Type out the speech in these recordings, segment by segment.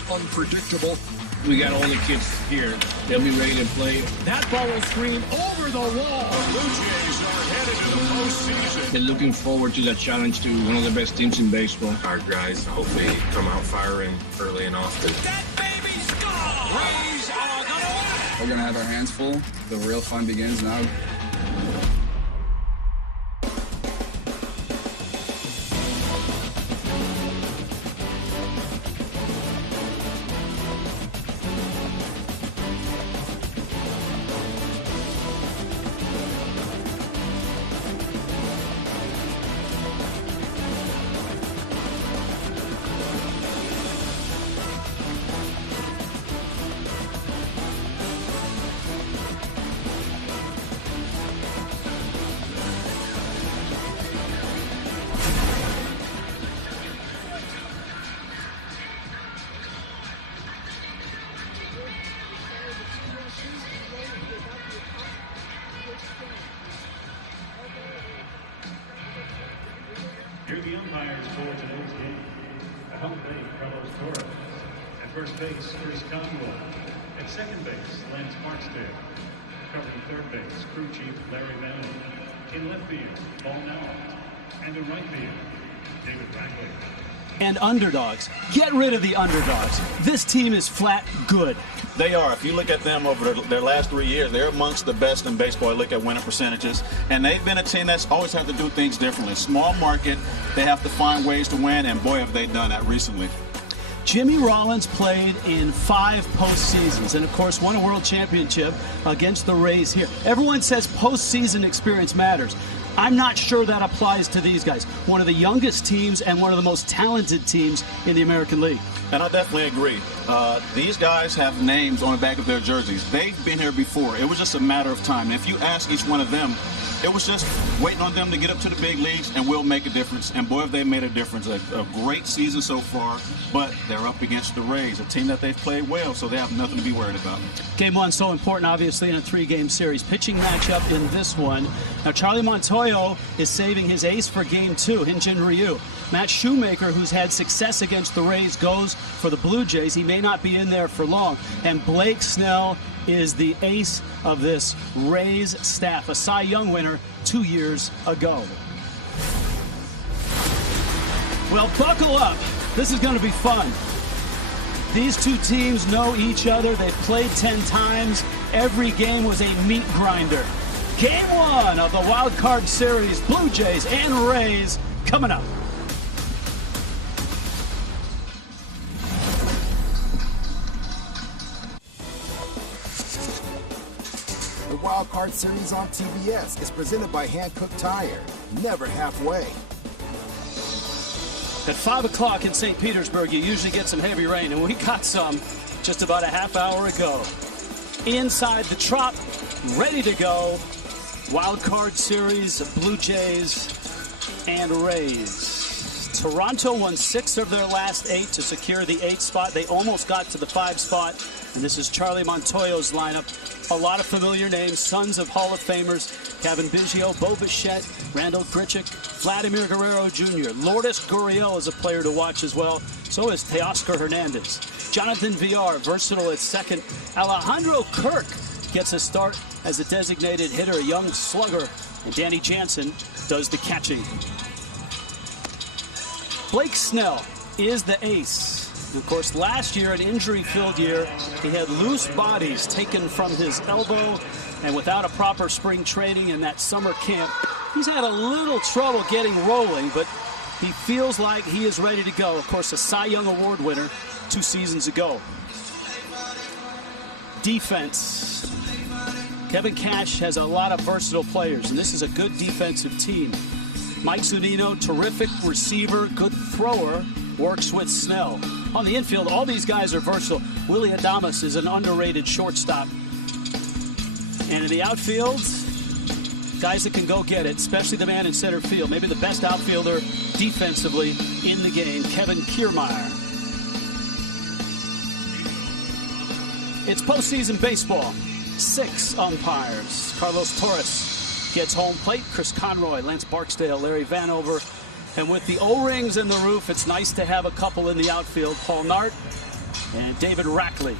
always unpredictable. We got all the kids here. They'll be ready to play. That ball will scream over the wall. The Blue Jays are headed to the postseason. They're looking forward to that challenge to one of the best teams in baseball. Our guys hopefully come out firing early and often. That baby's gone! Rays are gonna win! We're gonna have our hands full. The real fun begins now. Here are the umpires for today's game. At home plate, Carlos Torres. At first base, Chris Conroy. At second base, Lance Barksdale. Covering third base, crew chief Larry Vanover. In left field, Paul Nowell. And in right field, David Rackley. And underdogs. Get rid of the underdogs. This team is flat good. They are. If you look at them over their last 3 years, they're amongst the best in baseball. I look at winning percentages. And they've been a team that's always had to do things differently. Small market, they have to find ways to win, and boy, have they done that recently. Jimmy Rollins played in 5 postseasons and, of course, won a world championship against the Rays here. Everyone says postseason experience matters. I'm not sure that applies to these guys. One of the youngest teams and one of the most talented teams in the American League. And I definitely agree. These guys have names on the back of their jerseys. They've been here before. It was just a matter of time. And if you ask each one of them, it was just waiting on them to get up to the big leagues and we'll make a difference. And boy, have they made a difference. A great season so far, but they're up against the Rays, a team that they've played well, so they have nothing to be worried about. Game 1 so important, obviously, in a 3-game series. Pitching matchup in this one. Now, Charlie Montoyo is saving his ace for Game 2, Hyun-Jin Ryu. Matt Shoemaker, who's had success against the Rays, goes for the Blue Jays. He may not be in there for long. And Blake Snell is the ace of this Rays staff, a Cy Young winner 2 years ago. Well, buckle up. This is going to be fun. These two teams know each other. They've played 10 times. Every game was a meat grinder. Game 1 of the Wild Card Series, Blue Jays and Rays, coming up. The Wild Card Series on TBS is presented by Hankook Tire. Never halfway. At 5 o'clock in St. Petersburg, you usually get some heavy rain, and we got some just about a half hour ago. Inside the Trop, ready to go. Wild Card Series, Blue Jays and Rays. Toronto won 6 of their last 8 to secure the 8th spot. They almost got to the 5 spot, and this is Charlie Montoyo's lineup. A lot of familiar names, sons of Hall of Famers, Kevin Biggio, Bo Bichette, Randall Grichuk, Vladimir Guerrero Jr. Lourdes Gurriel is a player to watch as well. So is Teoscar Hernandez. Jonathan Villar, versatile at second. Alejandro Kirk gets a start as a designated hitter, a young slugger. And Danny Jansen does the catching. Blake Snell is the ace. Of course, last year, an injury-filled year, he had loose bodies taken from his elbow, and without a proper spring training in that summer camp, he's had a little trouble getting rolling, but he feels like he is ready to go. Of course, a Cy Young Award winner 2 seasons ago. Defense. Kevin Cash has a lot of versatile players, and this is a good defensive team. Mike Zunino, terrific receiver, good thrower, works with Snell. On the infield, all these guys are versatile. Willie Adames is an underrated shortstop. And in the outfield, guys that can go get it, especially the man in center field. Maybe the best outfielder defensively in the game, Kevin Kiermaier. It's postseason baseball. 6 umpires. Carlos Torres gets home plate. Chris Conroy, Lance Barksdale, Larry Vanover. And with the O-rings and the roof, it's nice to have a couple in the outfield. Paul Nart and David Rackley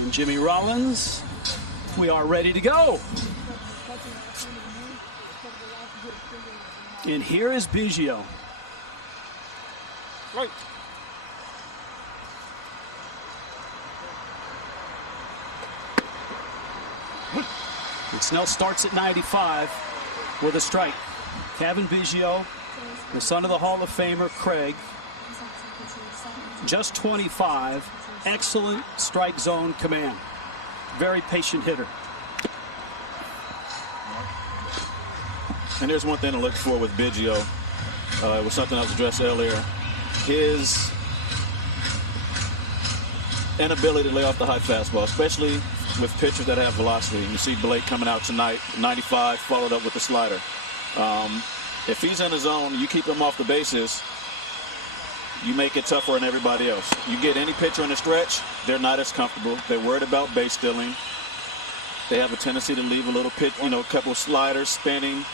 and Jimmy Rollins. We are ready to go. And here is Biggio. Right. And Snell starts at 95 with a strike. Kevin Biggio, the son of the Hall of Famer Craig, just 25. Excellent strike zone command. Very patient hitter. And there's one thing to look for with Biggio. It was something I was addressed earlier. His inability to lay off the high fastball, especially with pitchers that have velocity. You see Blake coming out tonight, 95, followed up with the slider. If he's in the zone, you keep him off the bases, you make it tougher on everybody else. You get any pitcher in the stretch, they're not as comfortable. They're worried about base stealing. They have a tendency to leave a little pitch, a couple sliders spinning.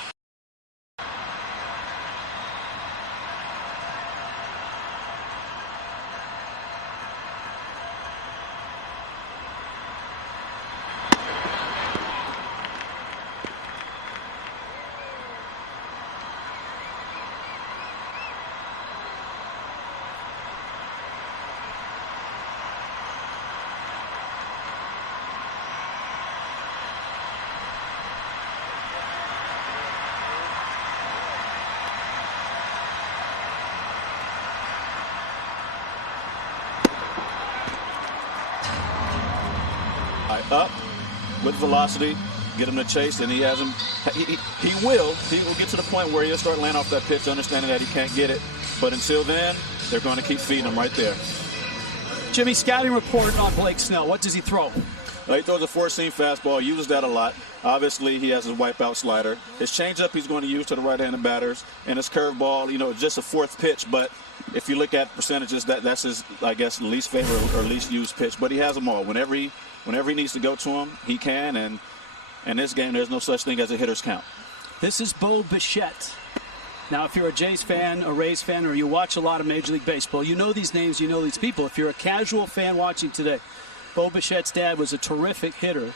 Up with velocity, get him to chase, and he has him. He will get to the point where he'll start laying off that pitch, understanding that he can't get it. But until then, they're going to keep feeding him right there. Jimmy, scouting report on Blake Snell. What does he throw? He throws a four-seam fastball, uses that a lot. Obviously, he has his wipeout slider. His changeup he's going to use to the right-handed batters, and his curveball, just a fourth pitch. But if you look at percentages, that's his, I guess, least favorite or least used pitch. But he has them all. Whenever he needs to go to him, he can. And in this game, there's no such thing as a hitter's count. This is Bo Bichette. Now, if you're a Jays fan, a Rays fan, or you watch a lot of Major League Baseball, you know these names, you know these people. If you're a casual fan watching today, Bo Bichette's dad was a terrific hitter.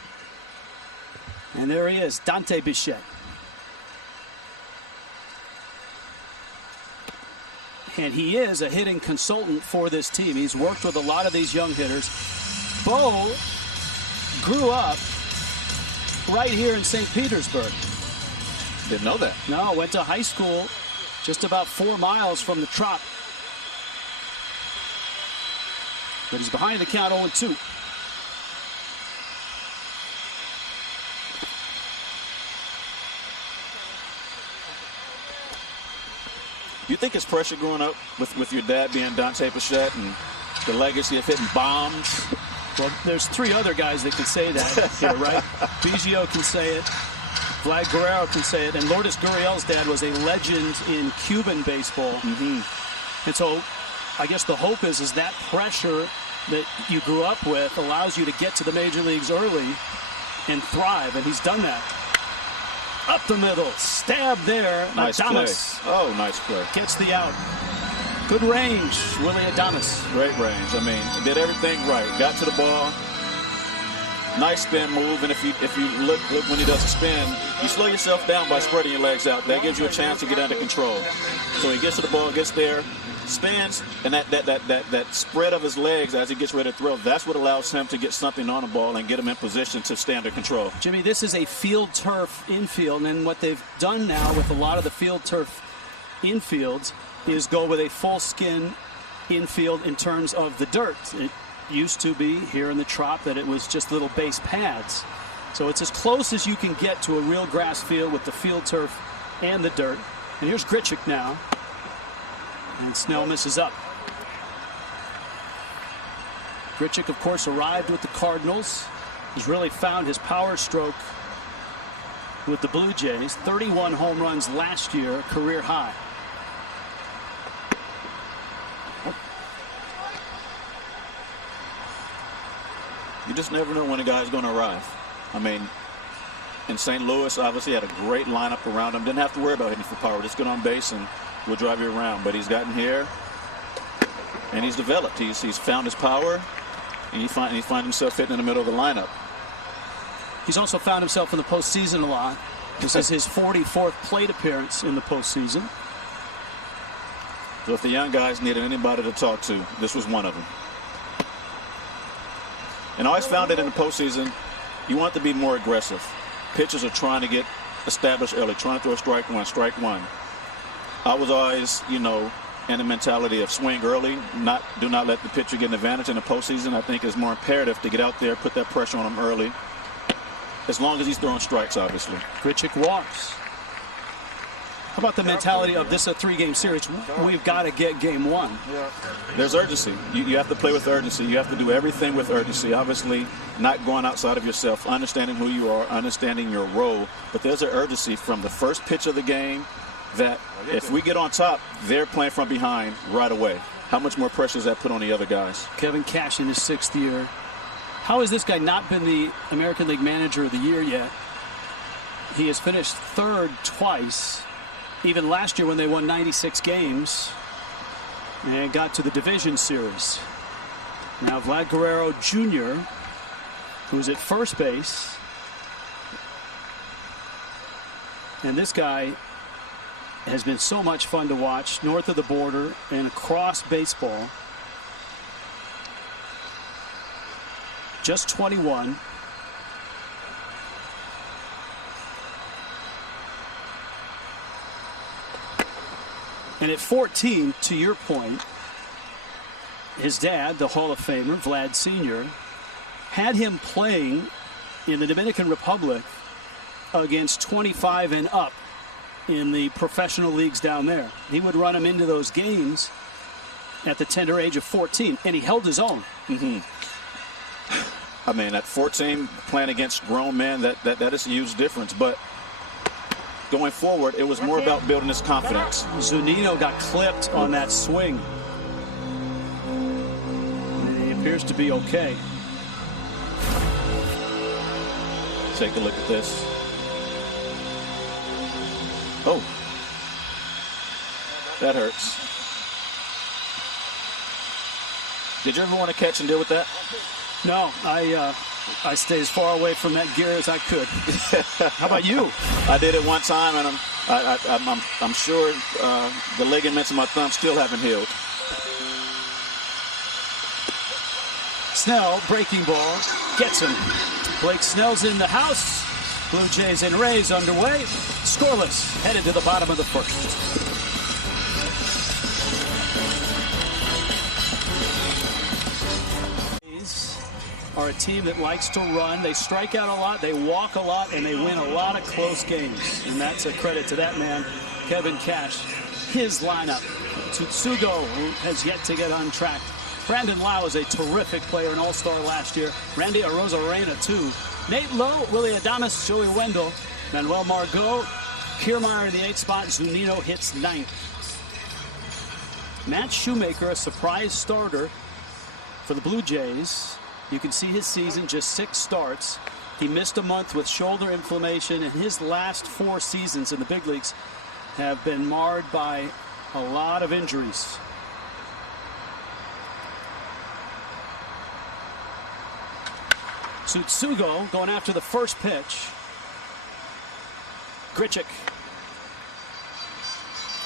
And there he is, Dante Bichette. And he is a hitting consultant for this team. He's worked with a lot of these young hitters. Bo grew up right here in St. Petersburg. Didn't know that. No, went to high school just about 4 miles from the Trop. But he's behind the count 0-2. You think it's pressure growing up with your dad being Dante Bichette and the legacy of hitting bombs? Well, there's 3 other guys that can say that here, right? Biggio can say it. Vlad Guerrero can say it. And Lourdes Gurriel's dad was a legend in Cuban baseball. And so I guess the hope is that pressure that you grew up with allows you to get to the major leagues early and thrive. And he's done that. Up the middle. Stab there. Nice Adames. play. Oh, nice play. Gets the out. Good range, Willie Adames. Great range. I mean, did everything right. Got to the ball. Nice spin move. And if you look when he does a spin, you slow yourself down by spreading your legs out. That gives you a chance to get under control. So he gets to the ball, gets there, spins, and that spread of his legs as he gets ready to throw, that's what allows him to get something on the ball and get him in position to stay under control. Jimmy, this is a field turf infield, and what they've done now with a lot of the field turf infields is go with a full skin infield in terms of the dirt. It used to be here in the Trop that it was just little base pads. So it's as close as you can get to a real grass field with the field turf and the dirt. And here's Grichuk now. And Snell misses up. Grichuk, of course, arrived with the Cardinals. He's really found his power stroke with the Blue Jays. 31 home runs last year, career high. You just never know when a guy's going to arrive. I mean, in St. Louis, obviously had a great lineup around him. Didn't have to worry about hitting for power. Just get on base and we'll drive you around. But he's gotten here and he's developed. He's found his power. And he find himself hitting in the middle of the lineup. He's also found himself in the postseason a lot. This is his 44th plate appearance in the postseason. So if the young guys needed anybody to talk to, this was one of them. And I always found that in the postseason, you want to be more aggressive. Pitchers are trying to get established early, trying to throw strike one. I was always, in the mentality of swing early, do not let the pitcher get an advantage in the postseason. I think it's more imperative to get out there, put that pressure on him early, as long as he's throwing strikes, obviously. Grichuk walks. How about the mentality of this a 3-game series? We've got to get game 1. There's urgency. You have to play with urgency. You have to do everything with urgency. Obviously, not going outside of yourself, understanding who you are, understanding your role. But there's an urgency from the first pitch of the game that if we get on top, they're playing from behind right away. How much more pressure does that put on the other guys? Kevin Cash in his 6th year. How has this guy not been the American League Manager of the Year yet? He has finished 3rd twice. Even last year when they won 96 games and got to the division series. Now Vlad Guerrero Jr., who's at first base. And this guy has been so much fun to watch north of the border and across baseball. Just 21. And at 14, to your point, his dad, the Hall of Famer, Vlad Sr., had him playing in the Dominican Republic against 25 and up in the professional leagues down there. He would run him into those games at the tender age of 14, and he held his own. I mean, at 14, playing against grown men, that is a huge difference. But going forward, it was more about building his confidence. Zunino got clipped on that swing. And he appears to be okay. Take a look at this. Oh, that hurts. Did you ever want to catch and deal with that? No, I stay as far away from that gear as I could. How about you? I did it one time, and I'm sure the ligaments in my thumb still haven't healed. Snell, breaking ball, gets him. Blake Snell's in the house. Blue Jays and Rays underway. Scoreless, headed to the bottom of the first. Are a team that likes to run. They strike out a lot, they walk a lot, and they win a lot of close games. And that's a credit to that man, Kevin Cash. His lineup. Tsutsugo, who has yet to get untracked. Brandon Lau is a terrific player, an all-star last year. Randy Arozarena, too. Nate Lowe, Willie Adames, Joey Wendell, Manuel Margot, Kiermaier in the 8th spot. Zunino hits 9th. Matt Shoemaker, a surprise starter for the Blue Jays. You can see his season, just 6 starts. He missed a month with shoulder inflammation, and his last 4 seasons in the big leagues have been marred by a lot of injuries. Tsutsugo going after the first pitch. Grichuk.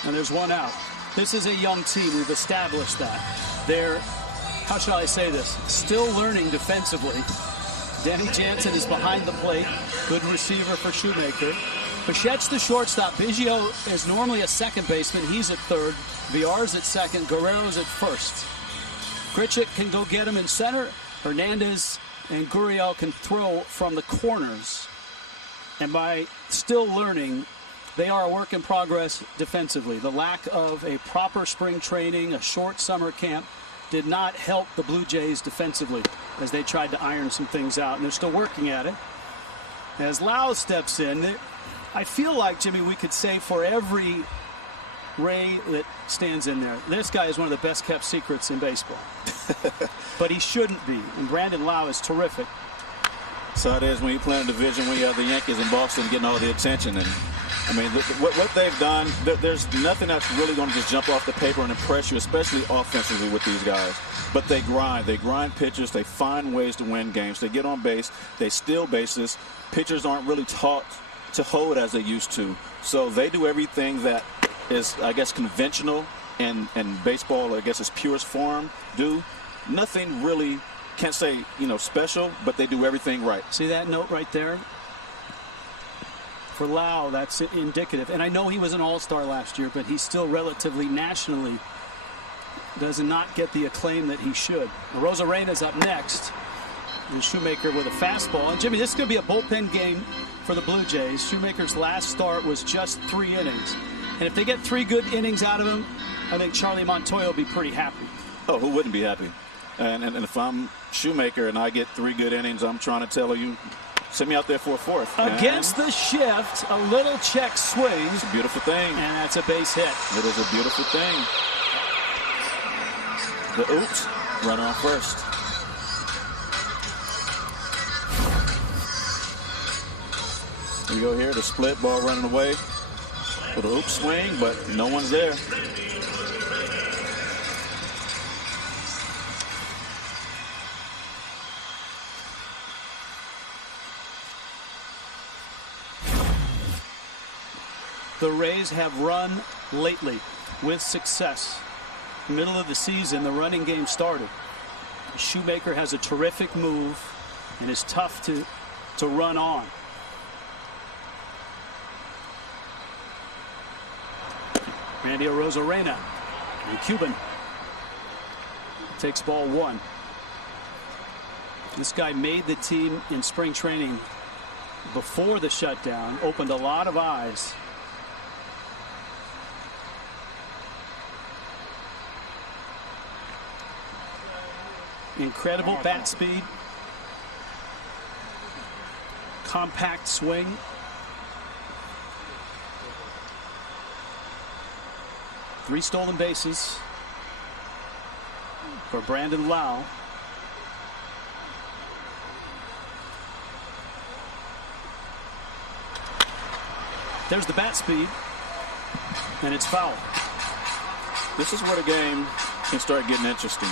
And there's one out. This is a young team. We've established that. They're, how shall I say this, still learning defensively. Danny Jansen is behind the plate. Good receiver for Shoemaker. Bichette's the shortstop. Biggio is normally a second baseman. He's at third. Villar's at second. Guerrero's at first. Grichuk can go get him in center. Hernandez and Gurriel can throw from the corners. And by still learning, they are a work in progress defensively. The lack of a proper spring training, a short summer camp, did not help the Blue Jays defensively as they tried to iron some things out, and they're still working at it. As Lau steps in, I feel like, Jimmy, we could say for every Ray that stands in there, this guy is one of the best kept secrets in baseball. But he shouldn't be, and Brandon Lau is terrific. So it is when you play in a division when you have the Yankees in Boston getting all the attention, and I mean, what they've done, there's nothing that's really going to just jump off the paper and impress you, especially offensively with these guys. But they grind. They grind pitchers. They find ways to win games. They get on base. They steal bases. Pitchers aren't really taught to hold as they used to. So they do everything that is, I guess, conventional and baseball, I guess, its purest form do. Nothing really, can't say, special, but they do everything right. See that note right there? For Lau, that's indicative. And I know he was an all-star last year, but he's still relatively nationally does not get the acclaim that he should. Rosarena's up next. And Shoemaker with a fastball. And Jimmy, this could be a bullpen game for the Blue Jays. Shoemaker's last start was just 3 innings. And if they get 3 good innings out of him, I think Charlie Montoya will be pretty happy. Oh, who wouldn't be happy? And if I'm Shoemaker and I get 3 good innings, I'm trying to tell you, send me out there for a 4th. Against the shift, a little check swing. It's a beautiful thing. And that's a base hit. It is a beautiful thing. The oops, runner on first. Here we go here, the split ball running away with a oops swing, but no one's there. The Rays have run lately with success. Middle of the season, the running game started. Shoemaker has a terrific move and is tough to run on. Randy Arozarena, the Cuban, takes ball 1. This guy made the team in spring training before the shutdown, opened a lot of eyes. Incredible bat speed, compact swing. Three stolen bases for Brandon Lau. There's the bat speed, and it's foul. This is where the game can start getting interesting.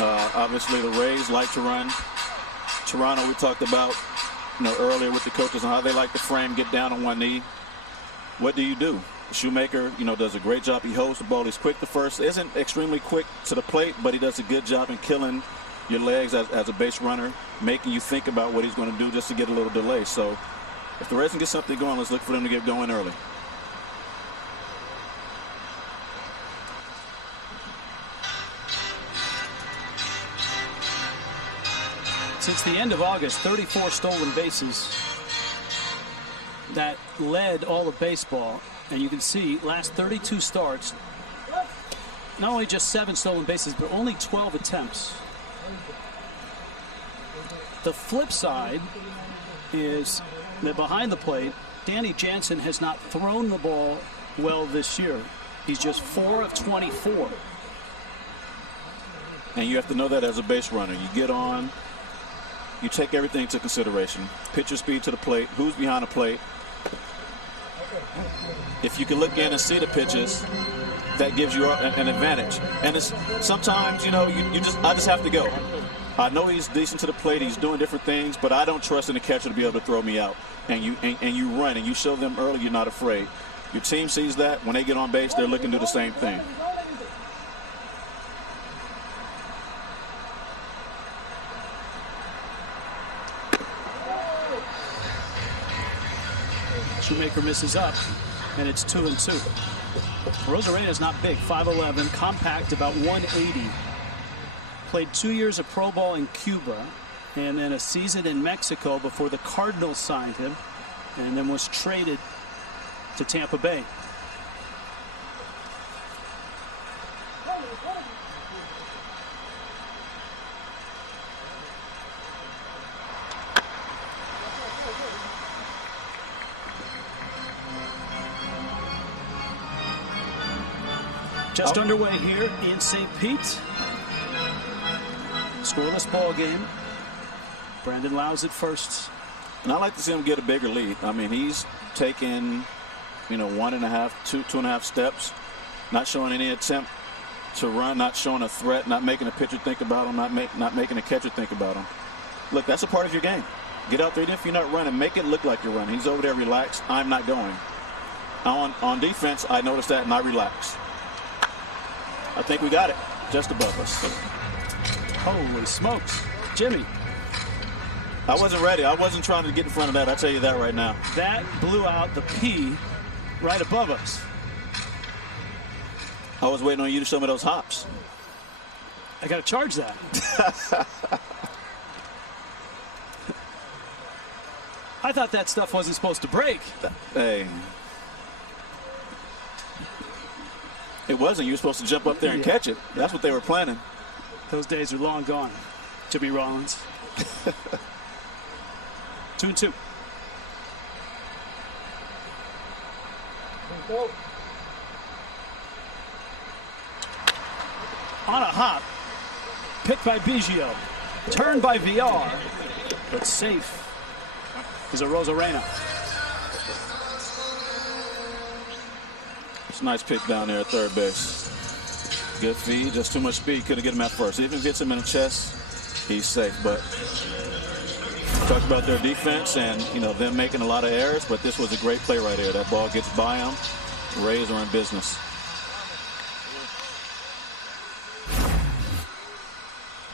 Obviously, the Rays like to run. Toronto, we talked about earlier with the coaches on how they like to frame, get down on one knee. What do? Shoemaker, does a great job. He holds the ball. He's quick to first. Isn't extremely quick to the plate, but he does a good job in killing your legs as a base runner, making you think about what he's going to do just to get a little delay. So if the Rays can get something going, let's look for them to get going early. Since the end of August, 34 stolen bases. That led all of baseball. And you can see last 32 starts, not only just 7 stolen bases, but only 12 attempts. The flip side is that behind the plate, Danny Jansen has not thrown the ball well this year. He's just 4 of 24. And you have to know that as a base runner. You get on, you take everything into consideration. Pitcher speed to the plate, who's behind the plate. If you can look in and see the pitches, that gives you an advantage. And it's sometimes, I just have to go. I know he's decent to the plate, he's doing different things, but I don't trust in the catcher to be able to throw me out. And you run and you show them early you're not afraid. Your team sees that. When they get on base, they're looking to do the same thing. Shoemaker misses up, and it's 2-2. Rosarena's not big, 5'11", compact, about 180. Played 2 years of pro ball in Cuba, and then a season in Mexico before the Cardinals signed him, and then was traded to Tampa Bay. Just underway here in St. Pete. Scoreless ball game. Brandon Lau's at first. And I like to see him get a bigger lead. I mean, he's taken 1.5, 2.5 steps, not showing any attempt to run, not showing a threat, not making a pitcher think about him, not making a catcher think about him. Look, that's a part of your game. Get out there, even if you're not running, make it look like you're running. He's over there relaxed. I'm not going. On defense, I noticed that and I relaxed. I think we got it just above us. Holy smokes. Jimmy. I wasn't ready. I wasn't trying to get in front of that. I'll tell you that right now. That blew out the P right above us. I was waiting on you to show me those hops. I got to charge that. I thought that stuff wasn't supposed to break. Hey. It wasn't. You were supposed to jump up there and catch it. That's what they were planning. Those days are long gone, Jimmy Rollins. 2-2. On a hop. Picked by Biggio. Turned by VR. But safe is a Rosarena. It's a nice pick down there at third base. Good feed, just too much speed. Couldn't get him at first. Even if it gets him in the chest, he's safe. But talked about their defense and them making a lot of errors, but this was a great play right here. That ball gets by them. The Rays are in business.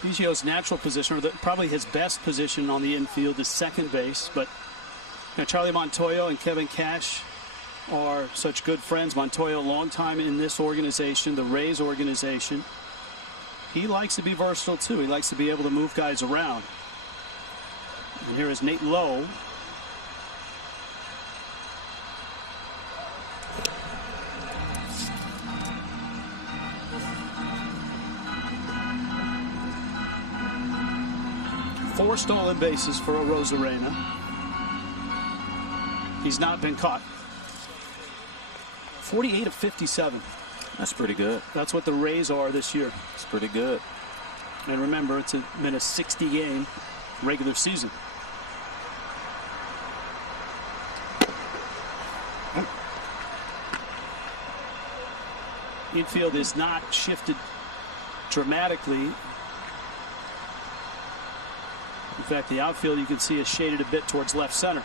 Biggio's natural position, or probably his best position on the infield, is second base. But Charlie Montoyo and Kevin Cash are such good friends. Montoyo, long time in this organization, the Rays organization. He likes to be versatile too. He likes to be able to move guys around. And here is Nate Lowe. Four stolen bases for a Rosarena. He's not been caught. 48 of 57. That's pretty good. That's what the Rays are this year. It's pretty good. And remember, it's been a 60-game regular season. Infield is not shifted dramatically. In fact, the outfield you can see is shaded a bit towards left center.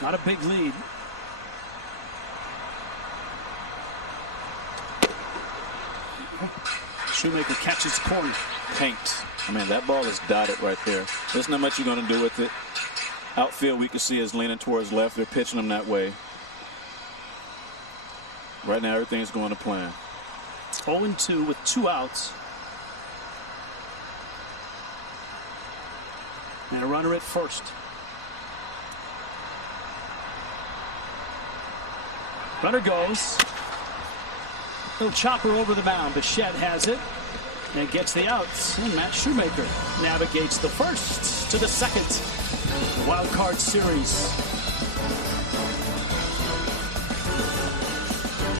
Not a big lead. Shoemaker catches the corner. Paint. I mean, that ball is dotted right there. There's not much you're going to do with it. Outfield we can see is leaning towards left. They're pitching them that way. Right now, everything's going to plan. 0-2 with 2 outs. And a runner at first. Runner goes. Little chopper over the mound. Bichette has it and gets the outs. And Matt Shoemaker navigates the first to the second. Wild card series.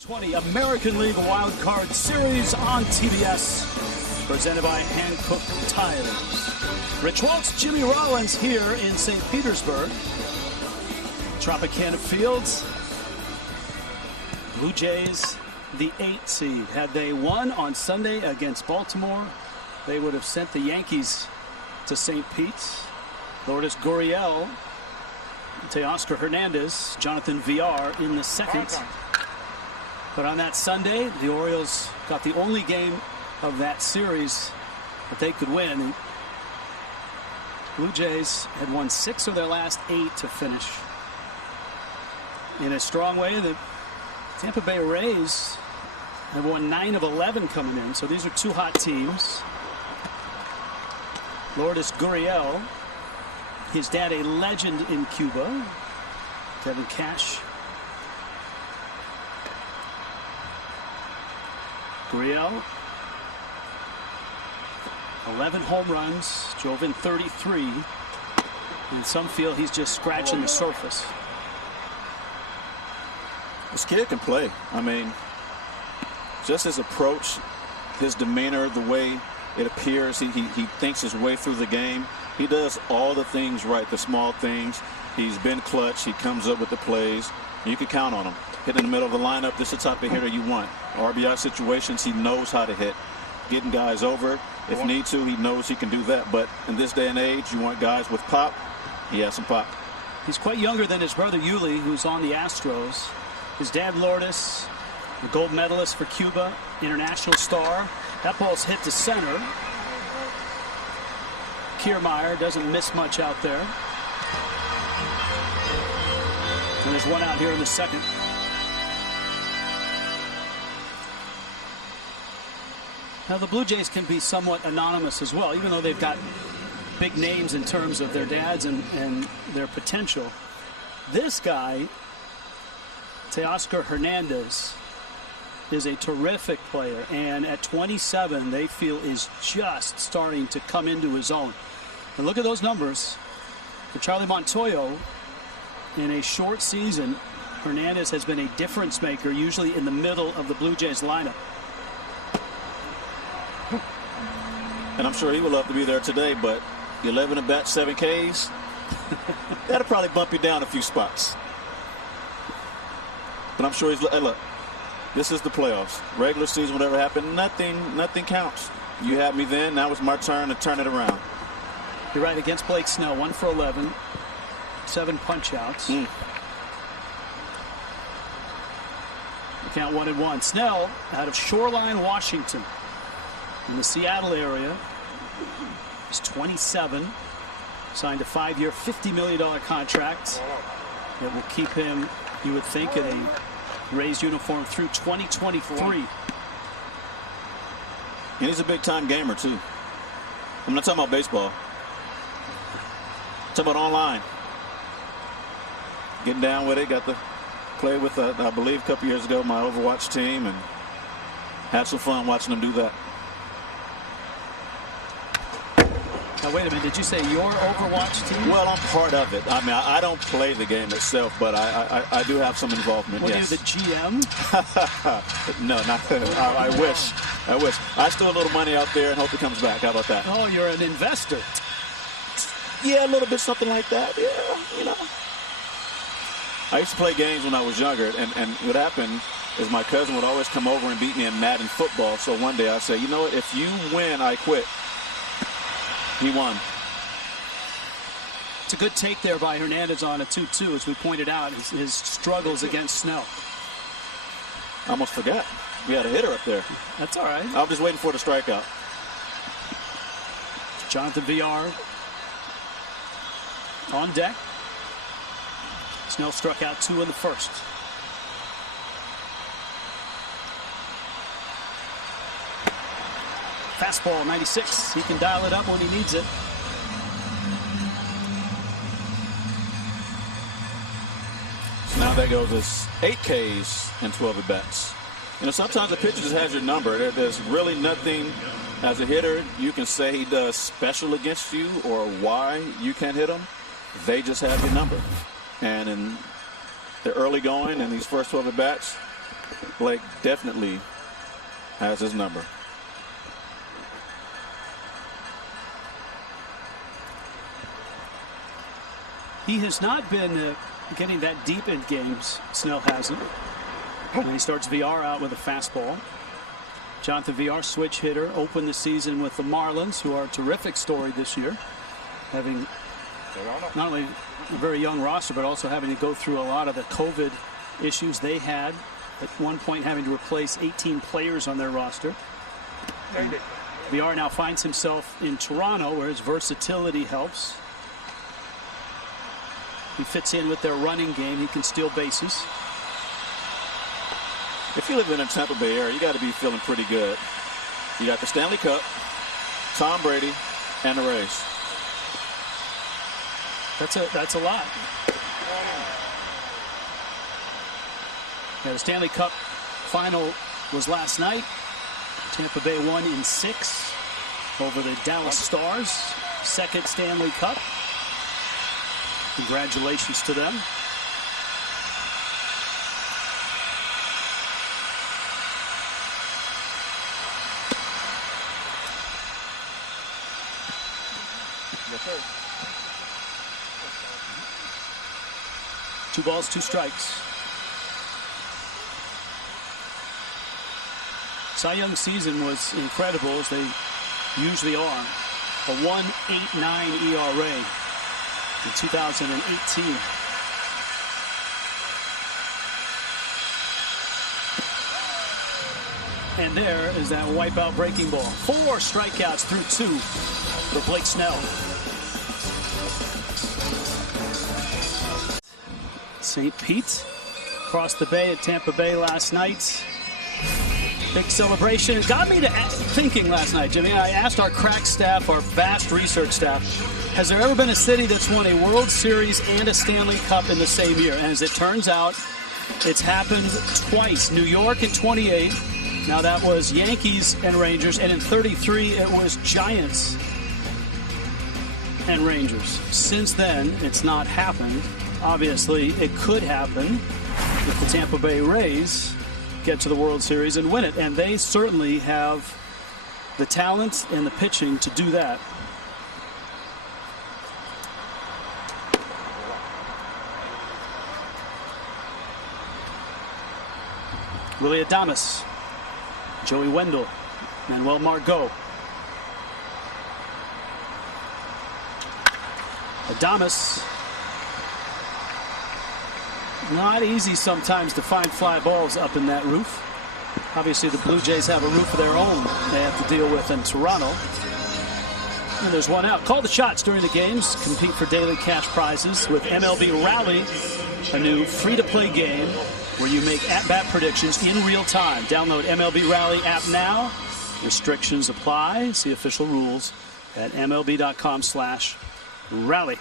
20 American League Wild Card Series on TBS. Presented by Hankook Tires. Rich Waltz, Jimmy Rollins here in St. Petersburg. Tropicana Fields. Blue Jays, the 8 seed. Had they won on Sunday against Baltimore, they would have sent the Yankees to St. Pete's. Lourdes Gurriel, Teoscar Hernandez, Jonathan VR in the second. But on that Sunday, the Orioles got the only game of that series that they could win. And Blue Jays had won 6 of their last 8 to finish. In a strong way, the Tampa Bay Rays have won 9 of 11 coming in. So these are 2 hot teams. Lourdes Gurriel, his dad a legend in Cuba. Kevin Cash. Gurriel, 11 home runs, drove in 33. And some feel he's just scratching the surface. This kid can play. I mean, just his approach, his demeanor, the way it appears, he thinks his way through the game. He does all the things right, the small things. He's been clutch. He comes up with the plays. You can count on him. Hitting in the middle of the lineup, this is the type of hitter you want. RBI situations, he knows how to hit. Getting guys over, if need to, he knows he can do that. But in this day and age, you want guys with pop. He has some pop. He's quite younger than his brother Yuli, who's on the Astros. His dad, Lourdes, a gold medalist for Cuba, international star. That ball's hit to center. Kiermaier doesn't miss much out there. And there's one out here in the second. Now the Blue Jays can be somewhat anonymous as well, even though they've got big names in terms of their dads and their potential. This guy, Teoscar Hernandez, is a terrific player, and at 27 they feel is just starting to come into his own. And look at those numbers for Charlie Montoyo. In a short season, Hernandez has been a difference maker, usually in the middle of the Blue Jays lineup. And I'm sure he would love to be there today, but 11 at bat, 7 Ks, that'll probably bump you down a few spots. But I'm sure he's, hey, look, this is the playoffs. Regular season, whatever happened, nothing counts. You had me then, now it's my turn to turn it around. You're right, against Blake Snell, 1 for 11, 7 punch outs. Count 1-1. Snell out of Shoreline, Washington, in the Seattle area. He's 27. Signed a 5-year, $50 million contract that will keep him, you would think, in a Rays uniform through 2023. And he's a big-time gamer, too. I'm not talking about baseball. I'm talking about online. Getting down with it. Got to play with, I believe, a couple years ago, my Overwatch team, and had some fun watching them do that. Now, wait a minute. Did you say your Overwatch team? Well, I'm part of it. I mean, I don't play the game itself, but I do have some involvement, What, yes. you're the GM? No, not I wish. I steal a little money out there and hope it comes back. How about that? Oh, you're an investor. Yeah, a little bit something like that. Yeah, you know. I used to play games when I was younger, and what happened is my cousin would always come over and beat me in Madden football. So one day I said, you know what, if you win, I quit. He won. It's a good take there by Hernandez on a 2-2, as we pointed out, his struggles against Snell. I almost forgot. We had a hitter up there. That's all right. I was just waiting for the strikeout. Jonathan Villar on deck. Snell struck out 2 in the first. Fastball, 96. He can dial it up when he needs it. So now that goes as 8 Ks and 12 at bats. You know, sometimes the pitcher just has your number. There's really nothing as a hitter you can say he does special against you or why you can't hit him. They just have your number. And in the early going in these first 12 at bats, Blake definitely has his number. He has not been getting that deep in games. Snell hasn't. And he starts VR out with a fastball. Jonathan VR, switch hitter, opened the season with the Marlins, who are a terrific story this year, having not only a very young roster, but also having to go through a lot of the COVID issues they had. At one point, having to replace 18 players on their roster. VR now finds himself in Toronto, where his versatility helps. He fits in with their running game. He can steal bases. If you live in the Tampa Bay area, you got to be feeling pretty good. You got the Stanley Cup, Tom Brady, and the Rays. That's a lot. Yeah, the Stanley Cup final was last night. Tampa Bay won in 6 over the Dallas Stars. Second Stanley Cup. Congratulations to them. 2 balls, 2 strikes. Cy Young season was incredible, as they usually are. A 1.89 ERA in 2018. And there is that wipeout breaking ball. 4 strikeouts through 2 for Blake Snell. St. Pete crossed the bay at Tampa Bay last night. Big celebration. It got me to thinking last night, Jimmy. I asked our crack staff, our vast research staff, has there ever been a city that's won a World Series and a Stanley Cup in the same year? And as it turns out, it's happened twice. New York in 28. Now that was Yankees and Rangers. And in 33, it was Giants and Rangers. Since then, it's not happened. Obviously, it could happen if the Tampa Bay Rays get to the World Series and win it. And they certainly have the talent and the pitching to do that. Willie Adames, Joey Wendell, Manuel Margot. Adames, not easy sometimes to find fly balls up in that roof. Obviously, the Blue Jays have a roof of their own they have to deal with in Toronto. And there's one out. Call the shots during the games. Compete for daily cash prizes with MLB Rally, a new free-to-play game where you make at-bat predictions in real time. Download MLB Rally app now. Restrictions apply. See official rules at MLB.com/rally.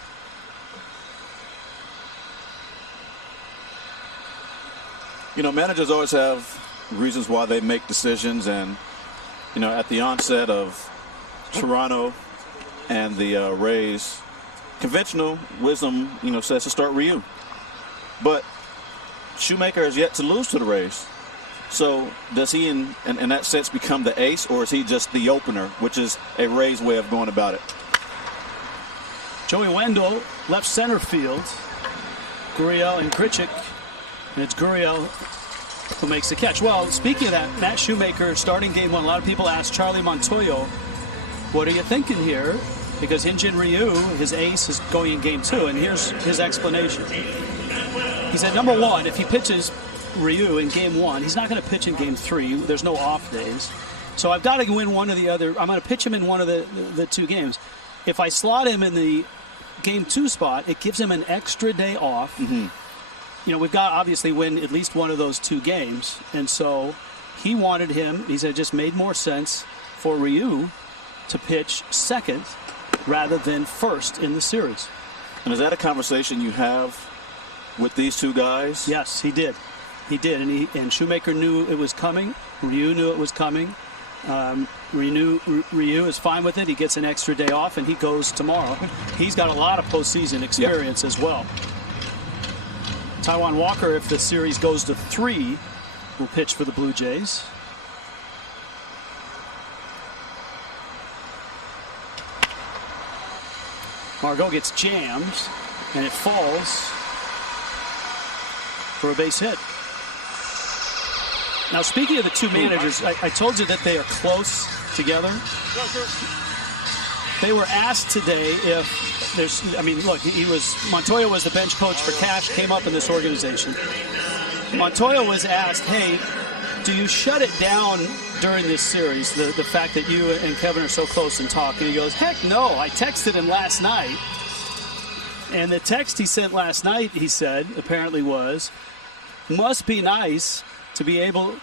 You know, managers always have reasons why they make decisions, and, you know, at the onset of Toronto and the Rays, conventional wisdom, you know, says to start Ryu. But Shoemaker has yet to lose to the Rays. So does he, in that sense, become the ace, or is he just the opener, which is a Rays way of going about it? Joey Wendell, left center field. Gurriel and Grichuk. And it's Gurriel who makes the catch. Well, speaking of that, Matt Shoemaker starting game 1. A lot of people ask Charlie Montoyo, what are you thinking here? Because Hyun-Jin Ryu, his ace, is going in game 2. And here's his explanation. He said, number 1, if he pitches Ryu in game 1, he's not going to pitch in game 3. There's no off days. So I've got to win one or the other. I'm going to pitch him in one of the 2 games. If I slot him in the game 2 spot, it gives him an extra day off. Mm-hmm. You know, we've got to obviously win at least one of those 2 games. And so he wanted him, he said it just made more sense for Ryu to pitch second rather than first in the series. And is that a conversation you have with these 2 guys? Yes, he did. He did. And Shoemaker knew it was coming. Ryu knew it was coming. Ryu is fine with it. He gets an extra day off, and he goes tomorrow. He's got a lot of postseason experience as well. Taijuan Walker, if the series goes to 3, will pitch for the Blue Jays. Margot gets jammed, and it falls for a base hit. Now, speaking of the 2 managers, I told you that they are close together. They were asked today if there's, I mean, look, Montoya was the bench coach for Cash, came up in this organization. Montoya was asked, hey, do you shut it down during this series, the fact that you and Kevin are so close and talk? And he goes, heck no, I texted him last night. And the text he sent last night, he said, apparently was, must be nice to be able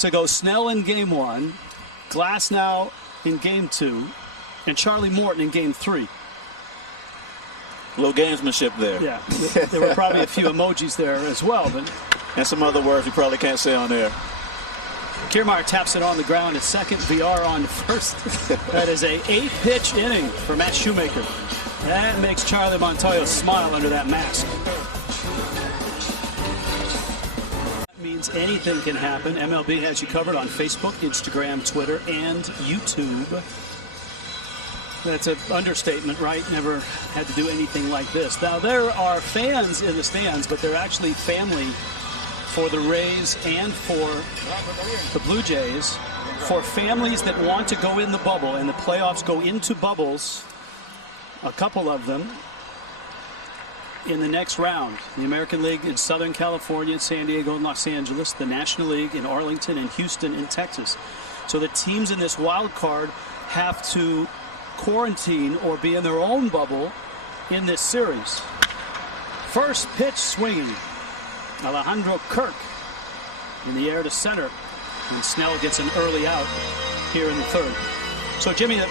to go Snell in game 1, Glasnow in game 2, and Charlie Morton in game 3. A little gamesmanship there. Yeah, there were probably a few emojis there as well. And some other words you probably can't say on air. Kiermaier taps it on the ground at second, VR on first. That is a 8-pitch inning for Matt Shoemaker. That makes Charlie Montoya smile under that mask. That means anything can happen. MLB has you covered on Facebook, Instagram, Twitter, and YouTube. That's an understatement, right? Never had to do anything like this. Now, there are fans in the stands, but they're actually family for the Rays and for the Blue Jays. For families that want to go in the bubble, and the playoffs go into bubbles, a couple of them, in the next round. The American League in Southern California, San Diego, and Los Angeles. The National League in Arlington and Houston and Texas. So the teams in this wild card have to quarantine or be in their own bubble in this series. First pitch swinging. Alejandro Kirk in the air to center. And Snell gets an early out here in the third. So, Jimmy, the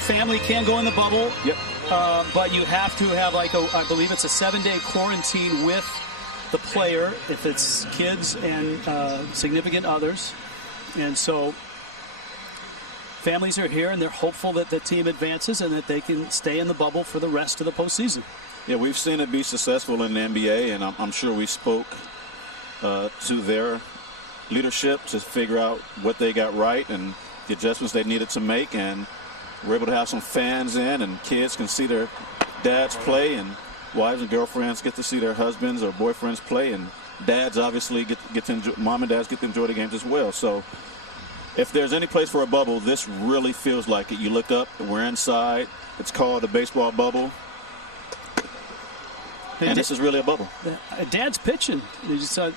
family can go in the bubble. Yep. But you have to have, like, I believe it's a 7-day quarantine with the player if it's kids and significant others. And so families are here, and they're hopeful that the team advances and that they can stay in the bubble for the rest of the postseason. Yeah, we've seen it be successful in the NBA, and I'm sure we spoke to their leadership to figure out what they got right and the adjustments they needed to make, and we're able to have some fans in, and kids can see their dads play, and wives and girlfriends get to see their husbands or boyfriends play, and dads obviously get to enjoy, mom and dads get to enjoy the games as well. So if there's any place for a bubble, this really feels like it. You look up, we're inside. It's called a baseball bubble. And this is really a bubble. Dad's pitching. You just saw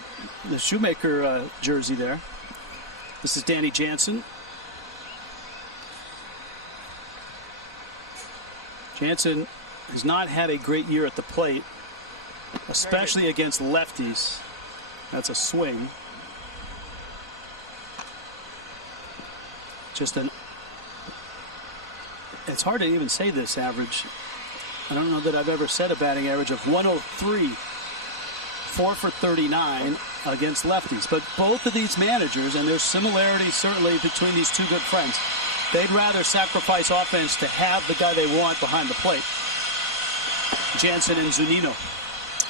the Shoemaker jersey there. This is Danny Jansen. Jansen has not had a great year at the plate, especially against lefties. That's a swing. It's hard to even say this average. I don't know that I've ever said a batting average of 103, 4 for 39 against lefties. But both of these managers, and there's similarities certainly between these two good friends, they'd rather sacrifice offense to have the guy they want behind the plate. Jansen and Zunino.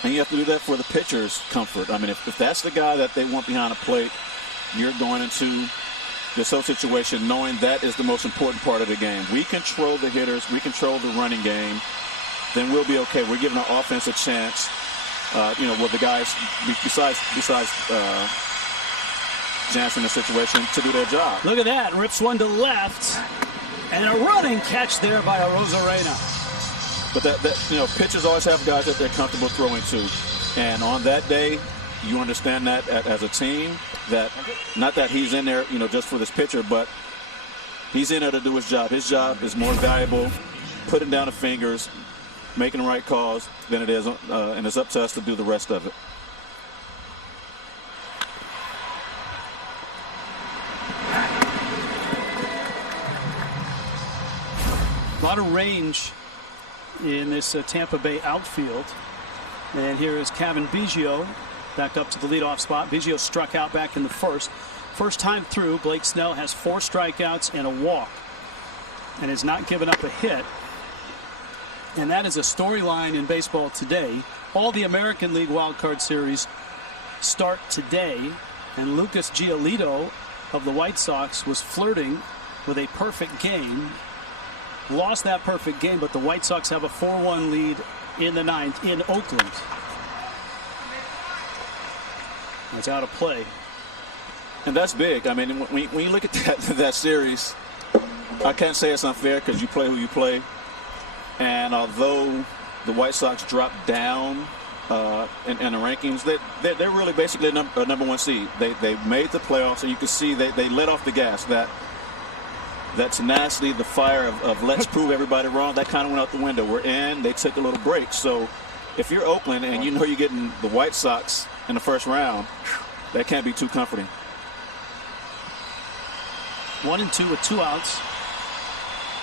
And you have to do that for the pitcher's comfort. I mean, if that's the guy that they want behind the plate, you're going into this whole situation knowing that is the most important part of the game. We control the hitters. We control the running game. Then we'll be okay. We're giving our offense a chance. With the guys besides Jansen in the situation to do their job. Look at that. Rips one to left. And a running catch there by Arozarena. But pitchers always have guys that they're comfortable throwing to. And on that day, you understand that as a team, that not that he's in there, just for this pitcher, but he's in there to do his job. His job is more valuable, putting down the fingers, making the right calls than it is, and it's up to us to do the rest of it. A lot of range in this Tampa Bay outfield. And here is Kevin Biggio back up to the leadoff spot. Biggio struck out back in the first. First time through, Blake Snell has 4 strikeouts and a walk and has not given up a hit. And that is a storyline in baseball today. All the American League Wild Card Series start today. And Lucas Giolito of the White Sox was flirting with a perfect game. Lost that perfect game, but the White Sox have a 4-1 lead in the 9th in Oakland. That's out of play. And that's big. I mean, when you look at that series, I can't say it's unfair because you play who you play. And although the White Sox dropped down in the rankings, they're really basically a number 1 seed. They made the playoffs, and you can see they let off the gas. That tenacity, the fire of let's prove everybody wrong, that kind of went out the window. We're in. They took a little break. So if you're Oakland and you know you're getting the White Sox in the first round, that can't be too comforting. 1-2 with 2 outs.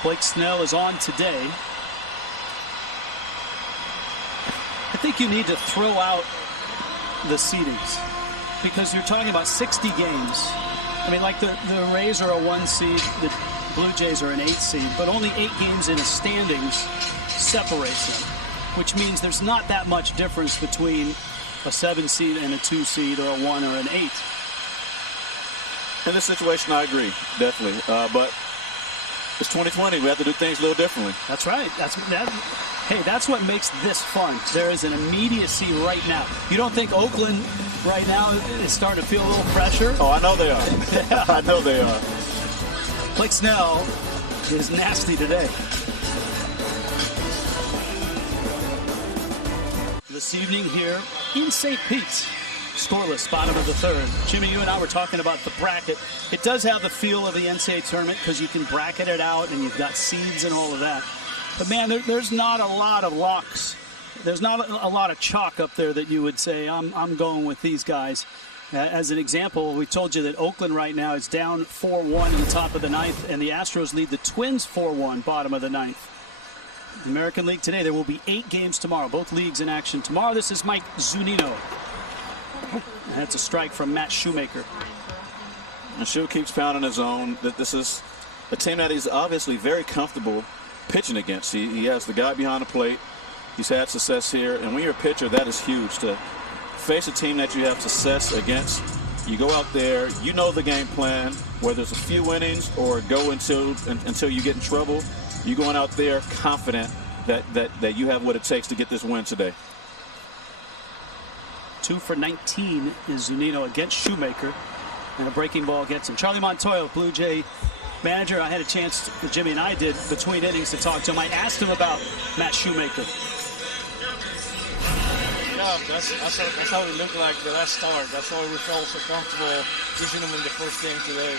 Blake Snell is on today. I think you need to throw out the seedings because you're talking about 60 games. I mean, like the Rays are a 1 seed, the Blue Jays are an 8 seed, but only 8 games in the standings separates them, which means there's not that much difference between a 7 seed and a 2 seed or a 1 or an 8. In this situation, I agree, definitely. But It's 2020. We have to do things a little differently. That's right. That's what makes this fun. There is an immediacy right now. You don't think Oakland right now is starting to feel a little pressure? Oh, I know they are. I know they are. Blake Snell is nasty today. This evening here in St. Pete's, scoreless, bottom of the third. Jimmy, you and I were talking about the bracket. It does have the feel of the NCAA tournament because you can bracket it out and you've got seeds and all of that. But, man, there's not a lot of locks. There's not a lot of chalk up there that you would say, I'm going with these guys. As an example, we told you that Oakland right now is down 4-1 in the top of the ninth, and the Astros lead the Twins 4-1, bottom of the ninth. The American League today, there will be 8 games tomorrow, both leagues in action tomorrow. This is Mike Zunino. And that's a strike from Matt Shoemaker. And Shoe keeps pounding his own. That this is a team that he's obviously very comfortable pitching against. He has the guy behind the plate. He's had success here, and when you're a pitcher, that is huge to face a team that you have success against. You go out there, you know the game plan, whether it's a few innings or go until you get in trouble. You're going out there confident that you have what it takes to get this win today. 2 for 19 is Zunino against Shoemaker, and a breaking ball gets him. Charlie Montoyo, Blue Jay manager. I had a chance, Jimmy and I did, between innings to talk to him. I asked him about Matt Shoemaker. Yeah, that's how he looked like the last start. That's why we felt so comfortable using him in the first game today.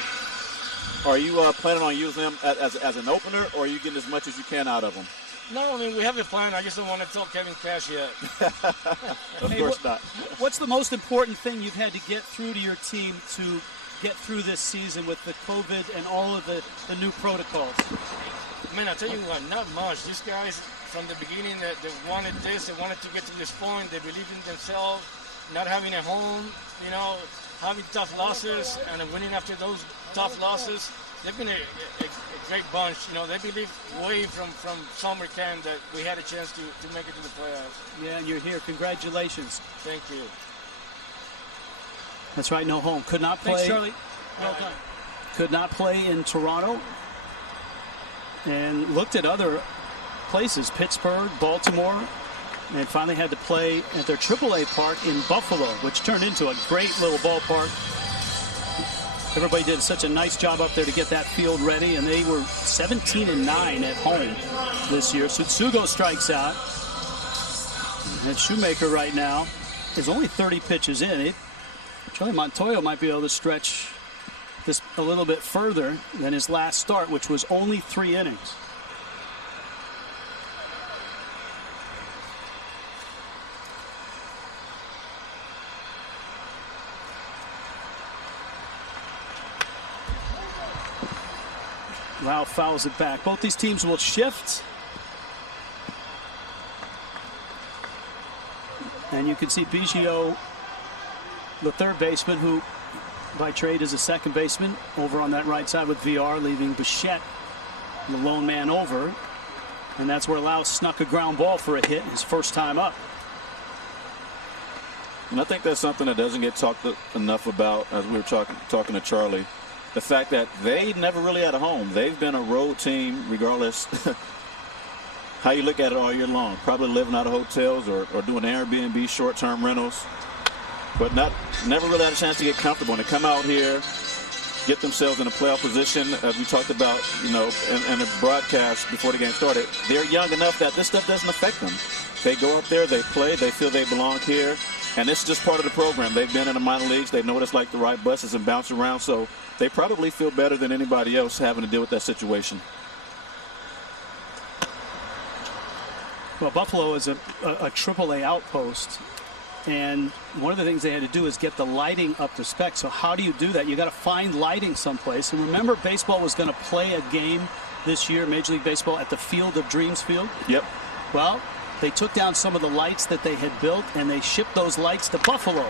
Are you planning on using him as an opener, or are you getting as much as you can out of him? No, I mean, we have a plan. I just don't want to tell Kevin Cash yet. Of course not. What's the most important thing you've had to get through to your team to get through this season with the COVID and all of the new protocols? Man, I tell you what, not much. These guys, from the beginning, they wanted this. They wanted to get to this point. They believed in themselves, not having a home, having tough losses and winning after those tough losses. They've been a great bunch. They believe way from summer camp that we had a chance to make it to the playoffs. Yeah, and you're here. Congratulations. Thank you. That's right, no home. Could not play. Thanks, Charlie. Well done. Could not play in Toronto. And looked at other places, Pittsburgh, Baltimore, and finally had to play at their AAA park in Buffalo, which turned into a great little ballpark. Everybody did such a nice job up there to get that field ready, and they were 17-9 at home this year. Tsutsugo strikes out, and Shoemaker right now is only 30 pitches in. Charlie Montoyo might be able to stretch this a little bit further than his last start, which was only 3 innings. Lau fouls it back. Both these teams will shift. And you can see Biggio, the third baseman, who by trade is a second baseman, over on that right side with VR, leaving Bichette, the lone man, over. And that's where Lau snuck a ground ball for a hit his first time up. And I think that's something that doesn't get talked enough about, as we were talking to Charlie. The fact that they never really had a home. They've been a road team, regardless how you look at it all year long. Probably living out of hotels or doing Airbnb short-term rentals. But never really had a chance to get comfortable. And to come out here, get themselves in a playoff position, as we talked about, in the broadcast before the game started, they're young enough that this stuff doesn't affect them. They go out there, they play, they feel they belong here. And this is just part of the program. They've been in the minor leagues. They know what it's like to ride buses and bounce around. So they probably feel better than anybody else having to deal with that situation. Well, Buffalo is a AAA outpost. And one of the things they had to do is get the lighting up to spec. So how do you do that? You got to find lighting someplace. And remember, baseball was going to play a game this year, Major League Baseball, at the Field of Dreams field? Yep. Well, they took down some of the lights that they had built, and they shipped those lights to Buffalo.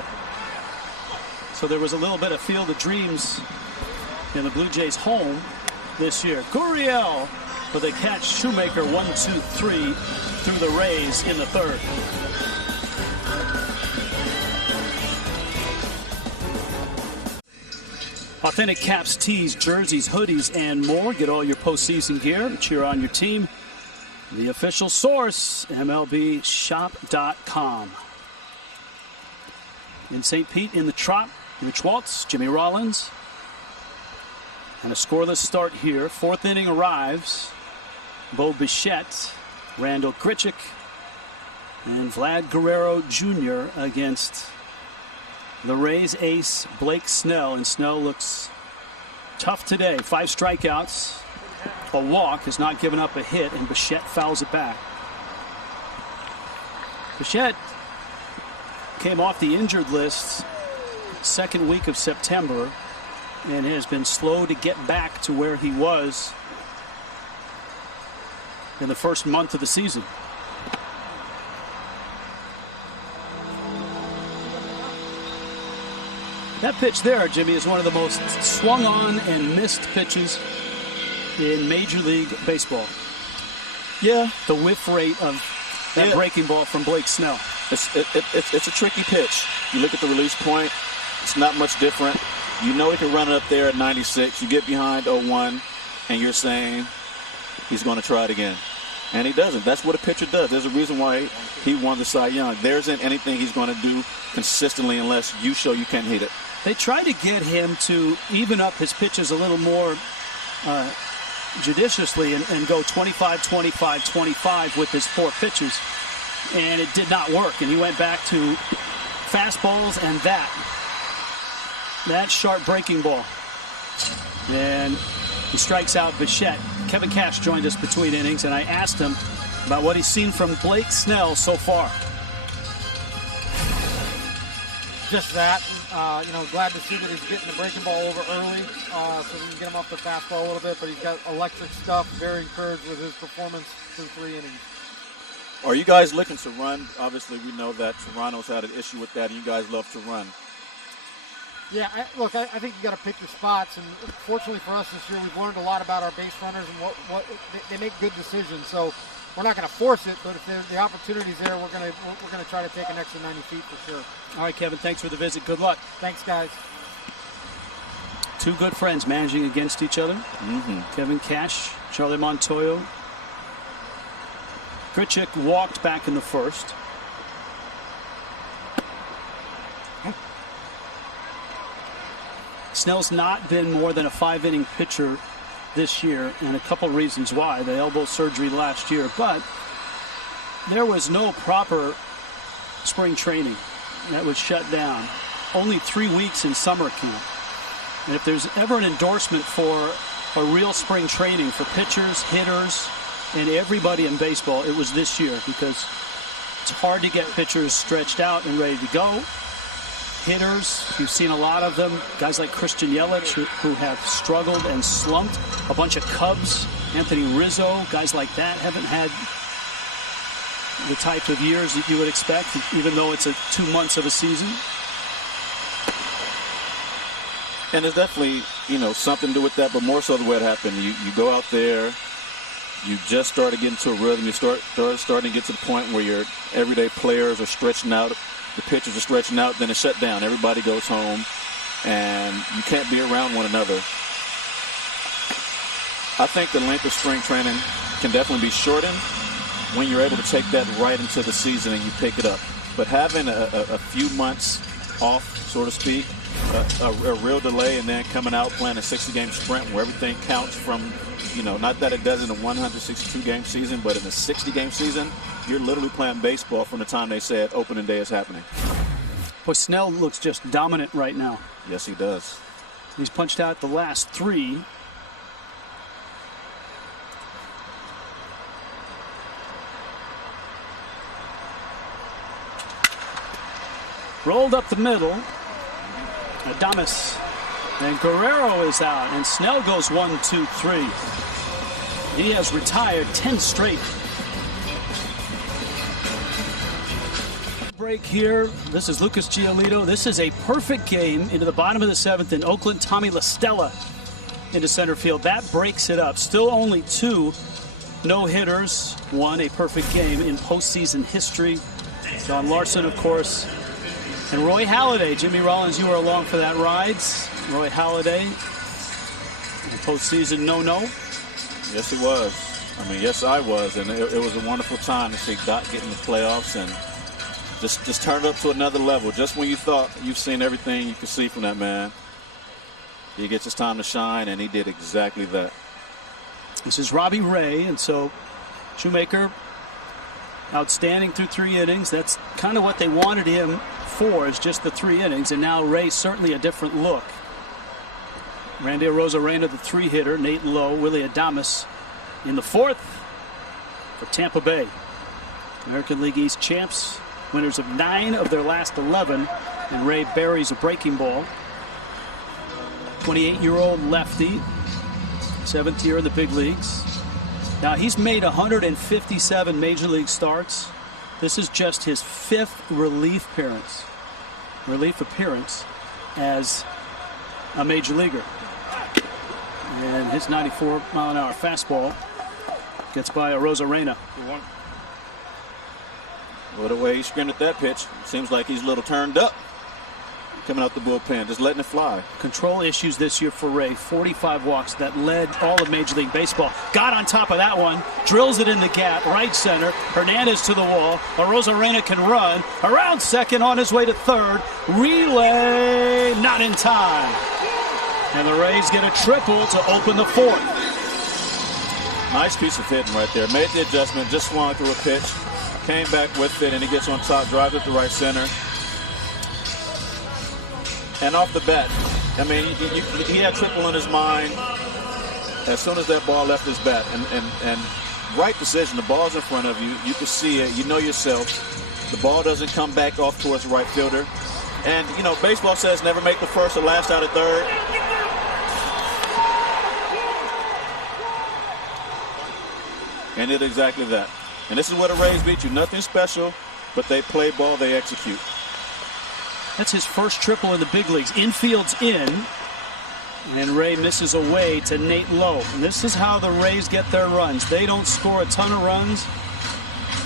So there was a little bit of Field of Dreams in the Blue Jays' home this year. Gurriel with a catch. Shoemaker 1-2-3 through the Rays in the third. Authentic caps, tees, jerseys, hoodies, and more. Get all your postseason gear and cheer on your team. The official source, MLBshop.com. In St. Pete in the Trop, Rich Waltz, Jimmy Rollins. And a scoreless start here. Fourth inning arrives. Bo Bichette, Randall Grichuk, and Vlad Guerrero Jr. against the Rays ace Blake Snell. And Snell looks tough today. 5 strikeouts. A walk, has not given up a hit, and Bichette fouls it back. Bichette came off the injured list second week of September and has been slow to get back to where he was in the first month of the season. That pitch there, Jimmy, is one of the most swung on and missed pitches in Major League Baseball. Yeah. The whiff rate of that breaking ball from Blake Snell. It's a tricky pitch. You look at the release point, it's not much different. You know he can run it up there at 96. You get behind 0-1, and you're saying he's going to try it again. And he doesn't. That's what a pitcher does. There's a reason why he won the Cy Young. There isn't anything he's going to do consistently unless you show you can't hit it. They tried to get him to even up his pitches a little more judiciously and go 25-25-25 with his 4 pitches. And it did not work. And he went back to fastballs and that sharp breaking ball. And he strikes out Bichette. Kevin Cash joined us between innings, and I asked him about what he's seen from Blake Snell so far. Just that. Glad to see that he's getting the breaking ball over early so we can get him off the fastball a little bit, but he's got electric stuff. Very encouraged with his performance through 3 innings. Are you guys looking to run? Obviously, we know that Toronto's had an issue with that, and you guys love to run. Yeah, I think you got to pick your spots, and fortunately for us this year, we've learned a lot about our base runners and what they make good decisions. So we're not going to force it, but if the opportunity's there, we're going to try to take an extra 90 feet for sure. All right, Kevin, thanks for the visit. Good luck. Thanks, guys. 2 good friends managing against each other. Kevin Cash, Charlie Montoyo. Grichuk walked back in the first. Snell's not been more than a 5-inning pitcher this year, and a couple reasons why. The elbow surgery last year, but there was no proper spring training. That was shut down. Only 3 weeks in summer camp. And if there's ever an endorsement for a real spring training for pitchers, hitters, and everybody in baseball, it was this year, because it's hard to get pitchers stretched out and ready to go. Hitters, you've seen a lot of them. Guys like Christian Yelich who have struggled and slumped. A bunch of Cubs, Anthony Rizzo, guys like that haven't had the type of years that you would expect, even though it's 2 months of a season. And there's definitely, something to do with that, but more so the way it happened. You go out there, you just start to get into a rhythm. You starting to get to the point where your everyday players are stretching out. The pitchers are stretching out, then it's shut down. Everybody goes home, and you can't be around one another. I think the length of spring training can definitely be shortened when you're able to take that right into the season and you pick it up. But having a few months off, so to speak, a real delay, and then coming out playing a 60-game sprint where everything counts from, not that it does in a 162-game season, but in a 60-game season, you're literally playing baseball from the time they said opening day is happening. Boy, Snell looks just dominant right now. Yes, he does. He's punched out the last 3. Rolled up the middle. Adames. And Guerrero is out. And Snell goes 1, 2, 3. He has retired 10 straight. Break here. This is Lucas Giolito. This is a perfect game into the bottom of the 7th in Oakland. Tommy La Stella into center field. That breaks it up. Still only 2 no-hitters. 1 a perfect game in postseason history. Don Larson, of course. And Roy Halladay. Jimmy Rollins, you were along for that ride. Roy Halladay, a postseason no-no. Yes, he was. I mean, yes, I was. And it was a wonderful time to see Doc get in the playoffs and just turn it up to another level. Just when you thought you've seen everything you could see from that man, he gets his time to shine, and he did exactly that. This is Robbie Ray, and so Shoemaker outstanding through 3 innings. That's kind of what they wanted him for, is just the 3 innings, and now Ray certainly a different look. Randy Arozarena, the 3-hitter, Nate Lowe, Willie Adames in the 4th for Tampa Bay. American League East champs, winners of 9 of their last 11, and Ray buries a breaking ball. 28-year-old lefty, 7th year in the big leagues. Now he's made 157 major league starts. This is just his 5th relief appearance as a major leaguer. And his 94-mile-an-hour fastball gets by Arozarena. Well, the way he screamed at that pitch, seems like he's a little turned up coming out the bullpen, just letting it fly. Control issues this year for Ray. 45 walks that led all of Major League Baseball. Got on top of that one, drills it in the gap, right center. Hernandez to the wall. Arozarena can run around second, on his way to third. Relay, not in time. And the Rays get a triple to open the 4th. Nice piece of hitting right there. Made the adjustment, just swung through a pitch, came back with it, and he gets on top, drives it to right center. And off the bat, I mean, he had triple in his mind as soon as that ball left his bat. And right decision, the ball's in front of you. You can see it. You know yourself. The ball doesn't come back off towards the right fielder. And, you know, baseball says never make the first or last out at third. And did exactly that. And this is where the Rays beat you. Nothing special, but they play ball, they execute. That's his first triple in the big leagues. Infield's in, and Ray misses away to Nate Lowe. And this is how the Rays get their runs. They don't score a ton of runs,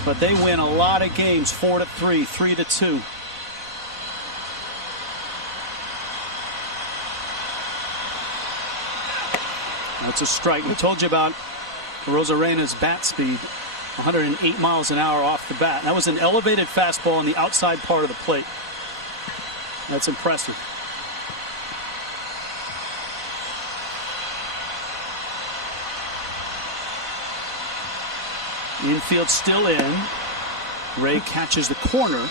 but they win a lot of games, 4-3, 3-2. That's a strike. We told you about Arozarena's bat speed, 108 miles an hour off the bat. That was an elevated fastball on the outside part of the plate. That's impressive. The infield still in. Ray catches the corner.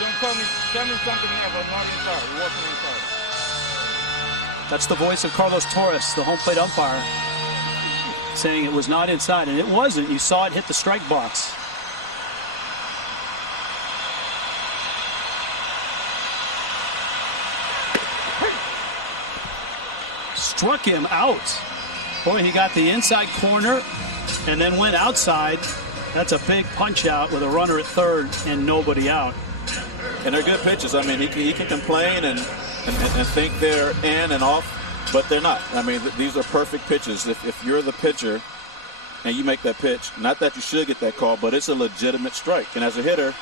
Don't tell me something there, but not inside. You're walking inside. That's the voice of Carlos Torres, the home plate umpire, saying it was not inside, and it wasn't. You saw it hit the strike box. Struck him out. Boy, he got the inside corner and then went outside. That's a big punch out with a runner at third and nobody out. And they're good pitches. I mean, he can complain and think they're in and off, but they're not. I mean, these are perfect pitches. If you're the pitcher and you make that pitch, not that you should get that call, but it's a legitimate strike. And as a hitter,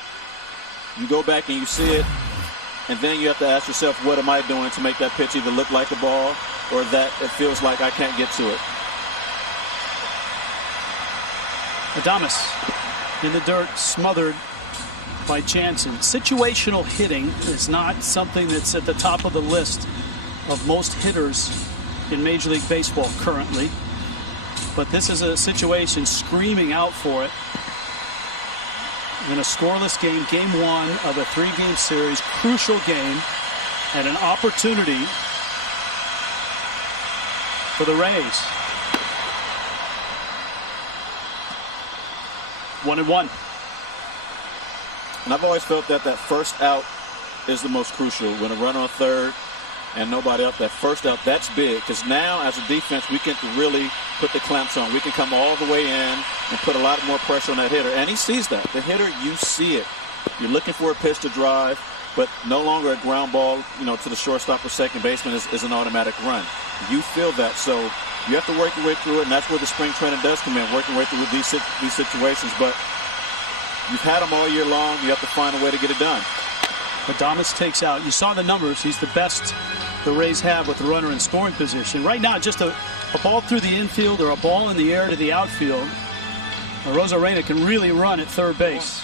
you go back and you see it, and then you have to ask yourself, what am I doing to make that pitch either look like a ball or that it feels like I can't get to it? Adames in the dirt, smothered by Jansen. Situational hitting is not something that's at the top of the list of most hitters in Major League Baseball currently. But this is a situation screaming out for it. In a scoreless game, game 1 of a 3-game series, crucial game, and an opportunity for the Rays. 1-1. And I've always felt that first out is the most crucial. When a run on third and nobody up, that first out, that's big. Because now, as a defense, we can really put the clamps on. We can come all the way in and put a lot more pressure on that hitter. And he sees that. The hitter, you see it. You're looking for a pitch to drive, but no longer a ground ball, to the shortstop or second baseman is an automatic run. You feel that. So you have to work your way through it, and that's where the spring training does come in, working your way through these situations. But you've had them all year long. You have to find a way to get it done. Adames takes out. You saw the numbers. He's the best the Rays have with the runner in scoring position. Right now, just a ball through the infield or a ball in the air to the outfield. Rosarena can really run at third base.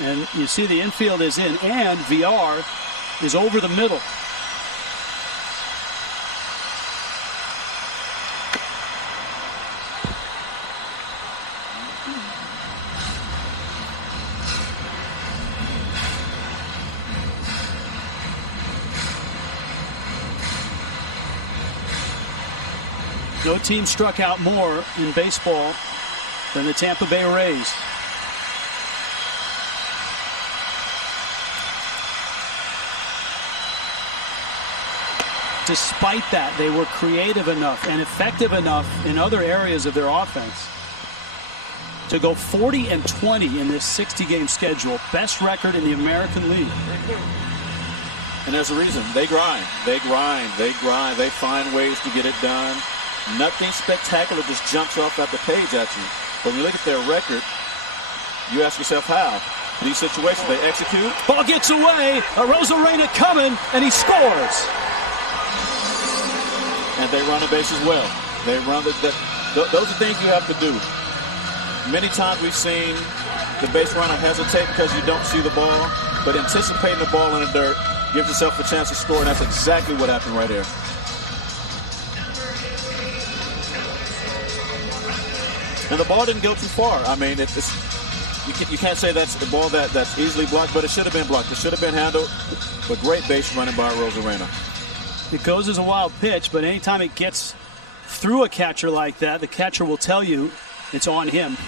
And you see the infield is in, and VR is over the middle. No team struck out more in baseball than the Tampa Bay Rays. Despite that, they were creative enough and effective enough in other areas of their offense to go 40-20 in this 60-game schedule. Best record in the American League. And there's a reason. They grind. They grind. They grind. They find ways to get it done. Nothing spectacular just jumps off at the page at you. But when you look at their record, you ask yourself how. In these situations, they execute. Ball gets away. Rosarena coming, and he scores. And they run the bases well. They run those are things you have to do. Many times we've seen the base runner hesitate because you don't see the ball, but anticipating the ball in the dirt gives yourself a chance to score, and that's exactly what happened right here. And the ball didn't go too far. I mean, you can't say that's the ball that's easily blocked, but it should have been blocked. It should have been handled. But great base running by Rosarena. It goes as a wild pitch, but anytime it gets through a catcher like that, the catcher will tell you it's on him.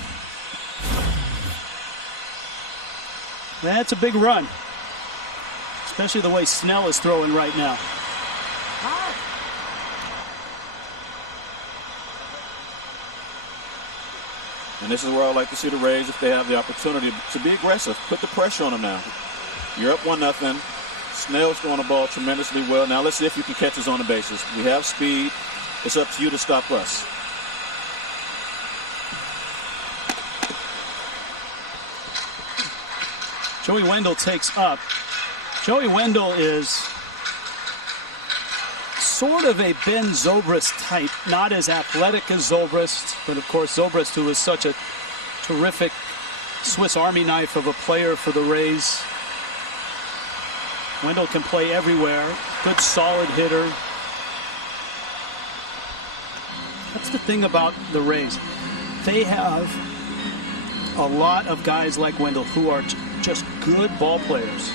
That's a big run, especially the way Snell is throwing right now. And this is where I like to see the Rays, if they have the opportunity, to be aggressive. Put the pressure on them now. You're up 1-0. Snell's throwing the ball tremendously well. Now let's see if you can catch us on the bases. We have speed. It's up to you to stop us. Joey Wendell takes up. Joey Wendell is sort of a Ben Zobrist type, not as athletic as Zobrist, but of course Zobrist, who is such a terrific Swiss Army knife of a player for the Rays. Wendell can play everywhere. Good solid hitter. That's the thing about the Rays. They have a lot of guys like Wendell who are just good ball players.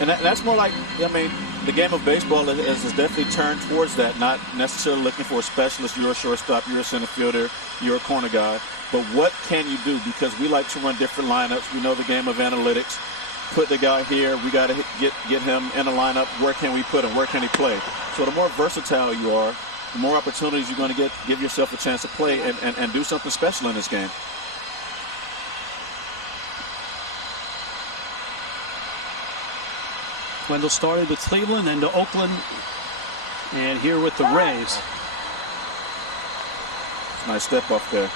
And that's more like, I mean, the game of baseball has definitely turned towards that, not necessarily looking for a specialist. You're a shortstop, you're a center fielder, you're a corner guy. But what can you do? Because we like to run different lineups. We know the game of analytics. Put the guy here. We got to get him in a lineup. Where can we put him? Where can he play? So the more versatile you are, the more opportunities you're going to give yourself a chance to play and do something special in this game. Wendell started with Cleveland, then to Oakland, and here with the Rays. Nice step up there.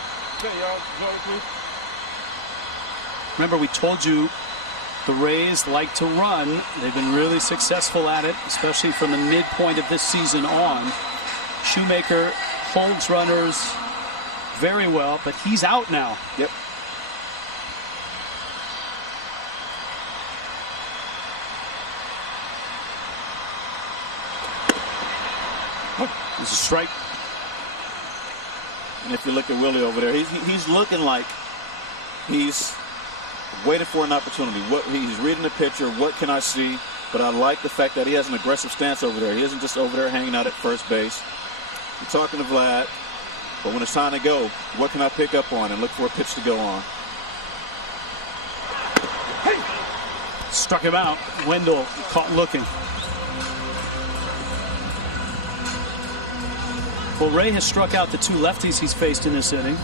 Remember, we told you the Rays like to run. They've been really successful at it, especially from the midpoint of this season on. Shoemaker holds runners very well, but he's out now. Yep. It's a strike. And if you look at Willie over there, he's looking like he's waiting for an opportunity. He's reading the pitcher. What can I see? But I like the fact that he has an aggressive stance over there. He isn't just over there hanging out at first base. I'm talking to Vlad, but when it's time to go, what can I pick up on and look for a pitch to go on? Struck him out. Wendell caught looking. Well, Ray has struck out the two lefties he's faced in this inning.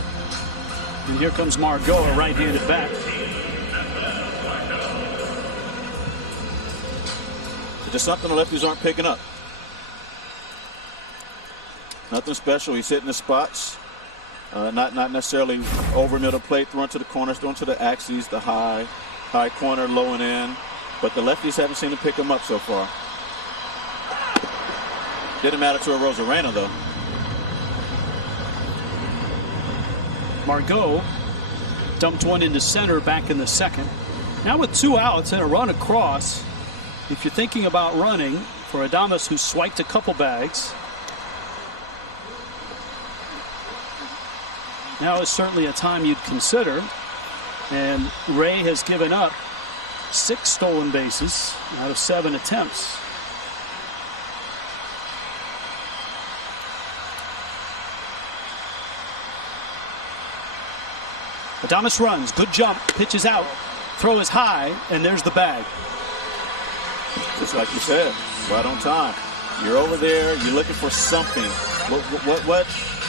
And here comes Margot, a right-handed bat. It's just something the lefties aren't picking up. Nothing special. He's hitting the spots. Not necessarily over middle plate, throwing to the corners, throwing to the axes, the high. High corner, low and in. But the lefties haven't seemed to pick him up so far. Didn't matter to a Rosarena, though. Margot dumped one into center back in the second. Now with 2 outs and a run across, if you're thinking about running for Adames, who swiped a couple bags, now is certainly a time you'd consider. And Ray has given up 6 stolen bases out of 7 attempts. Adames runs, good jump, pitches out, throw is high, and there's the bag. Just like you said, right on time. You're over there, you're looking for something.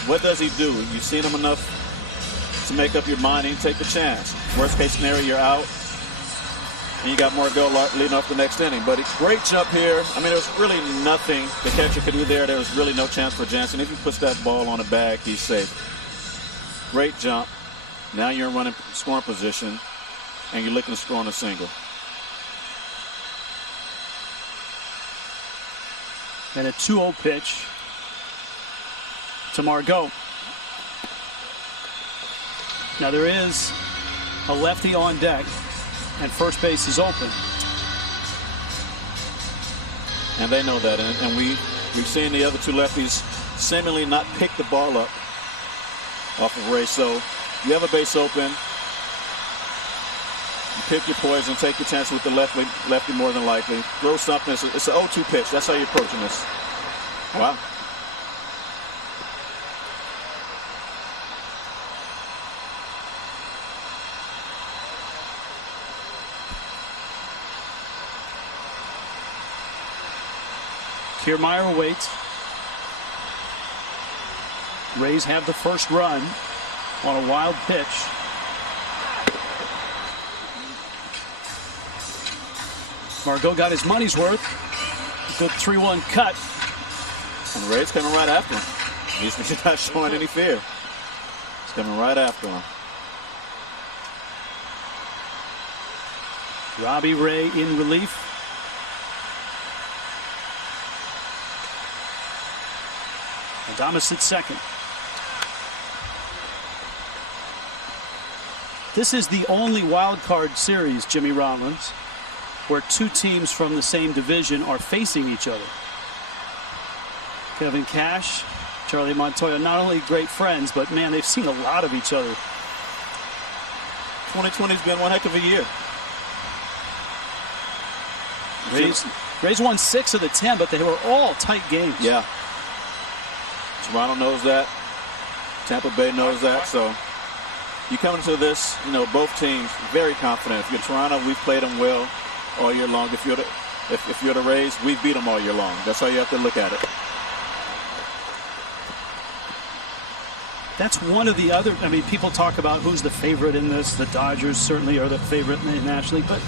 What does he do? You've seen him enough to make up your mind and take the chance. Worst case scenario, you're out. And you got Margot leading off the next inning. But a great jump here. I mean, there was really nothing the catcher could do there. There was really no chance for Jansen. If he puts that ball on a bag, he's safe. Great jump. Now you're in running scoring position, and you're looking to score on a single. And a 2-0 pitch to Margot. Now there is a lefty on deck, and first base is open. And they know that, and we've seen the other 2 lefties seemingly not pick the ball up off of Ray. So you have a base open. You pick your poison, take your chance with the lefty more than likely. Throw something. It's an 0-2 pitch. That's how you're approaching this. Wow. Kiermaier waits. Rays have the first run on a wild pitch. Margot got his money's worth. Good 3-1 cut. And Ray's coming right after him. He's not showing any fear. He's coming right after him. Robbie Ray in relief. Adames at second. This is the only wild card series, Jimmy Rollins, where 2 teams from the same division are facing each other. Kevin Cash, Charlie Montoya, not only great friends, but man, they've seen a lot of each other. 2020's been one heck of a year. Rays won 6 of the 10, but they were all tight games. Yeah. Toronto knows that. Tampa Bay knows that. So you come into this, both teams very confident. If you're Toronto, we've played them well all year long. If you're the Rays, we've beat them all year long. That's how you have to look at it. That's one of the other, people talk about who's the favorite in this. The Dodgers certainly are the favorite in the National League, but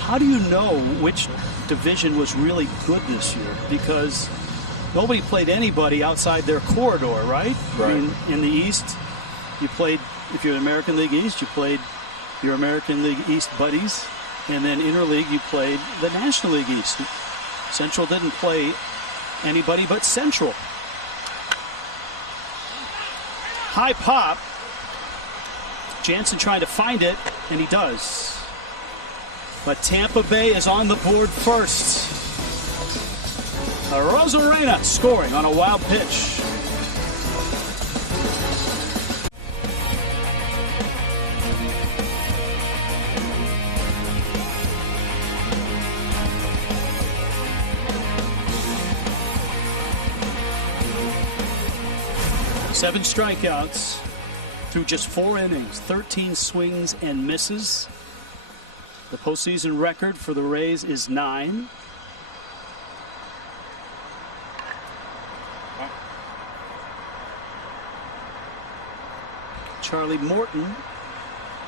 how do you know which division was really good this year? Because nobody played anybody outside their corridor, right? Right. In the East, you played, if you're in American League East, you played your American League East buddies, and then interleague you played the National League East. Central didn't play anybody but Central. High pop. Jansen trying to find it, and he does. But Tampa Bay is on the board first. Rosarena scoring on a wild pitch. Seven strikeouts through just 4 innings, 13 swings and misses. The postseason record for the Rays is 9. Charlie Morton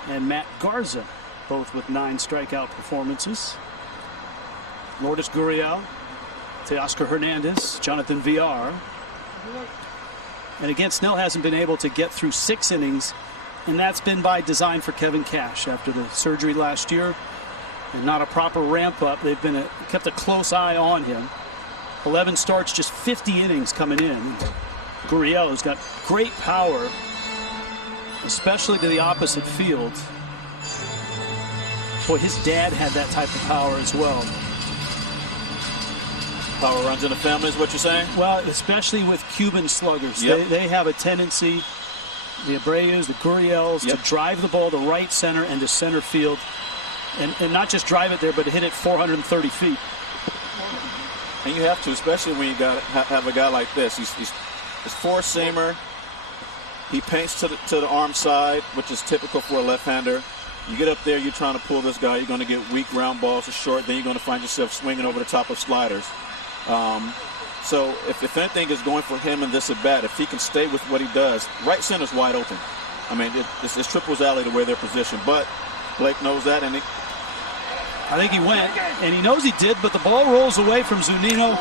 and Matt Garza, both with 9 strikeout performances. Lourdes Gurriel, Teoscar Hernandez, Jonathan Villar. And again, Snell hasn't been able to get through 6 innings and that's been by design for Kevin Cash after the surgery last year and not a proper ramp up. They've been kept a close eye on him. 11 starts, just 50 innings coming in. Gurriel's got great power, especially to the opposite field. Boy, his dad had that type of power as well. Power runs in the family is what you're saying? Well, especially with Cuban sluggers. Yep. They have a tendency, the Abreu's, the Gurriels, to drive the ball to right center and to center field. And not just drive it there, but hit it 430 feet. And you have to, especially when you have a guy like this. He's four-seamer. He paints to the arm side, which is typical for a left-hander. You get up there, you're trying to pull this guy. You're going to get weak ground balls to short. Then you're going to find yourself swinging over the top of sliders. So if anything is going for him in this at-bat, if he can stay with what he does, right center's wide open. I mean, it's Triple's alley the way they're positioned. But Blake knows that, and I think he went, and he knows he did, but the ball rolls away from Zunino,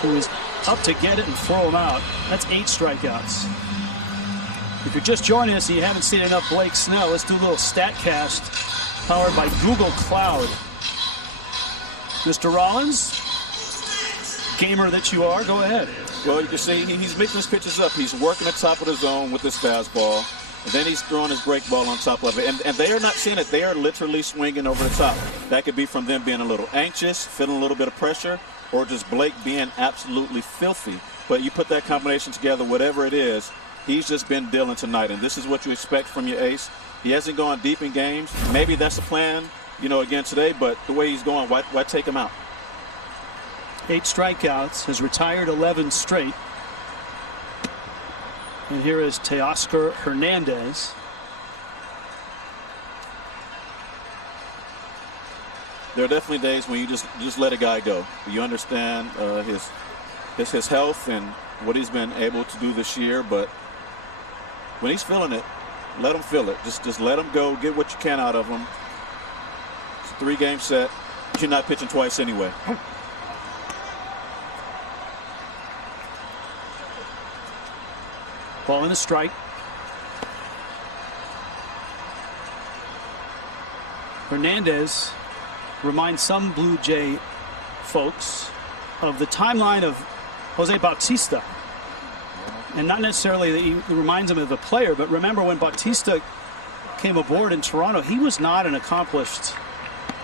who is up to get it and throw him out. That's 8 strikeouts. If you're just joining us and you haven't seen enough Blake Snell, let's do a little StatCast powered by Google Cloud. Mr. Rollins, gamer that you are, go ahead. Well, you can see he's mixing his pitches up. He's working the top of the zone with his fastball, and then he's throwing his break ball on top of it. And they are not seeing it. They are literally swinging over the top. That could be from them being a little anxious, feeling a little bit of pressure, or just Blake being absolutely filthy. But you put that combination together, whatever it is, he's just been dealing tonight, and this is what you expect from your ace. He hasn't gone deep in games. Maybe that's the plan, again today, but the way he's going, why take him out? 8 strikeouts, has retired 11 straight. And here is Teoscar Hernandez. There are definitely days when you just let a guy go. You understand his health and what he's been able to do this year, but when he's feeling it, let him feel it. Just let him go. Get what you can out of him. It's a 3-game set. You're not pitching twice anyway. Ball in a strike. Hernandez reminds some Blue Jay folks of the timeline of Jose Bautista. And not necessarily that he reminds him of the player, but remember when Bautista came aboard in Toronto, he was not an accomplished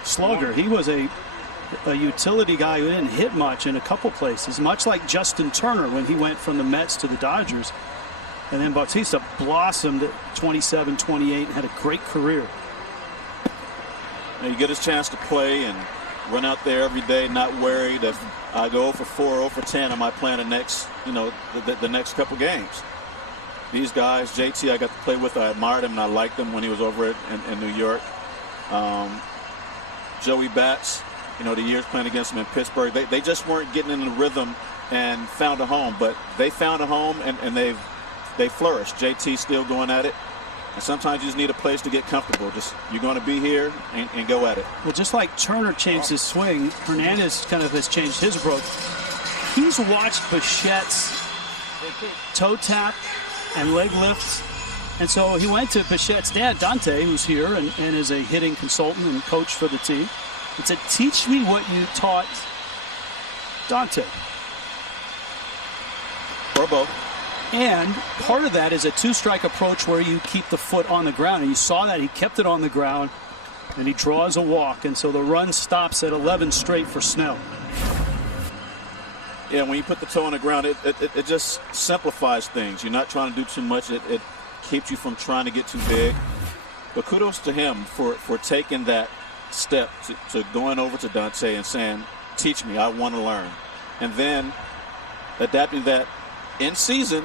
slugger. He was a utility guy who didn't hit much in a couple places, much like Justin Turner when he went from the Mets to the Dodgers. And then Bautista blossomed at 27, 28, and had a great career. You get his chance to play and run out there every day, not worried if I go 0 for 4, 0 for 10, am I playing the next, the next couple games? These guys, JT, I got to play with. I admired him and I liked him when he was over in New York. Joey Bats, the years playing against him in Pittsburgh, they just weren't getting in the rhythm and found a home. But they found a home and they flourished. JT still going at it. And sometimes you just need a place to get comfortable. You're going to be here and go at it. Well, just like Turner changed his swing, Hernandez kind of has changed his approach. He's watched Bichette's toe tap and leg lifts. And so he went to Bichette's dad, Dante, who's here and is a hitting consultant and coach for the team, and said, teach me what you taught Dante. Or both. And part of that is a 2-strike approach where you keep the foot on the ground. And you saw that he kept it on the ground and he draws a walk. And so the run stops at 11 straight for Snell. Yeah, when you put the toe on the ground, it just simplifies things. You're not trying to do too much. It keeps you from trying to get too big. But kudos to him for taking that step to going over to Dante and saying, teach me, I want to learn. And then adapting that in season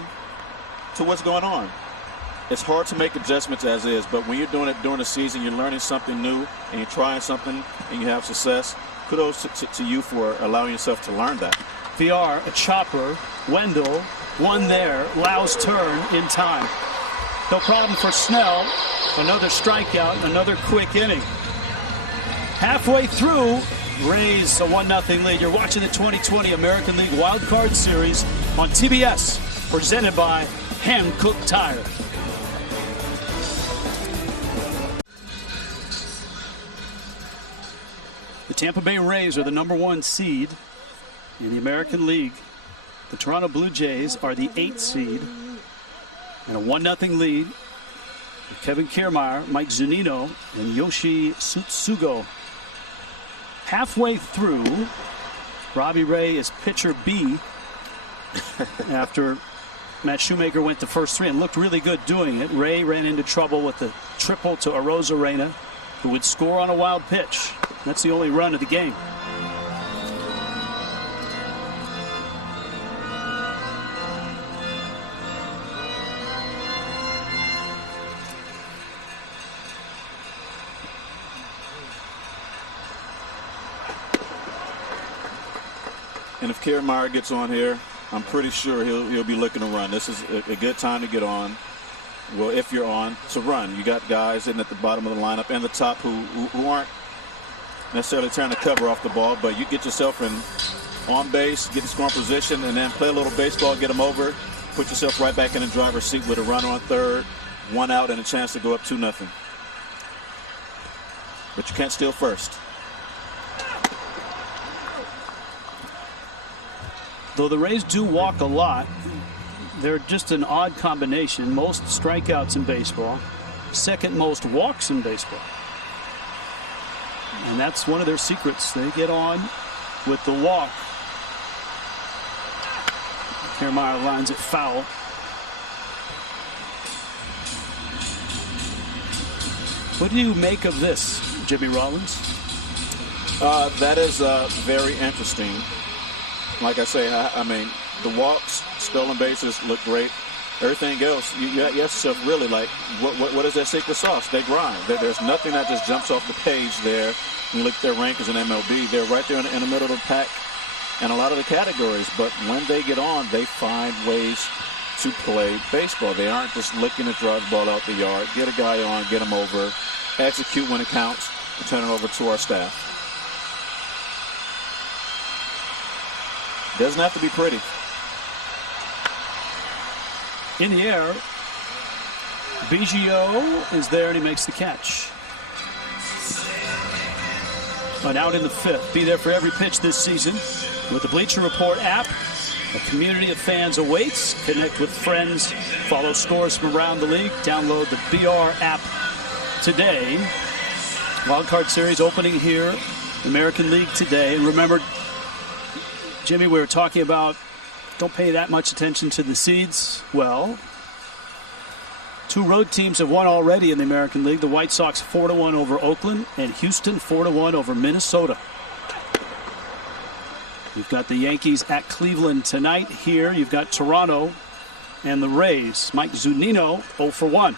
to what's going on. It's hard to make adjustments as is, but when you're doing it during the season, you're learning something new and you're trying something and you have success. Kudos to you for allowing yourself to learn that. VR, a chopper, Wendell, one there, Lau's turn in time. No problem for Snell. Another strikeout, another quick inning. Halfway through, Rays a 1-0 lead. You're watching the 2020 American League Wild Card Series on TBS, presented by Hankook Tire. Tampa Bay Rays are the #1 seed in the American League. The Toronto Blue Jays are the 8th seed. And a 1-0 lead. Kevin Kiermaier, Mike Zunino, and Yoshi Tsutsugo. Halfway through, Robbie Ray is pitcher B after Matt Shoemaker went the first 3 and looked really good doing it. Ray ran into trouble with the triple to Arozarena, who would score on a wild pitch. That's the only run of the game. And if Kiermaier gets on here, I'm pretty sure he'll be looking to run. This is a good time to get on. Well, if you're on, to run. You got guys in at the bottom of the lineup and the top who aren't necessarily trying to cover off the ball, but you get yourself in on base, get in scoring position, and then play a little baseball, get them over, put yourself right back in the driver's seat with a runner on third, 1 out, and a chance to go up 2-0. But you can't steal first. Though the Rays do walk a lot, they're just an odd combination. Most strikeouts in baseball, second most walks in baseball. And that's one of their secrets. They get on with the walk. Kiermaier lines it foul. What do you make of this, Jimmy Rollins? That is very interesting. Like I say, I mean, the walks, stolen bases look great. Everything else, you ask yourself really, like, what is their secret sauce? They grind. There's nothing that just jumps off the page there. When you look at their rankings in MLB, they're right there in the middle of the pack in a lot of the categories. But when they get on, they find ways to play baseball. They aren't just looking to drive the ball out the yard, get a guy on, get him over, execute when it counts, and turn it over to our staff. Doesn't have to be pretty. In the air, Biggio is there and he makes the catch. An out in the 5th. Be there for every pitch this season. With the Bleacher Report app, a community of fans awaits. Connect with friends. Follow scores from around the league. Download the BR app today. Wildcard Series opening here. American League today. And remember, Jimmy, we were talking about don't pay that much attention to the seeds. Well, 2 road teams have won already in the American League. The White Sox 4-1 over Oakland and Houston 4-1 over Minnesota. You've got the Yankees at Cleveland tonight. Here you've got Toronto and the Rays. Mike Zunino 0-for-1.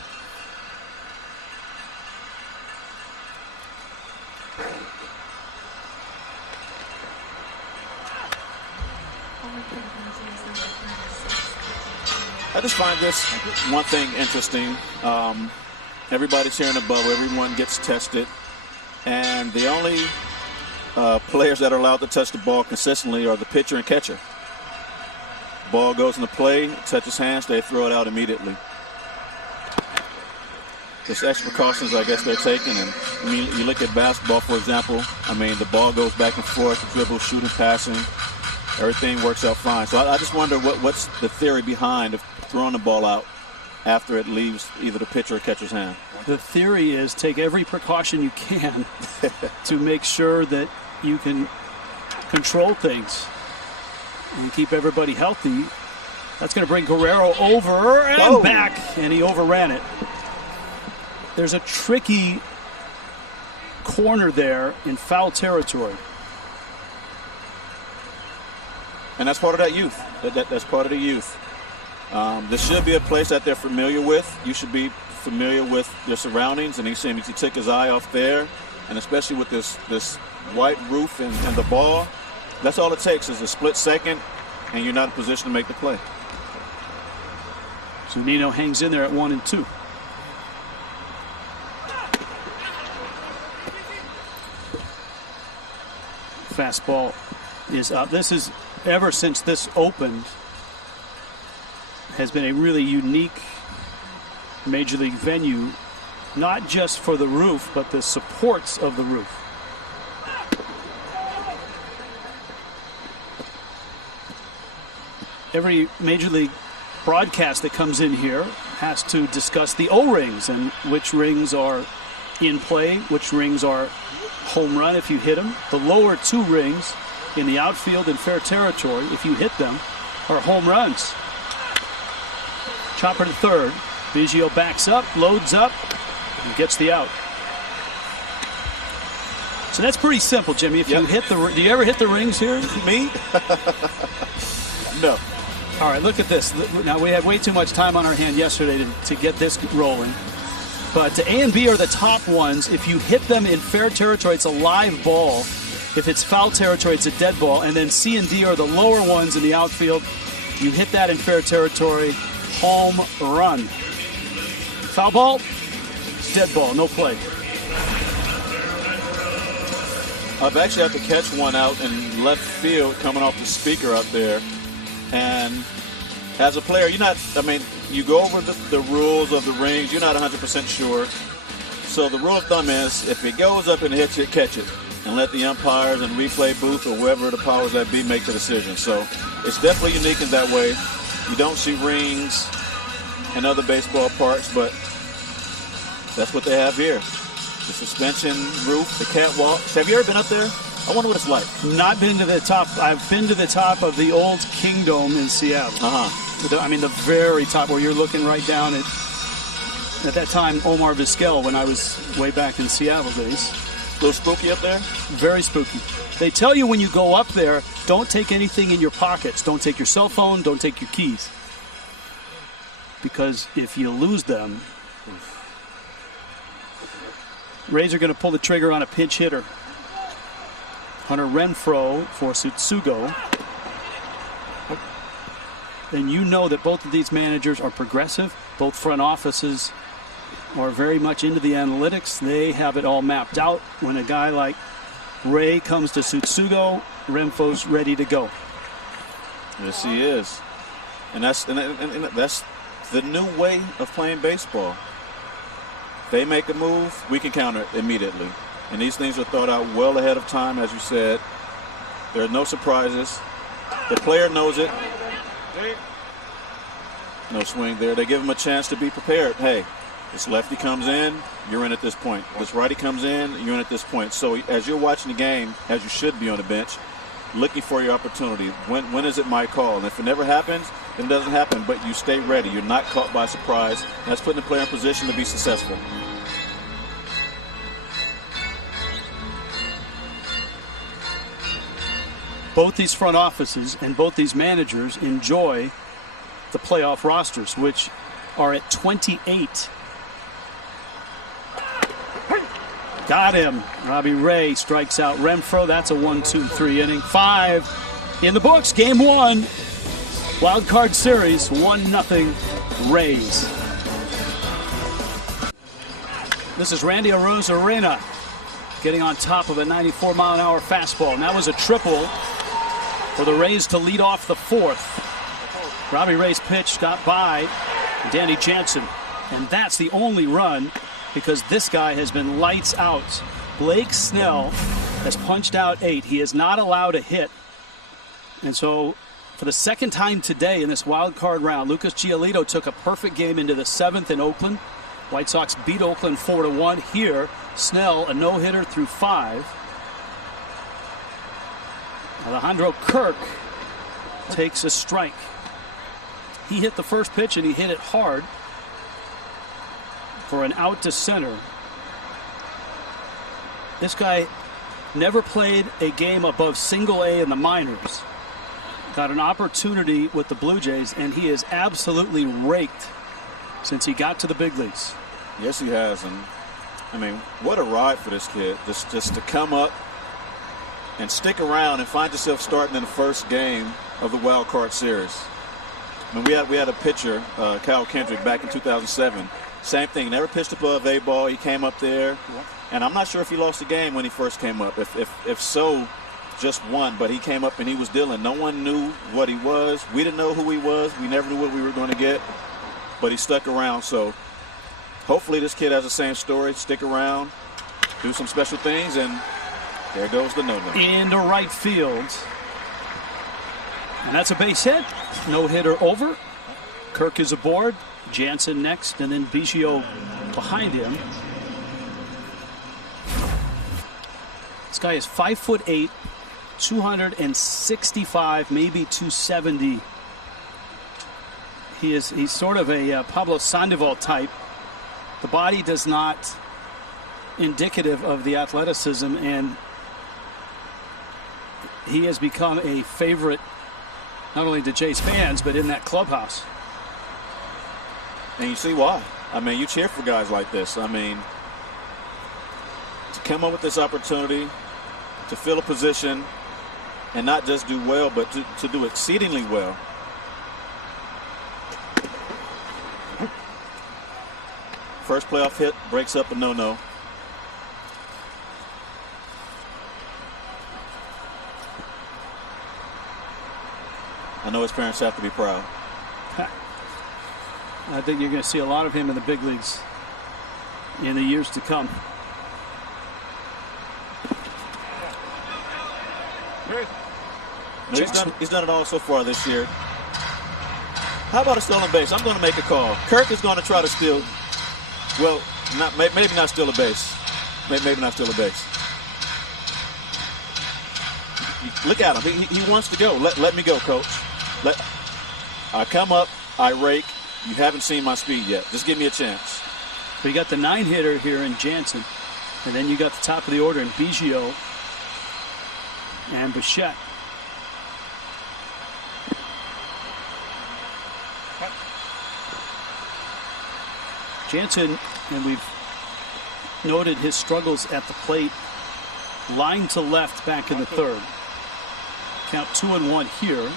I just find this one thing interesting. Everybody's here in the bubble. Everyone gets tested. And the only players that are allowed to touch the ball consistently are the pitcher and catcher. Ball goes into play, touches hands, they throw it out immediately. Just extra precautions, I guess, they're taking. And when you look at basketball, for example, I mean, the ball goes back and forth, dribble, shooting, passing. Everything works out fine. So I just wonder what's the theory behind of throwing the ball out after it leaves either the pitcher or catcher's hand. The theory is take every precaution you can to make sure that you can control things and keep everybody healthy. That's going to bring Guerrero over and back, and he overran it. There's a tricky corner there in foul territory. And that's part of that youth. That's part of the youth. This should be a place that they're familiar with. You should be familiar with your surroundings, and he took his eye off there, and especially with this white roof and the ball, that's all it takes is a split second, and you're not in position to make the play. Zunino hangs in there at 1 and 2. Fastball is up. This is, ever since this opened, has been a really unique Major League venue, not just for the roof, but the supports of the roof. every Major League broadcast that comes in here has to discuss the O-rings and which rings are in play, which rings are home run if you hit them. The lower 2 rings in the outfield in fair territory, if you hit them, are home runs. Chopper to third. Biggio backs up, loads up, and gets the out. So that's pretty simple, Jimmy. If you hit the, do you ever hit the rings here? Me? No. All right, look at this. Now, we had way too much time on our hand yesterday to get this rolling. But A and B are the top ones. If you hit them in fair territory, it's a live ball. If it's foul territory, it's a dead ball. And then C and D are the lower ones in the outfield. You hit that in fair territory, home run. Foul ball, dead ball, no play. I've actually had to catch one out in left field coming off the speaker out there. And as a player, you're not, I mean, you go over the rules of the rings, you're not 100% sure. So the rule of thumb is if it goes up and hits it, catch it. And let the umpires and replay booth or whoever the powers that be make the decision. So it's definitely unique in that way. You don't see rings in other baseball parks, but that's what they have here. The suspension roof, the catwalks. Have you ever been up there? I wonder what it's like. Not been to the top. I've been to the top of the old Kingdom in Seattle. I mean, the very top where you're looking right down at that time, Omar Vizquel, when I was way back in Seattle days. A little spooky up there? Very spooky. They tell you when you go up there, don't take anything in your pockets. Don't take your cell phone. Don't take your keys. Because if you lose them, Rays are going to pull the trigger on a pinch hitter. Hunter Renfroe for Tsutsugo. And you know that both of these managers are progressive. Both front offices are very much into the analytics. They have it all mapped out. When a guy like Ray comes to Tsutsugo, Renfroe's ready to go. Yes, he is. And that's the new way of playing baseball. They make a move, we can counter it immediately. And these things are thought out well ahead of time, as you said. There are no surprises. The player knows it. No swing there. They give him a chance to be prepared. Hey, this lefty comes in, you're in at this point. This righty comes in, you're in at this point. So as you're watching the game, as you should be on the bench, looking for your opportunity. When is it my call? And if it never happens, then it doesn't happen. But you stay ready. You're not caught by surprise. And that's putting the player in position to be successful. Both these front offices and both these managers enjoy the playoff rosters, which are at 28. Got him. Robbie Ray strikes out Renfroe. That's a 1-2-3 inning. 5 in the books. Game 1. Wild card series. 1-0 Rays. This is Randy Arozarena getting on top of a 94-mile-an-hour fastball. And that was a triple for the Rays to lead off the 4th. Robbie Ray's pitch got by Danny Jansen. And that's the only run because this guy has been lights out. Blake Snell has punched out 8. He is not allowed a hit. And so for the second time today in this wild card round, Lucas Giolito took a perfect game into the 7th in Oakland. White Sox beat Oakland 4-1. Here, Snell, a no-hitter through 5. Alejandro Kirk takes a strike. He hit the first pitch and he hit it hard for an out to center. This guy never played a game above single A in the minors. Got an opportunity with the Blue Jays and he is absolutely raked since he got to the big leagues. Yes, he has. And I mean, what a ride for this kid. Just to come up and stick around and find yourself starting in the first game of the wild card series. I mean, we had a pitcher, Kyle Kendrick, back in 2007. Same thing, never pitched above A ball. He came up there, and I'm not sure if he lost the game when he first came up. If so, just one. But he came up and he was dealing. No one knew what he was. We didn't know who he was. We never knew what we were going to get. But he stuck around. So hopefully this kid has the same story. Stick around, do some special things, and there goes the no-no. Into right field. And that's a base hit. No hitter over. Kirk is aboard. Jansen next, and then Biggio behind him. This guy is 5'8", 265, maybe 270. He's sort of a Pablo Sandoval type. The body does not indicative of the athleticism, and he has become a favorite not only to Jays fans but in that clubhouse. And you see why. I mean, you cheer for guys like this. I mean, to come up with this opportunity, to fill a position, and not just do well, but to do exceedingly well. First playoff hit breaks up a no-no. I know his parents have to be proud. I think you're going to see a lot of him in the big leagues in the years to come. No, he's done it all so far this year. How about a stolen base? I'm going to make a call. Kirk is going to try to steal. Well, maybe not steal a base. Maybe not steal a base. Look at him. He wants to go. Let me go, coach. I come up. I rake. You haven't seen my speed yet. Just give me a chance. So you got the 9-hitter here in Jansen, and then you got the top of the order in Biggio and Bichette. Jansen, and we've noted his struggles at the plate, line to left back in the third. Count 2-1 here.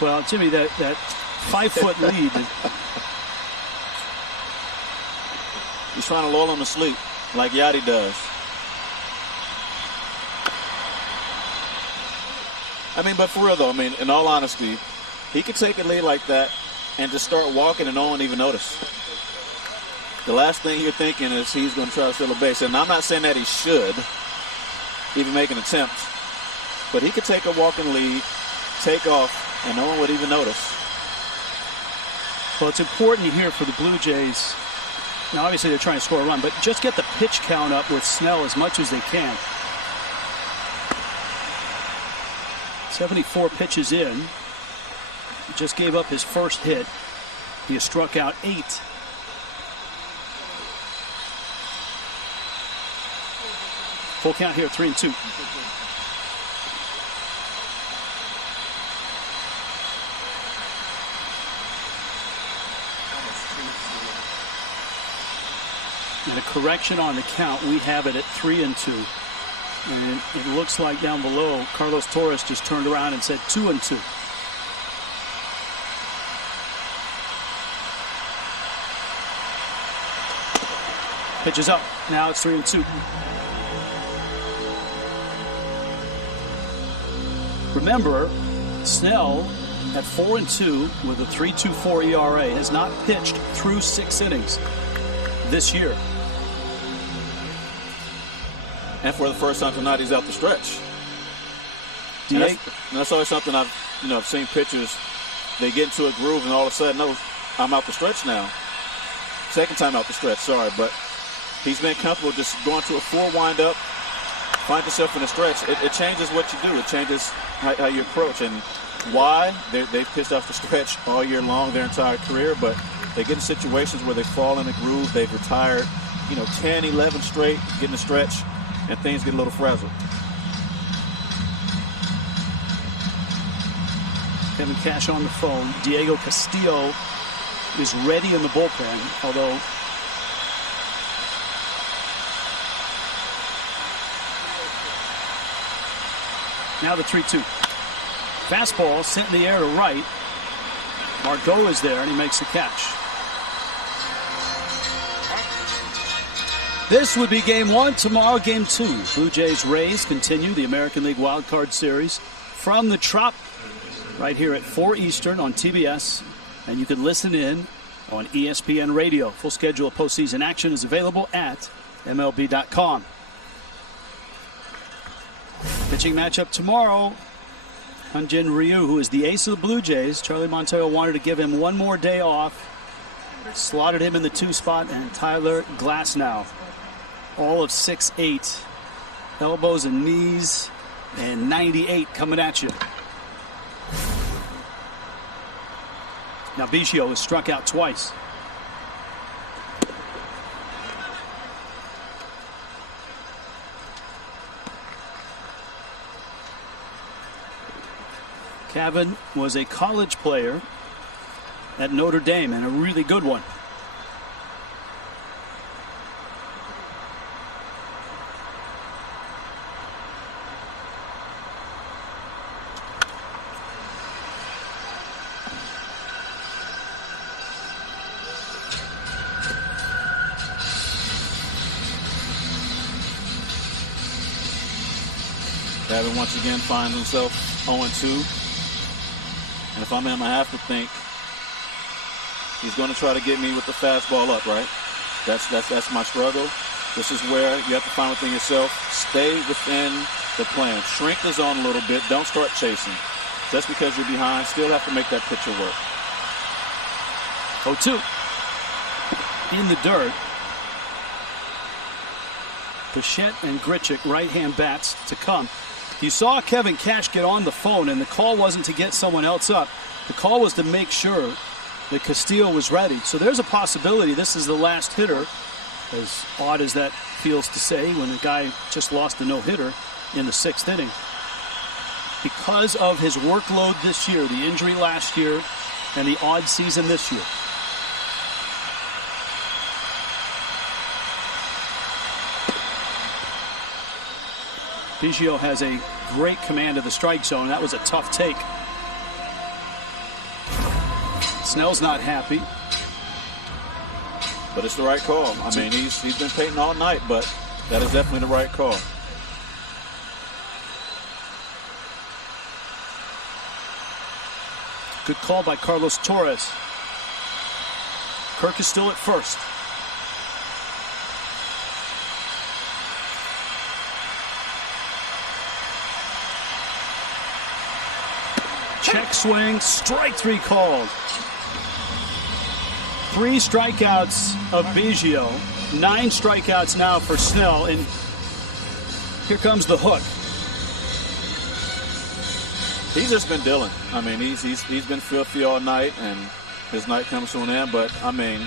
Well, Jimmy, that 5-foot lead. He's trying to lull him to sleep like Yachty does. I mean, but for real though, I mean, in all honesty, he could take a lead like that and just start walking and no one even notice. The last thing you're thinking is he's going to try to steal a base. And I'm not saying that he should even make an attempt, but he could take a walking lead, take off, and no one would even notice. Well, it's important here for the Blue Jays. Now, obviously, they're trying to score a run, but just get the pitch count up with Snell as much as they can. 74 pitches in. He just gave up his first hit. He has struck out 8. Full count here, 3-2. And a correction on the count. We have it at 3-2. And it looks like down below, Carlos Torres just turned around and said 2-2. Pitch is up. Now it's 3-2. Remember, Snell at 4-2 with a 3.24 ERA has not pitched through 6 innings this year. And for the first time tonight, he's out the stretch. And that's always something I've seen pitchers. They get into a groove, and all of a sudden, no, I'm out the stretch now. Second time out the stretch, sorry, but he's been comfortable just going to a full windup, find yourself in a stretch. It changes what you do. It changes how you approach. And why? They've pitched off the stretch all year long, their entire career, but they get in situations where they fall in a groove. They've retired, 10, 11 straight, get in the stretch, and things get a little frazzled. Kevin Cash on the phone. Diego Castillo is ready in the bullpen, although now the 3-2. Fastball sent in the air to right. Margot is there, and he makes the catch. This would be game 1. Tomorrow, game 2. Blue Jays Rays continue the American League Wild Card Series from the Trop right here at 4 Eastern on TBS. And you can listen in on ESPN Radio. Full schedule of postseason action is available at MLB.com. Pitching matchup tomorrow. Hyunjin Ryu, who is the ace of the Blue Jays. Charlie Montoyo wanted to give him one more day off. Slotted him in the 2 spot, and Tyler Glasnow. All of 6'8". Elbows and knees, and 98 coming at you. Now Biggio has struck out twice. Cavan was a college player at Notre Dame, and a really good one. Cavan once again finds himself 0-2. And if I'm him, I have to think he's going to try to get me with the fastball up, right? That's my struggle. This is where you have to find within yourself. Stay within the plan. Shrink the zone a little bit. Don't start chasing. Just because you're behind, still have to make that pitcher work. 0-2. In the dirt. Bichette and Grichuk, right-hand bats to come. You saw Kevin Cash get on the phone, and the call wasn't to get someone else up. The call was to make sure that Castillo was ready. So there's a possibility this is the last hitter, as odd as that feels to say when the guy just lost a no-hitter in the 6th inning. Because of his workload this year, the injury last year, and the odd season this year. Biggio has a great command of the strike zone. That was a tough take. Snell's not happy. But it's the right call. I mean, he's been painting all night, but that is definitely the right call. Good call by Carlos Torres. Kirk is still at first. Check swing, strike 3 called. 3 strikeouts of Biggio, 9 strikeouts now for Snell, and here comes the hook. He's just been dealing. I mean, he's been filthy all night, and his night comes to an end. But I mean,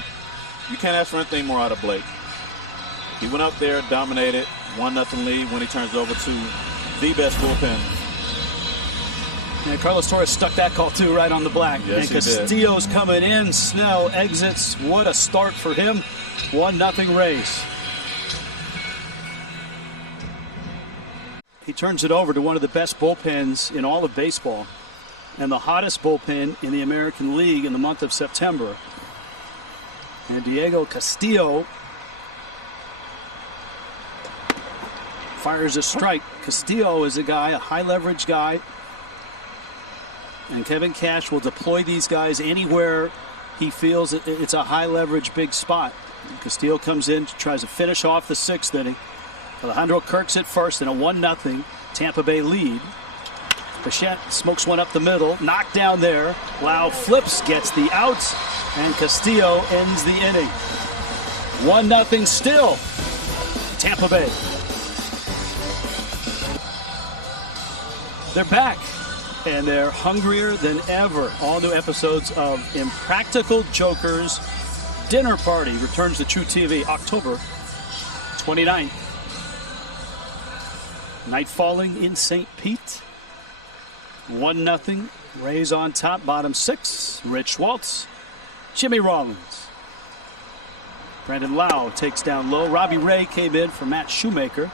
you can't ask for anything more out of Blake. He went up there, dominated, 1-0 lead when he turns over to the best bullpen. And Carlos Torres stuck that call too right on the black. Yes, and Castillo's coming in. Snell exits. What a start for him. 1-0 Rays. He turns it over to one of the best bullpens in all of baseball and the hottest bullpen in the American League in the month of September. And Diego Castillo fires a strike. Castillo is a guy, a high leverage guy. And Kevin Cash will deploy these guys anywhere he feels it's a high leverage big spot. And Castillo comes in, tries to finish off the 6th inning. Alejandro Kirk's at first in a 1-0 Tampa Bay lead. Bichette smokes one up the middle, knocked down there. Lau flips, gets the out, and Castillo ends the inning. 1-0 still, Tampa Bay. They're back. And they're hungrier than ever. All new episodes of Impractical Jokers Dinner Party returns to True TV October 29th. Night falling in St. Pete. 1-0. Rays on top, bottom 6. Rich Waltz, Jimmy Rollins. Brandon Lau takes down low. Robbie Ray came in for Matt Shoemaker.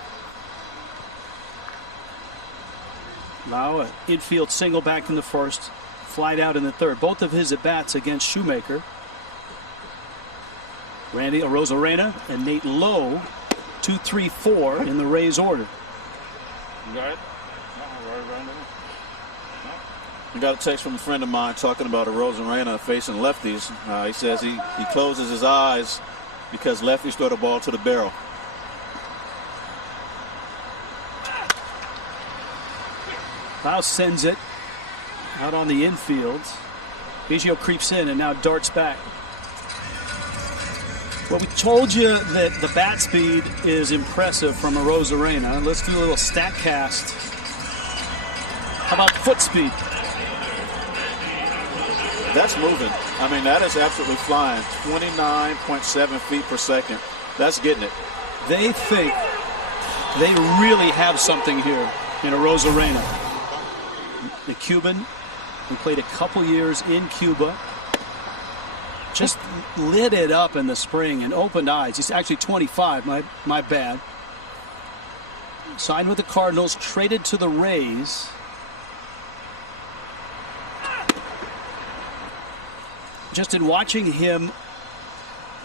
Lau, an infield single back in the 1st, flied out in the 3rd. Both of his at-bats against Shoemaker. Randy Arozarena and Nate Lowe, 2, 3, 4 in the Rays order. You got it? I got a text from a friend of mine talking about Arozarena facing lefties. He says he closes his eyes because lefties throw the ball to the barrel. Klaus sends it out on the infield. Biggio creeps in and now darts back. Well, we told you that the bat speed is impressive from Arozarena. Let's do a little stat cast. How about foot speed? That's moving. I mean, that is absolutely flying. 29.7 feet per second. That's getting it. They think they really have something here in Arozarena. The Cuban, who played a couple years in Cuba, just lit it up in the spring and opened eyes. He's actually 25, my bad. Signed with the Cardinals, traded to the Rays. Just in watching him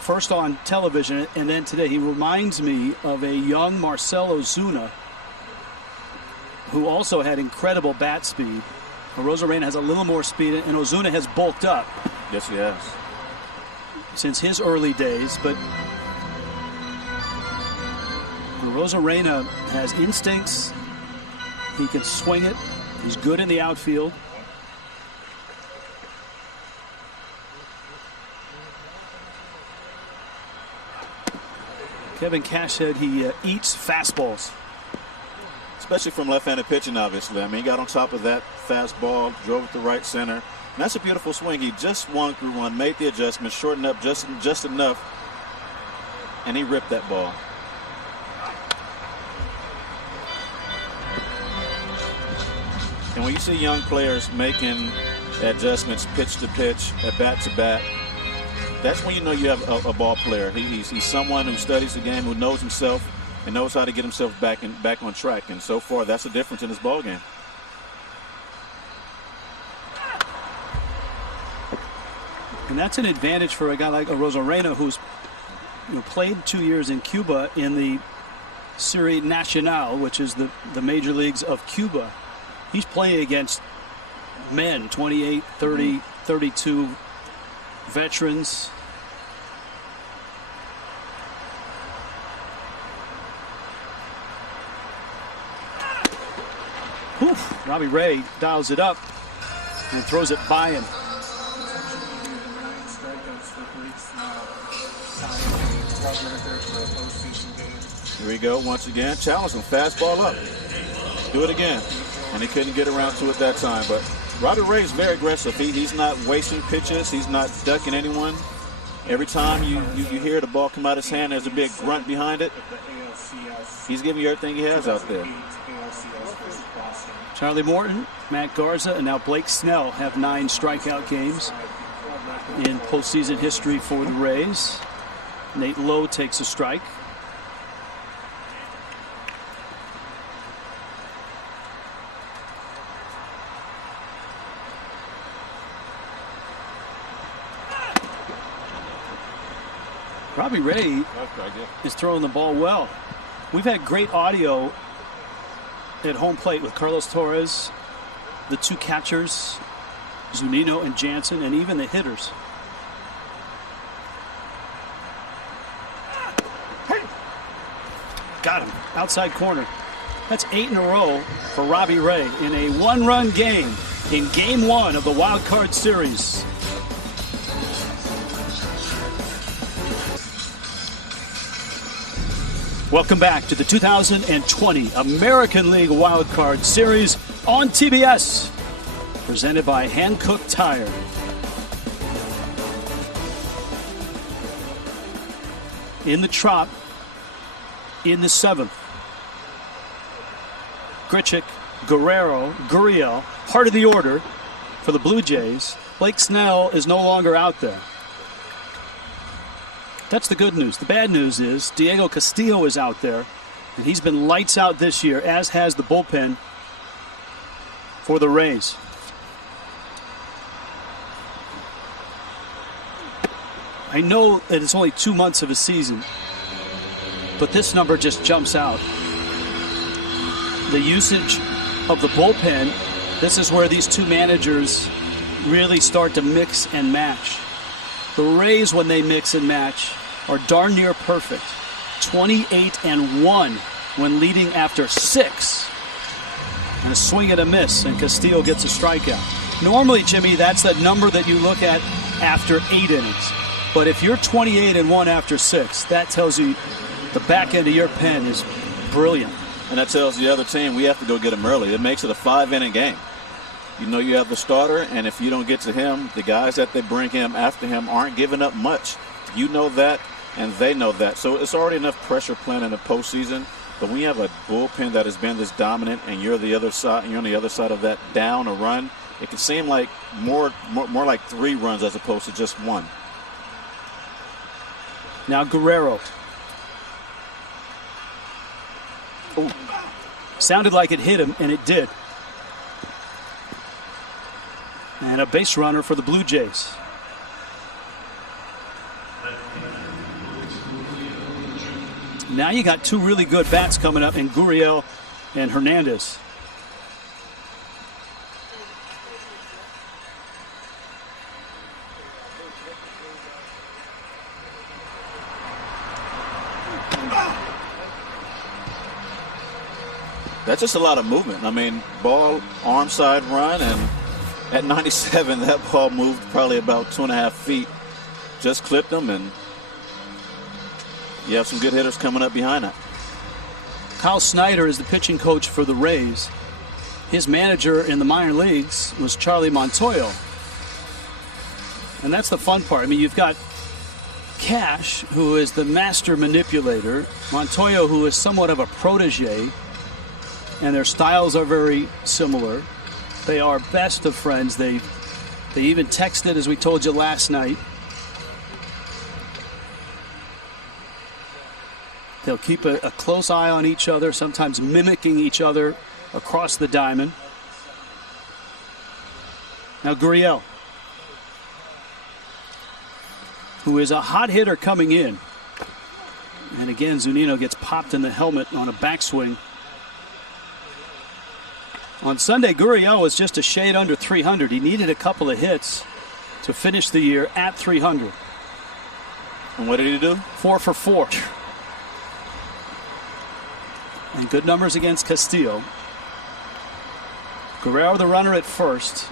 first on television and then today, he reminds me of a young Marcell Ozuna, who also had incredible bat speed. Arozarena has a little more speed, and Ozuna has bulked up. Yes, he has. Since his early days, but Arozarena has instincts. He can swing it. He's good in the outfield. Kevin Cash said he eats fastballs. Especially from left-handed pitching, obviously. I mean, he got on top of that fastball, drove it to right center. And that's a beautiful swing. He just swung through one, made the adjustment, shortened up just enough, and he ripped that ball. And when you see young players making adjustments pitch to pitch, at bat to bat, that's when you know you have a ball player. He's someone who studies the game, who knows himself, and knows how to get himself back on track. And so far, that's the difference in his ball game. And that's an advantage for a guy like Arozarena, who's played 2 years in Cuba in the Serie Nacional, which is the major leagues of Cuba. He's playing against men, 28, 30, 32 veterans. Oof. Robbie Ray dials it up and throws it by him. Here we go once again. Challenge him. Fastball up. Do it again. And he couldn't get around to it that time. But Robbie Ray is very aggressive. He's not wasting pitches. He's not ducking anyone. Every time you hear the ball come out of his hand, there's a big grunt behind it. He's giving you everything he has out there. Charlie Morton, Matt Garza, and now Blake Snell have 9 strikeout games in postseason history for the Rays. Nate Lowe takes a strike. Robbie Ray is throwing the ball well. We've had great audio at home plate with Carlos Torres, the 2 catchers, Zunino and Jansen, and even the hitters. Got him. Outside corner. That's 8 in a row for Robbie Ray in a 1-run game in Game 1 of the Wild Card Series. Welcome back to the 2020 American League Wild Card Series on TBS, presented by Hankook Tire. In the Trop, in the 7th, Grichuk, Guerrero, Gurriel, part of the order for the Blue Jays. Blake Snell is no longer out there. That's the good news. The bad news is Diego Castillo is out there, and he's been lights out this year, as has the bullpen for the Rays. I know that it's only 2 months of a season, but this number just jumps out. The usage of the bullpen, this is where these 2 managers really start to mix and match. The Rays, when they mix and match, are darn near perfect. 28-1 when leading after 6. And a swing and a miss, and Castillo gets a strikeout. Normally, Jimmy, that's the number that you look at after 8 innings. But if you're 28-1 after 6, that tells you the back end of your pen is brilliant. And that tells the other team we have to go get him early. It makes it a 5-inning game. You know you have the starter, and if you don't get to him, the guys that they bring him after him aren't giving up much. You know that, and they know that. So it's already enough pressure playing in the postseason. But when you have a bullpen that has been this dominant, and you're the other side, you're on the other side of that down a run, it can seem like more like 3 runs as opposed to just 1. Now Guerrero. Ooh. Sounded like it hit him, and it did. And a base runner for the Blue Jays. Now you got 2 really good bats coming up in Gurriel and Hernandez. That's just a lot of movement. I mean, ball, arm side run, and at 97, that ball moved probably about 2.5 feet. Just clipped them, and you have some good hitters coming up behind that. Kyle Snyder is the pitching coach for the Rays. His manager in the minor leagues was Charlie Montoyo. And that's the fun part. I mean, you've got Cash, who is the master manipulator, Montoyo, who is somewhat of a protege, and their styles are very similar. They are best of friends. They even texted, as we told you last night. They'll keep a close eye on each other, sometimes mimicking each other across the diamond. Now Gurriel, who is a hot hitter coming in. And again, Zunino gets popped in the helmet on a backswing. On Sunday, Gurriel was just a shade under 300. He needed a couple of hits to finish the year at 300. And what did he do? 4 for 4. And good numbers against Castillo. Guerrero the runner at first.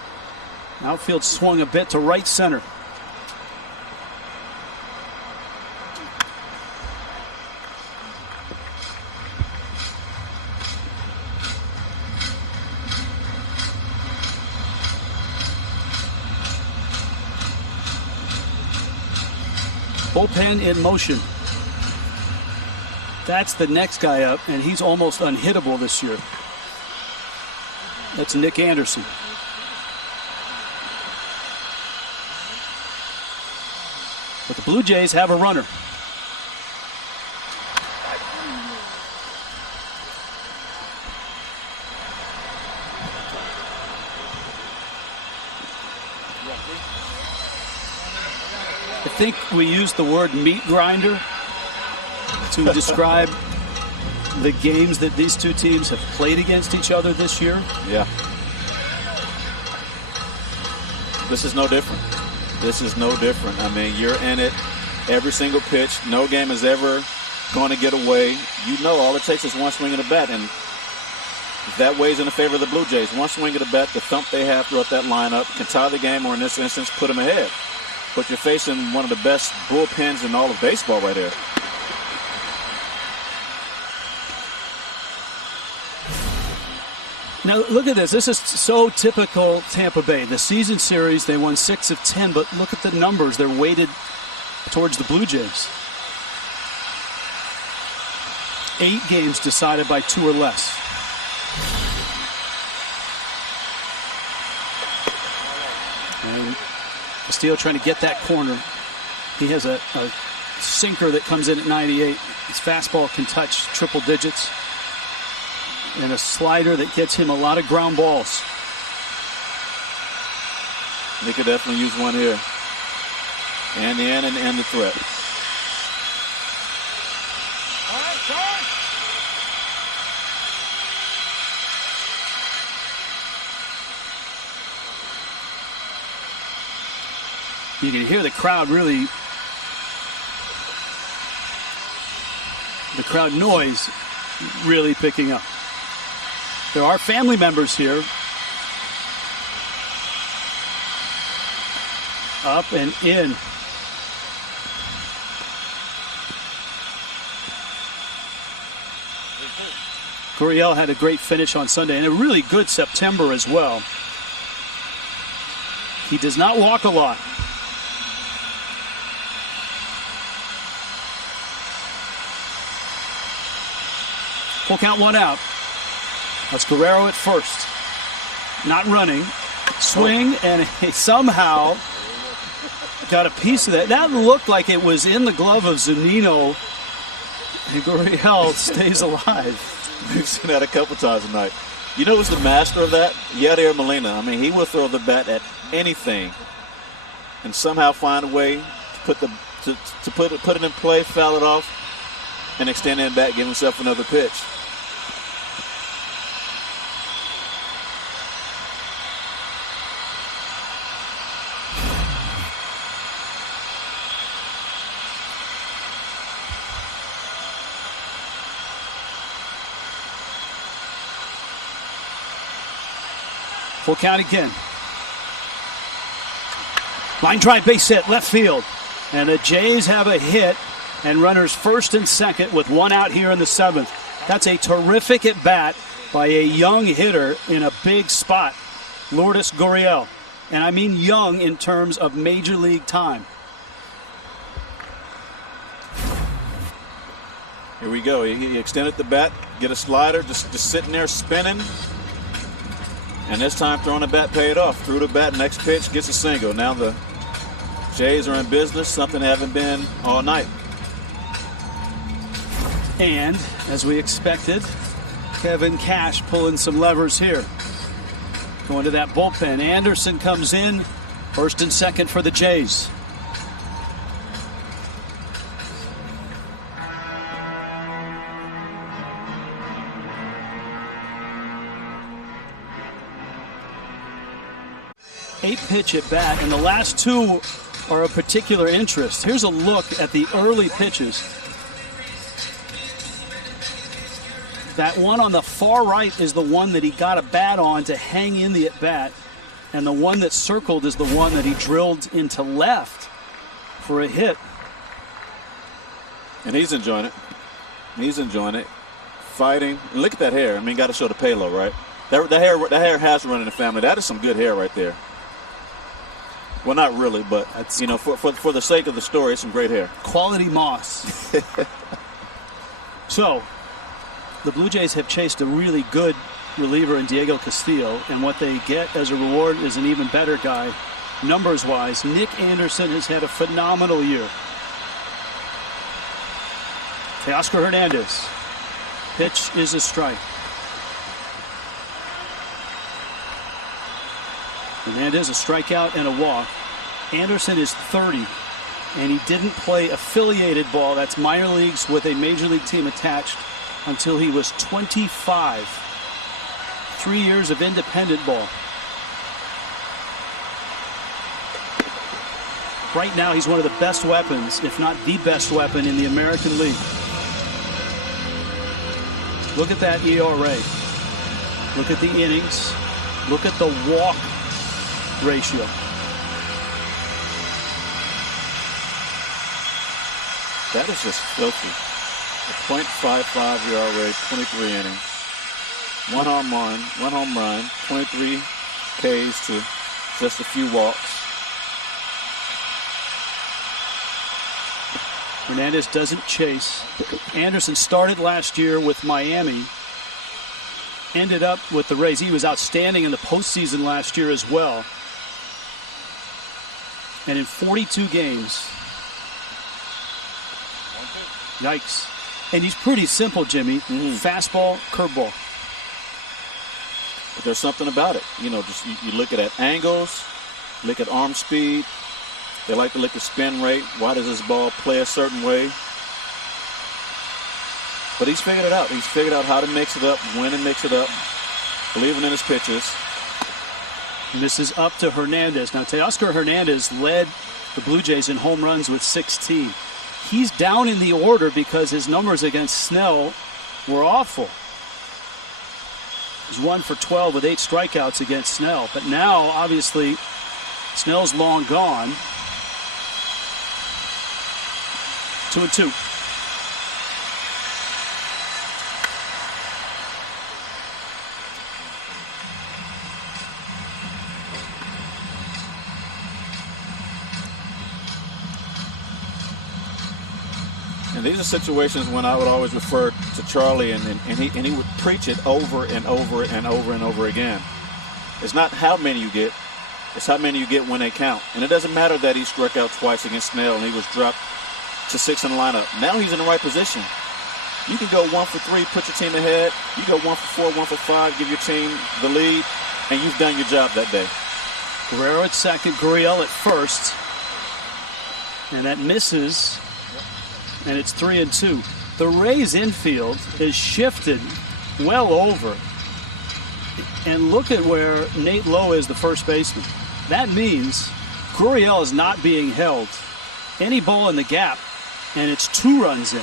Outfield swung a bit to right center. Bullpen in motion. That's the next guy up, and he's almost unhittable this year. That's Nick Anderson. But the Blue Jays have a runner. I think we used the word meat grinder to describe the games that these two teams have played against each other this year. Yeah. This is no different. This is no different. I mean, you're in it every single pitch. No game is ever going to get away. You know all it takes is one swing of the bat, and that weighs in the favor of the Blue Jays. One swing of the bat, the thump they have throughout that lineup can tie the game, or in this instance, put them ahead. But you're facing one of the best bullpens in all of baseball right there. Now, look at this. This is so typical Tampa Bay. The season series, they won 6 of 10, but look at the numbers. They're weighted towards the Blue Jays. 8 games decided by 2 or less. And Castillo trying to get that corner. He has a sinker that comes in at 98. His fastball can touch triple digits. And a slider that gets him a lot of ground balls. They could definitely use one here. And the end and the threat. You can hear the crowd really, the crowd noise really picking up. There are family members here. Up and in. Gurriel had a great finish on Sunday and a really good September as well. He does not walk a lot. Full count, one out. That's Guerrero at first. Not running. Swing, and he somehow got a piece of that. That looked like it was in the glove of Zunino. And Gurriel stays alive. We've seen that a couple times tonight. You know who's the master of that? Yadier Molina. I mean, he will throw the bat at anything and somehow find a way to put it in play, foul it off, and extend it back, give himself another pitch. Full count again. Line drive, base hit, left field. And the Jays have a hit, and runners first and second with one out here in the seventh. That's a terrific at bat by a young hitter in a big spot, Lourdes Gurriel. And I mean young in terms of major league time. Here we go. He extended the bat, get a slider, just sitting there spinning. And this time throwing the bat paid off. Threw the bat, next pitch, gets a single. Now the Jays are in business, something they haven't been all night. And, as we expected, Kevin Cash pulling some levers here. Going to that bullpen. Anderson comes in, first and second for the Jays. Eight-pitch at bat, and the last two are of particular interest. Here's a look at the early pitches. That one on the far right is the one that he got a bat on to hang in the at-bat, and the one that's circled is the one that he drilled into left for a hit. And he's enjoying it. He's enjoying it. Fighting. Look at that hair. I mean, got to show the payload, right? That hair has run in the family. That is some good hair right there. Well, not really, but you know, for the sake of the story, it's some great hair. Quality moss. So, the Blue Jays have chased a really good reliever in Diego Castillo, and what they get as a reward is an even better guy, numbers-wise. Nick Anderson has had a phenomenal year. Teoscar Hernandez. Pitch is a strike. Hernandez, a strikeout and a walk. Anderson is 30, and he didn't play affiliated ball, that's minor leagues with a major league team attached, until he was 25. 3 years of independent ball. Right now, he's one of the best weapons, if not the best weapon in the American League. Look at that ERA. Look at the innings. Look at the walk ratio. That is just filthy. A .55 ERA, 23 innings. One home run, 23 Ks to just a few walks. Hernandez doesn't chase. Anderson started last year with Miami. Ended up with the Rays. He was outstanding in the postseason last year as well. And in 42 games. Yikes. And he's pretty simple, Jimmy. Fastball, curveball. But there's something about it. You know, just you look at angles, look at arm speed. They like to look at spin rate. Why does this ball play a certain way? But he's figured it out. He's figured out how to mix it up, when to mix it up, believing in his pitches. And this is up to Hernandez. Now, Teoscar Hernandez led the Blue Jays in home runs with 16. He's down in the order because his numbers against Snell were awful. He's 1 for 12 with 8 strikeouts against Snell. But now, obviously, Snell's long gone. 2-2. And these are situations when I would always refer to Charlie, and he would preach it over and over and over and over again. It's not how many you get, it's how many you get when they count. And it doesn't matter that he struck out twice against Snell and he was dropped to 6 in the lineup. Now he's in the right position. You can go 1 for 3, put your team ahead. You go 1 for 4, 1 for 5, give your team the lead, and you've done your job that day. Guerrero at second, Gurriel at first. And that misses. And it's 3-2. The Rays infield is shifted well over. And look at where Nate Lowe is, the first baseman. That means Gurriel is not being held. Any ball in the gap, and it's 2 runs in.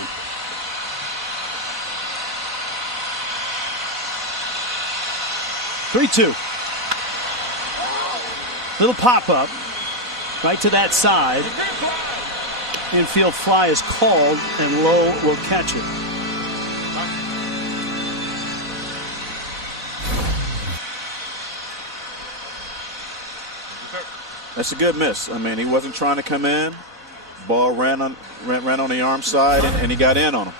Three-two. Little pop-up right to that side. Infield fly is called, and Lowe will catch it. That's a good miss. I mean, he wasn't trying to come in. Ball ran on the arm side, and he got in on him.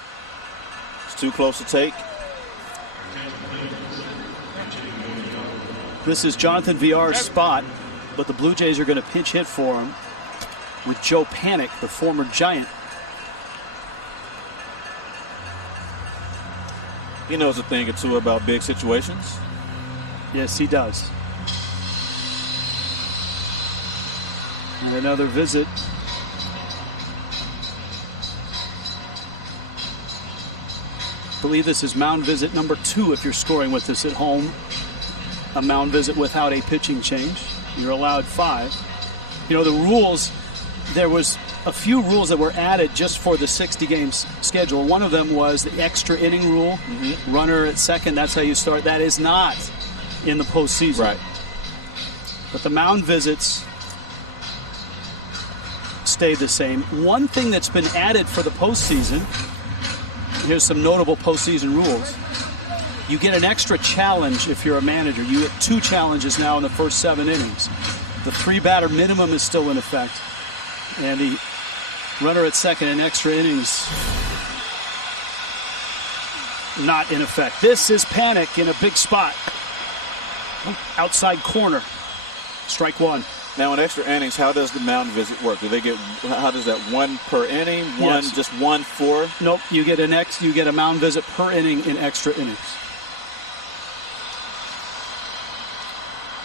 It's too close to take. This is Jonathan Villar's spot, but the Blue Jays are going to pinch hit for him with Joe Panik, the former Giant. He knows a thing or two about big situations. Yes, he does. And another visit. I believe this is mound visit number 2 if you're scoring with us at home. A mound visit without a pitching change. You're allowed 5. You know, the rules, there was a few rules that were added just for the 60-game schedule. One of them was the extra inning rule. Runner at second, that's how you start. That is not in the postseason. Right. But the mound visits stayed the same. One thing that's been added for the postseason, here's some notable postseason rules. You get an extra challenge if you're a manager. You get 2 challenges now in the first 7 innings. The 3-batter minimum is still in effect. And the runner at second in extra innings not in effect. This is Panik in a big spot. Outside corner. Strike 1. Now in extra innings, how does the mound visit work? Do they get, how does that 1 per inning? One, yes. Just 1 for? Nope, you get a mound visit per inning in extra innings.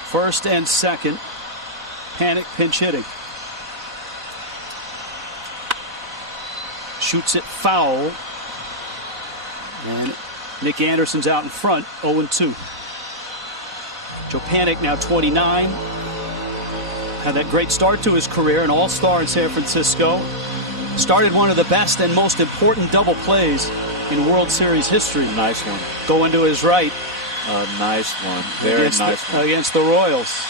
First and second, Panik pinch hitting. Shoots it foul. And Nick Anderson's out in front, 0-2. Joe Panik now 29. Had that great start to his career, an all-star in San Francisco. Started one of the best and most important double plays in World Series history. Nice one. Going to his right. Nice one. Very nice one. Against the Royals.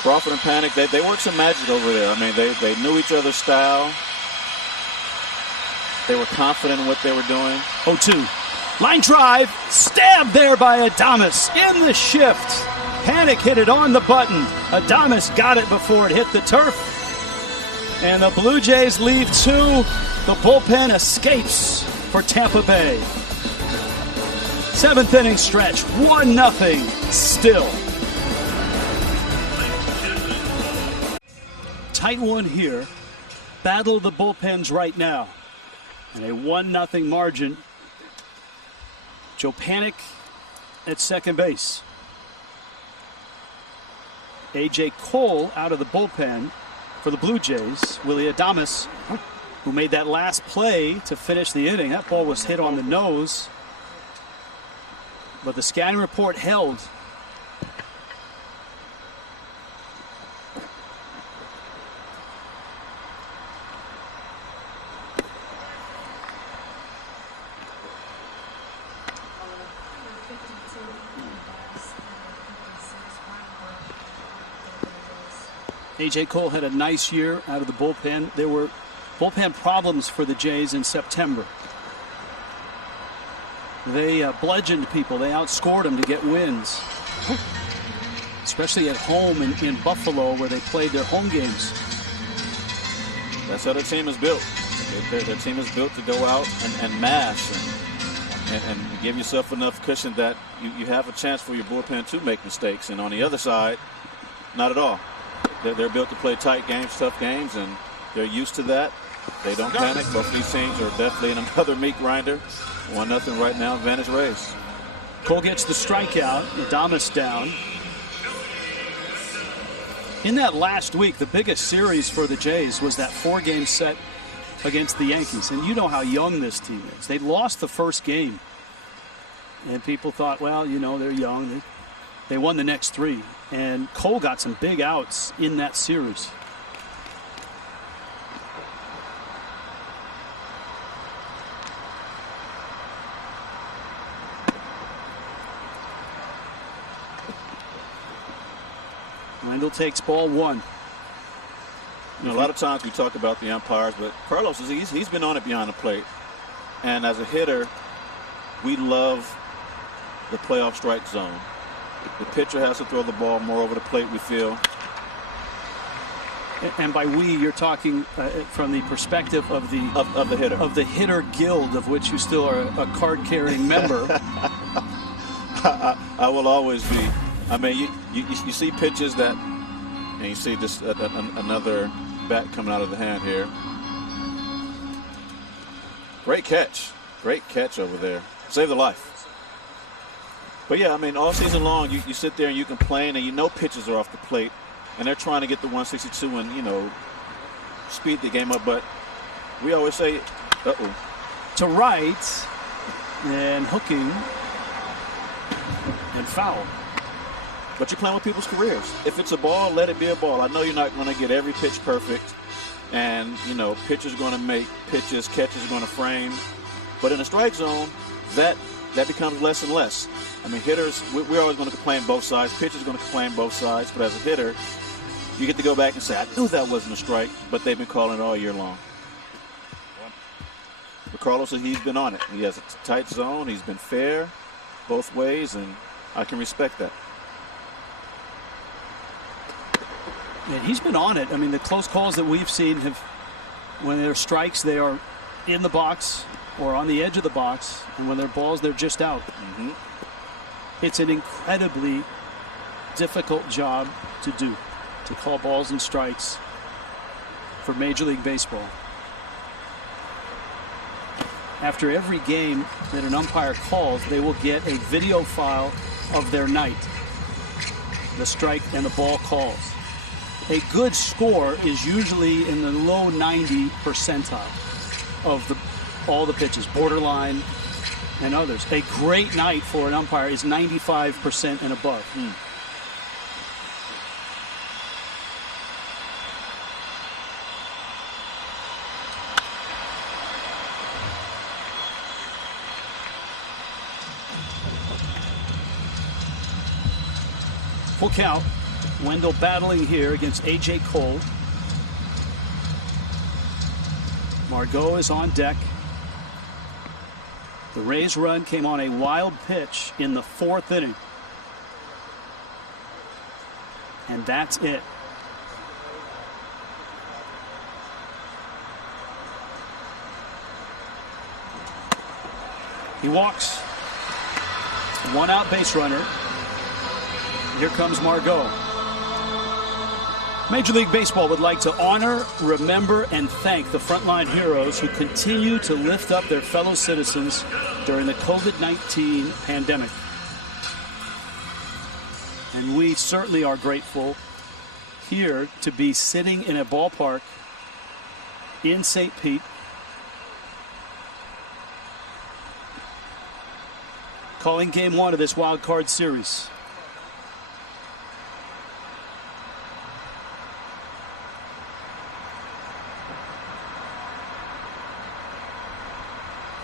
Crawford and Panik, they worked some magic over there. I mean, they knew each other's style. They were confident in what they were doing. 0-2. Line drive. Stabbed there by Adames in the shift. Panik hit it on the button. Adames got it before it hit the turf. And the Blue Jays leave 2. The bullpen escapes for Tampa Bay. 7th inning stretch. 1-0 still. Tight one here. Battle of the bullpens right now. And a 1-0 margin. Joe Panik at second base. A.J. Cole out of the bullpen for the Blue Jays. Willie Adames, who made that last play to finish the inning. That ball was hit on the nose. But the scouting report held. A.J. Cole had a nice year out of the bullpen. There were bullpen problems for the Jays in September. They bludgeoned people. They outscored them to get wins, especially at home in Buffalo, where they played their home games. That's how their team is built. Their team is built to go out and mash and give yourself enough cushion that you have a chance for your bullpen to make mistakes. And on the other side, not at all. They're built to play tight games, tough games, and they're used to that. They don't panic. Both of these teams are definitely in another meat grinder. 1-0 right now, advantage Rays. Cole gets the strikeout. Adames down. In that last week, the biggest series for the Jays was that 4-game set against the Yankees. And you know how young this team is. They lost the first game. And people thought, well, you know, they're young. They won the next 3. And Cole got some big outs in that series. Wendell takes ball 1. You know, a lot of times we talk about the umpires, but Carlos, he's been on it beyond the plate. And as a hitter, we love the playoff strike zone. The pitcher has to throw the ball more over the plate, we feel. And by we, you're talking from the perspective of the hitter. Of the hitter guild, of which you still are a card-carrying member. I will always be. I mean, you see pitches that, and you see this another bat coming out of the hand here. Great catch over there. Saved the life. But yeah, I mean, all season long, you sit there and you complain, and you know pitches are off the plate, and they're trying to get the 162 and, you know, speed the game up. But we always say, to right, and hooking, and foul. But you're playing with people's careers. If it's a ball, let it be a ball. I know you're not going to get every pitch perfect, and, you know, pitcher's going to make pitches, catcher's going to frame. But in a strike zone, that becomes less and less. I mean, hitters, we're always going to complain both sides. Pitcher's going to complain both sides. But as a hitter, you get to go back and say, I knew that wasn't a strike, but they've been calling it all year long. But Carlos, he's been on it. He has a tight zone. He's been fair both ways, and I can respect that. And he's been on it. I mean, the close calls that we've seen have, when they're strikes, they are in the box or on the edge of the box, and when they're balls, they're just out. Mm-hmm. It's an incredibly difficult job to do, to call balls and strikes for Major League Baseball. After every game that an umpire calls, they will get a video file of their night, the strike and the ball calls. A good score is usually in the low 90 percentile of all the pitches, borderline and others. A great night for an umpire is 95% and above. Full count. Wendell battling here against A.J. Cole. Margot is on deck. The Rays run came on a wild pitch in the 4th inning. And that's it. He walks. 1 out base runner. Here comes Margot. Major League Baseball would like to honor, remember, and thank the frontline heroes who continue to lift up their fellow citizens during the COVID-19 pandemic. And we certainly are grateful here to be sitting in a ballpark in St. Pete, calling Game 1 of this wild card series.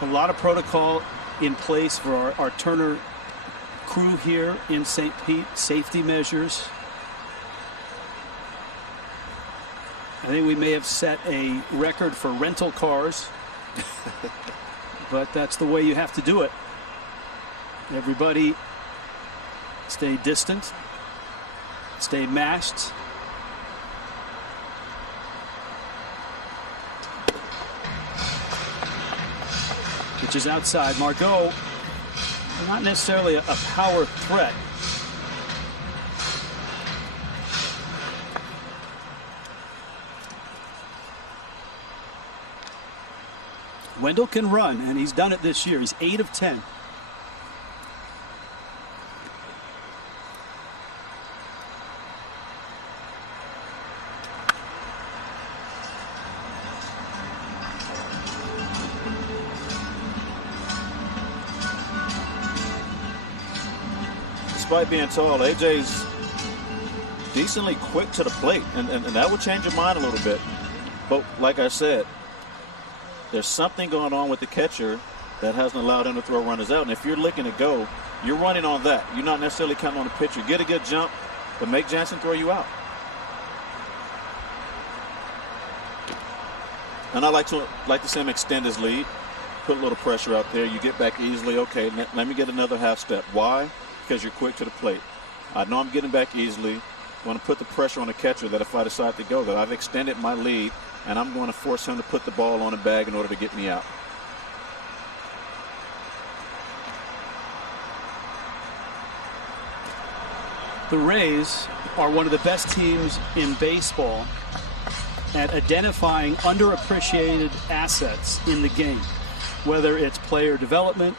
A lot of protocol in place for our Turner crew here in St. Pete. Safety measures. I think we may have set a record for rental cars, but that's the way you have to do it. Everybody stay distant, stay mashed. Which is outside. Margot, not necessarily a power threat. Wendell can run, and he's done it this year. He's 8 of 10. Despite being tall, AJ's decently quick to the plate, and that would change your mind a little bit. But like I said, there's something going on with the catcher that hasn't allowed him to throw runners out. And if you're looking to go, you're running on that. You're not necessarily counting on the pitcher. Get a good jump, but make Jansen throw you out. And I like to see him extend his lead, put a little pressure out there. You get back easily. Okay, let me get another half step. Why? Because you're quick to the plate. I know I'm getting back easily. I want to put the pressure on the catcher that if I decide to go, that I've extended my lead, and I'm going to force him to put the ball on the bag in order to get me out. The Rays are one of the best teams in baseball at identifying underappreciated assets in the game, whether it's player development,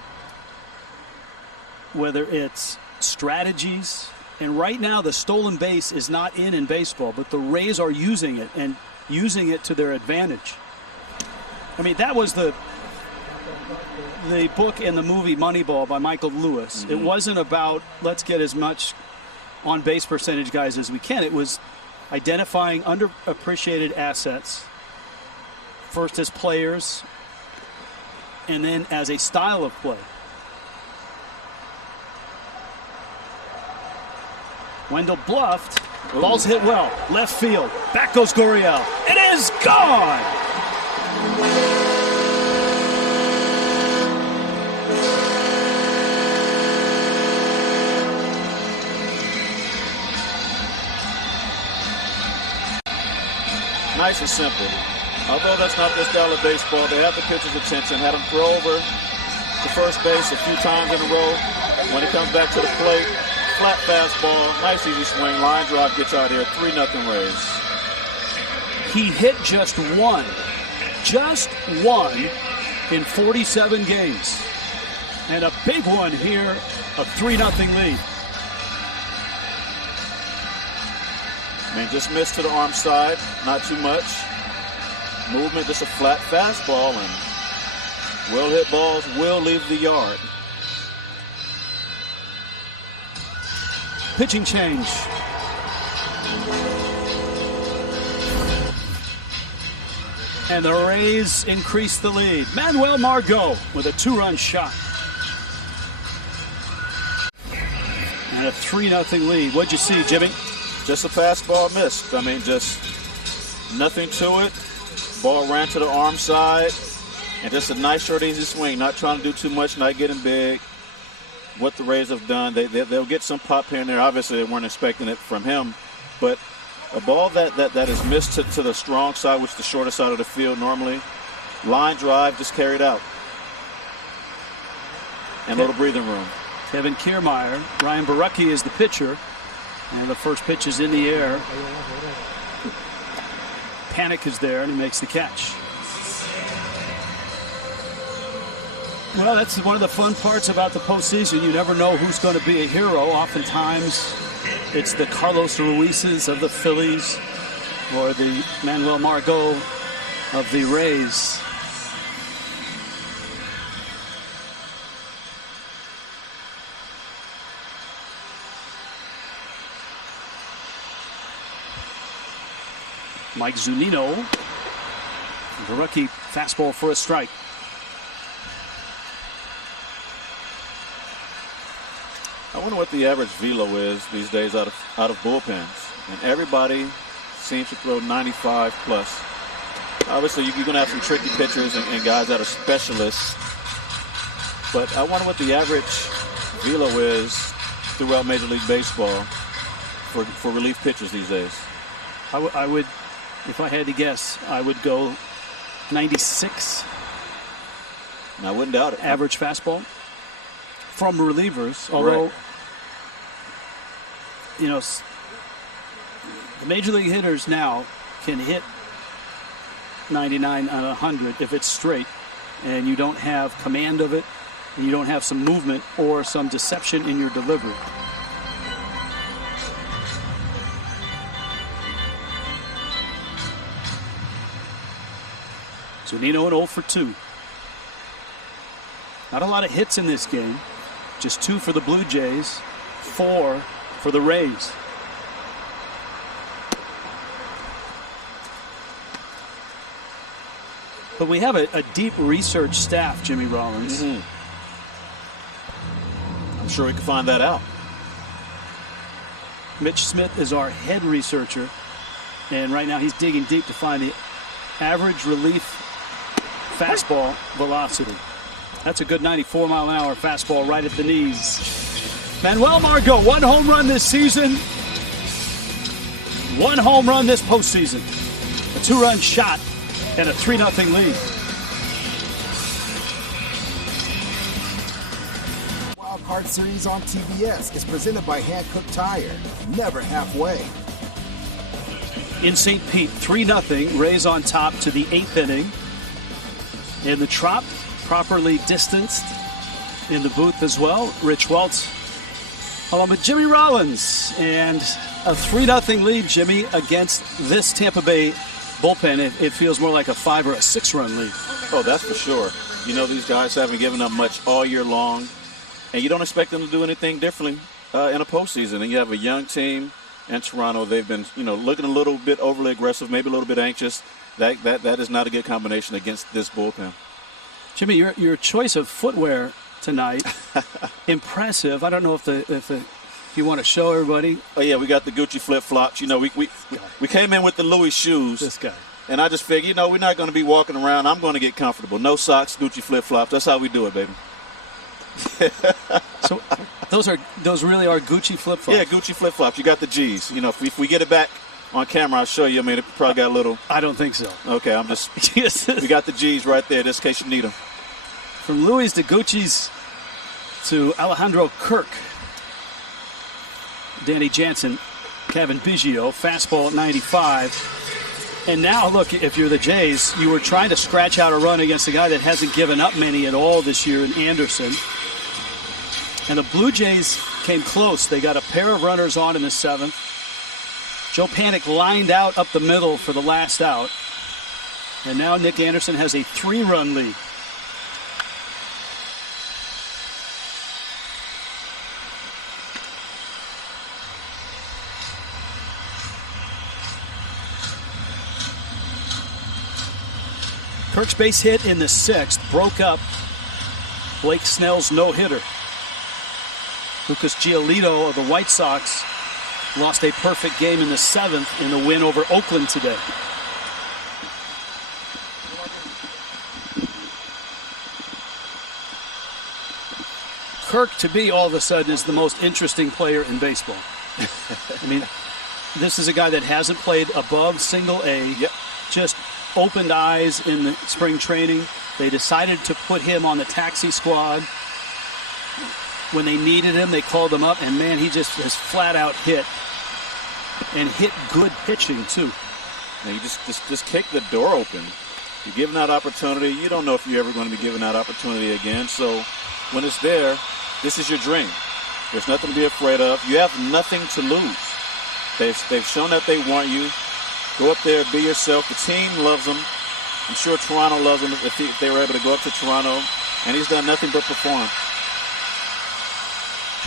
whether it's strategies. And right now the stolen base is not in baseball, but the Rays are using it and using it to their advantage. I mean, that was the book and the movie Moneyball by Michael Lewis. Mm-hmm. It wasn't about let's get as much on base percentage guys as we can. It was identifying underappreciated assets, first as players and then as a style of play. Wendell bluffed. Ball's hit well. Left field. Back goes Gurriel. It is gone! Nice and simple. Although that's not their style of baseball, they have the pitcher's attention. Had him throw over to first base a few times in a row. When he comes back to the plate, flat fastball, nice easy swing, line drive gets out here, 3-0 Rays. He hit just one in 47 games. And a big one here, a 3-0 lead. I mean, just missed to the arm side, not too much. Movement, just a flat fastball, and will hit balls will leave the yard. Pitching change. And the Rays increase the lead. Manuel Margot with a 2-run shot. And a 3-0 lead. What'd you see, Jimmy? Just a fastball missed. I mean, just nothing to it. Ball ran to the arm side. And just a nice, short, easy swing. Not trying to do too much, not getting big. What the Rays have done, they'll get some pop here and there. Obviously, they weren't expecting it from him. But a ball that is missed to the strong side, which is the shorter side of the field normally. Line drive just carried out. And a little breathing room. Kevin Kiermaier. Ryan Borucki is the pitcher. And the first pitch is in the air. Panic is there, and he makes the catch. Well, that's one of the fun parts about the postseason. You never know who's going to be a hero. Oftentimes, it's the Carlos Ruizes of the Phillies or the Manuel Margot of the Rays. Mike Zunino. The rookie fastball for a strike. I wonder what the average velo is these days out of bullpens. And everybody seems to throw 95 plus. Obviously, you're going to have some tricky pitchers and guys that are specialists. But I wonder what the average velo is throughout Major League Baseball for relief pitchers these days. I would, if I had to guess, I would go 96. And I wouldn't doubt it. Average fastball from relievers, although, you know, the Major League hitters now can hit 99 on 100 if it's straight and you don't have command of it and you don't have some movement or some deception in your delivery. Zunino an 0 for 2. Not a lot of hits in this game. Just 2 for the Blue Jays, 4 for the Rays. But we have a deep research staff, Jimmy Rollins. I'm sure we can find that out. Mitch Smith is our head researcher, and right now he's digging deep to find the average relief fastball velocity. That's a good 94-mile-an-hour fastball right at the knees. Manuel Margot, 1 home run this season, 1 home run this postseason, a 2-run shot, and a 3-0 lead. Wild Card Series on TBS is presented by Hankook Tire. Never halfway. In St. Pete, 3-0, Rays on top to the 8th inning. In the Trop, properly distanced in the booth as well, Rich Waltz, along with Jimmy Rollins, and a 3-0 lead, Jimmy, against this Tampa Bay bullpen. It feels more like a 5 or a 6-run lead. Oh, that's for sure. You know, these guys haven't given up much all year long, and you don't expect them to do anything differently in a postseason. And you have a young team in Toronto. They've been, you know, looking a little bit overly aggressive, maybe a little bit anxious. That is not a good combination against this bullpen. Jimmy, your choice of footwear tonight, impressive. I don't know if you want to show everybody. Oh yeah, we got the Gucci flip-flops. You know, we came in with the Louis shoes. This guy. And I just figured, you know, we're not going to be walking around. I'm going to get comfortable. No socks, Gucci flip-flops. That's how we do it, baby. So those really are Gucci flip-flops? Yeah, Gucci flip-flops. You got the G's. You know, if we get it back on camera, I'll show you. I mean, it probably got a little. I don't think so. Okay, I'm just. We got the G's right there, just in case you need them. From Louis to Gucci's to Alejandro Kirk. Danny Jansen, Kevin Biggio, fastball at 95. And now, look, if you're the Jays, you were trying to scratch out a run against a guy that hasn't given up many at all this year in Anderson. And the Blue Jays came close. They got a pair of runners on in the 7th. Joe Panik lined out up the middle for the last out. And now Nick Anderson has a 3-run lead. Kirk's base hit in the 6th broke up Blake Snell's no-hitter. Lucas Giolito of the White Sox lost a perfect game in the 7th in the win over Oakland today. Kirk, to me, all of a sudden, is the most interesting player in baseball. I mean, this is a guy that hasn't played above single A. Yep. Just opened eyes in the spring training. They decided to put him on the taxi squad. When they needed him, they called him up, and man, he just has flat out hit. And hit good pitching, too. Now you just kick the door open. You're giving out opportunity. You don't know if you're ever going to be giving out opportunity again. So when it's there, this is your dream. There's nothing to be afraid of. You have nothing to lose. They've shown that they want you. Go up there, be yourself. The team loves him. I'm sure Toronto loves him if they were able to go up to Toronto. And he's done nothing but perform.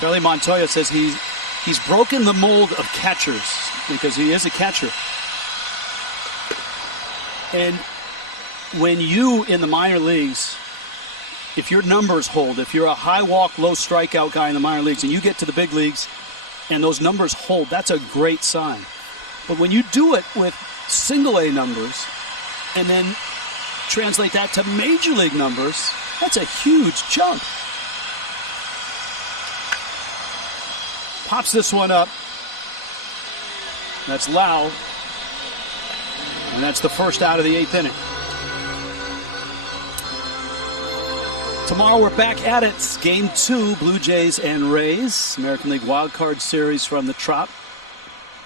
Charlie Montoya says he's broken the mold of catchers because he is a catcher. And when you, in the minor leagues, if your numbers hold, if you're a high walk, low strikeout guy in the minor leagues and you get to the big leagues and those numbers hold, that's a great sign. But when you do it with single A numbers and then translate that to major league numbers, that's a huge jump. Pops this one up. That's Lau. And that's the first out of the 8th inning. Tomorrow we're back at it. It's Game 2, Blue Jays and Rays. American League Wild Card Series from the Trop.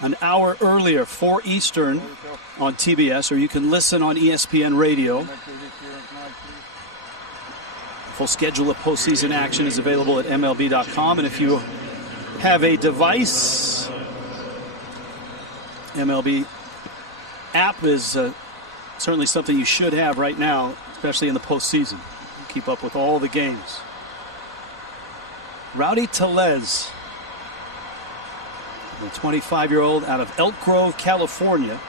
An hour earlier, 4 Eastern on TBS, or you can listen on ESPN Radio. Full schedule of postseason action is available at MLB.com. And if you have a device, MLB app is certainly something you should have right now, especially in the postseason. Keep up with all the games. Rowdy Tellez, the 25-year-old out of Elk Grove, California.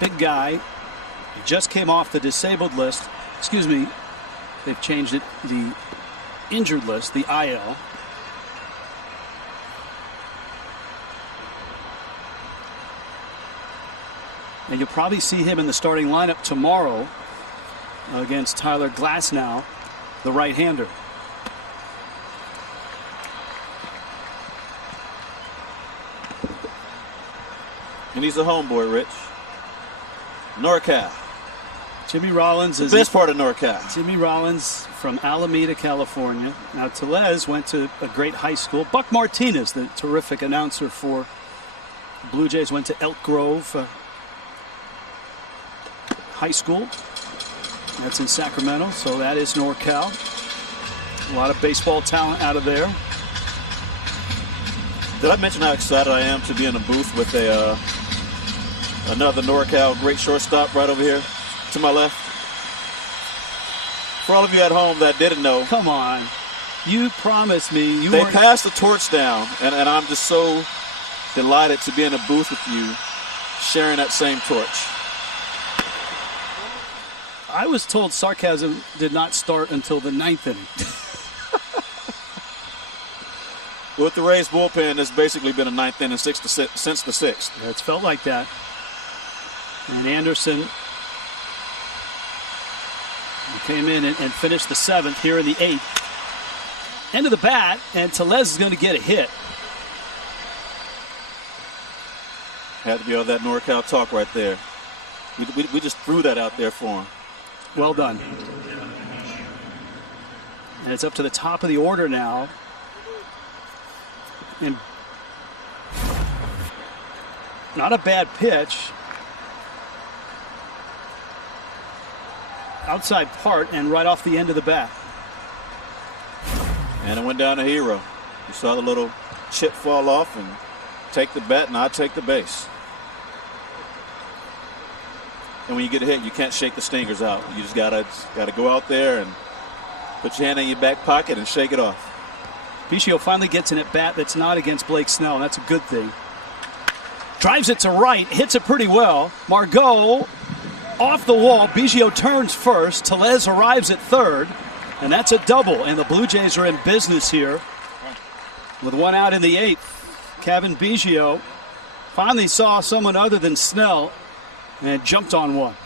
Big guy. He just came off the disabled list. Excuse me, they've changed it, the injured list, the IL. And you'll probably see him in the starting lineup tomorrow against Tyler Glasnow, the right-hander. And he's a homeboy, Rich. NorCal. Jimmy Rollins is the best part of NorCal. Jimmy Rollins from Alameda, California. Now, Tellez went to a great high school. Buck Martinez, the terrific announcer for Blue Jays, went to Elk Grove High School. That's in Sacramento, so that is NorCal. A lot of baseball talent out of there. Did I mention how excited I am to be in a booth with another NorCal great shortstop right over here to my left? For all of you at home that didn't know. Come on. You promised me. They passed the torch down, and I'm just so delighted to be in a booth with you sharing that same torch. I was told sarcasm did not start until the 9th inning. With the Rays bullpen, it's basically been a 9th inning since the 6th. Yeah, it's felt like that. And Anderson came in and finished the 7th here in the 8th. End of the bat, and Tellez is going to get a hit. Had to be all that NorCal talk right there. We just threw that out there for him. Well done. And it's up to the top of the order now. And not a bad pitch. Outside part and right off the end of the bat. And it went down to Hero. You saw the little chip fall off and take the bat, and I take the base. And when you get a hit, you can't shake the stingers out. You just gotta go out there and put your hand in your back pocket and shake it off. Biggio finally gets an at-bat that's not against Blake Snell, and that's a good thing. Drives it to right, hits it pretty well. Margot off the wall. Biggio turns first. Tellez arrives at third, and that's a double. And the Blue Jays are in business here with one out in the 8th. Kevin Biggio finally saw someone other than Snell and jumped on one.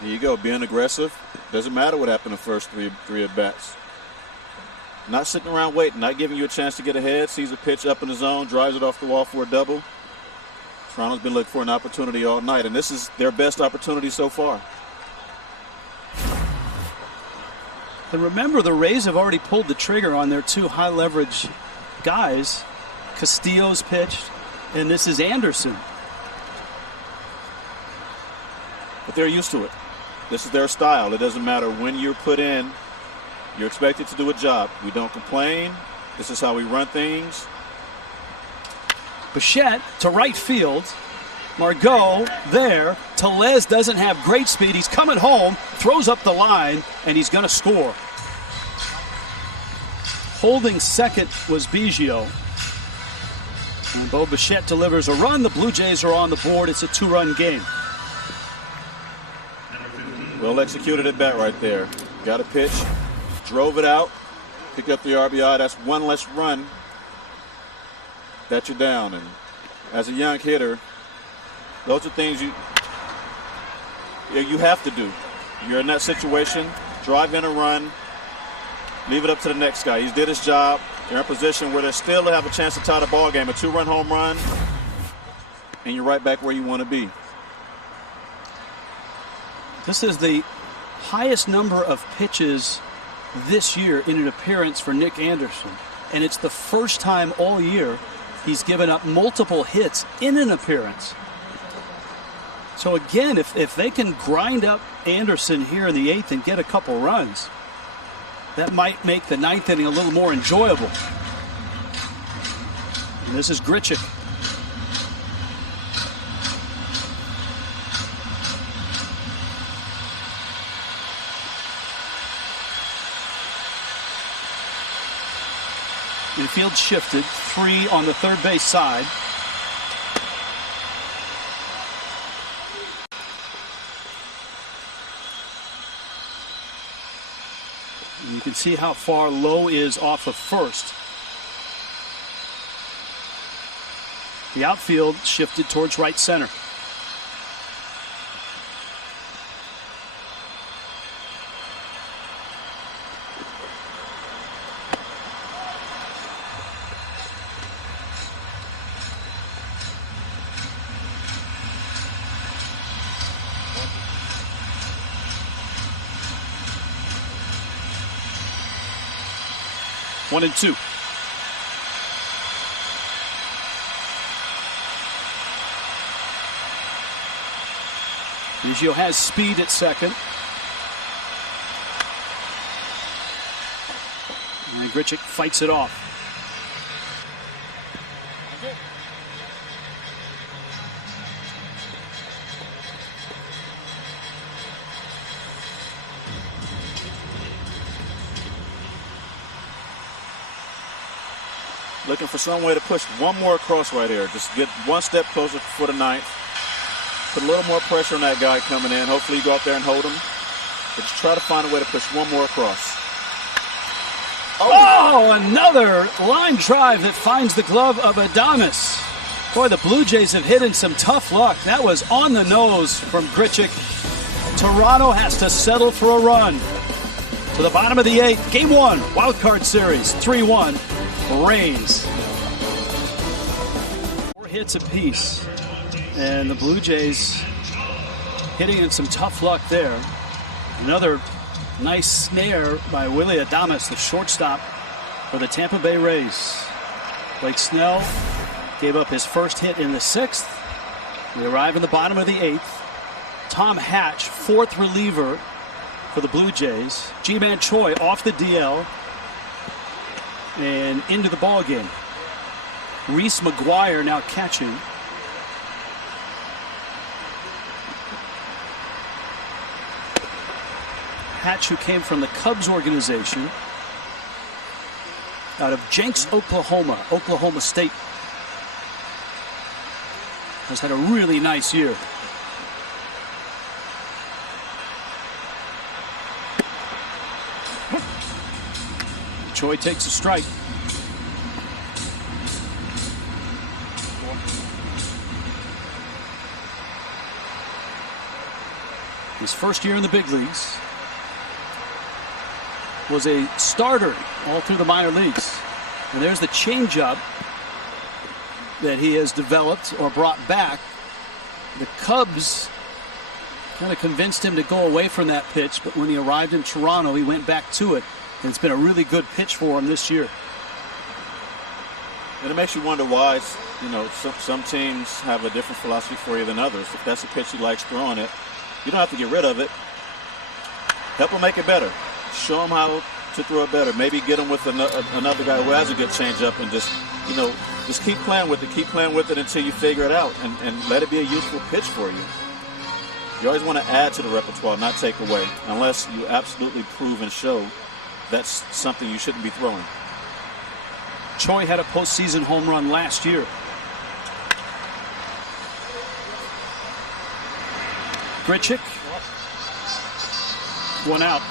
There you go, being aggressive. Doesn't matter what happened in the first three at bats. Not sitting around waiting, not giving you a chance to get ahead. Sees a pitch up in the zone, drives it off the wall for a double. Toronto's been looking for an opportunity all night, and this is their best opportunity so far. And remember, the Rays have already pulled the trigger on their 2 high-leverage guys. Castillo's pitched, and this is Anderson. But they're used to it. This is their style. It doesn't matter when you're put in. You're expected to do a job. We don't complain. This is how we run things. Bichette to right field. Margot there. Tellez doesn't have great speed. He's coming home, throws up the line, and he's going to score. Holding second was Biggio. And Bo Bichette delivers a run. The Blue Jays are on the board. It's a 2-run game. Well executed at bat right there. Got a pitch, drove it out, Pick up the RBI. That's one less run that you're down. And as a young hitter, those are things you have to do. You're in that situation, drive in a run, leave it up to the next guy. He did his job. They're in a position where they still have a chance to tie the ball game. A 2-run home run, and you're right back where you want to be. This is the highest number of pitches this year in an appearance for Nick Anderson. And it's the first time all year he's given up multiple hits in an appearance. So again, if they can grind up Anderson here in the 8th and get a couple runs, that might make the 9th inning a little more enjoyable. And this is Grichuk. Infield shifted, 3 on the third base side. And you can see how far Lowe is off of first. The outfield shifted towards right center. One and two. Biggio has speed at second. And Grichuk fights it off. Looking for some way to push one more across right here. Just get one step closer for the 9th. Put a little more pressure on that guy coming in. Hopefully you go out there and hold him. But just try to find a way to push one more across. Oh, another line drive that finds the glove of Adames. Boy, the Blue Jays have hit in some tough luck. That was on the nose from Grichuk. Toronto has to settle for a run. To the bottom of the 8th, Game 1, Wild Card Series, 3-1. Rays. 4 hits apiece, and the Blue Jays hitting in some tough luck there. Another nice snare by Willie Adames, the shortstop for the Tampa Bay Rays. Blake Snell gave up his first hit in the 6th. We arrive in the bottom of the 8th. Tom Hatch, 4th reliever for the Blue Jays. Ji-Man Choi off the DL and into the ball game. Reese McGuire now catching. Hatch, who came from the Cubs organization out of Jenks, Oklahoma State, has had a really nice year. Choi takes a strike. His first year in the big leagues. Was a starter all through the minor leagues. And there's the changeup that he has developed or brought back. The Cubs kind of convinced him to go away from that pitch, but when he arrived in Toronto, he went back to it. And it's been a really good pitch for him this year. And it makes you wonder why, some teams have a different philosophy for you than others. If that's a pitch he likes throwing it, you don't have to get rid of it. Help him make it better. Show him how to throw it better. Maybe get him with another guy who has a good changeup and just keep playing with it. Keep playing with it until you figure it out and let it be a useful pitch for you. You always want to add to the repertoire, not take away, unless you absolutely prove and show that's something you shouldn't be throwing. Choi had a postseason home run last year. Grichuk. 1 out.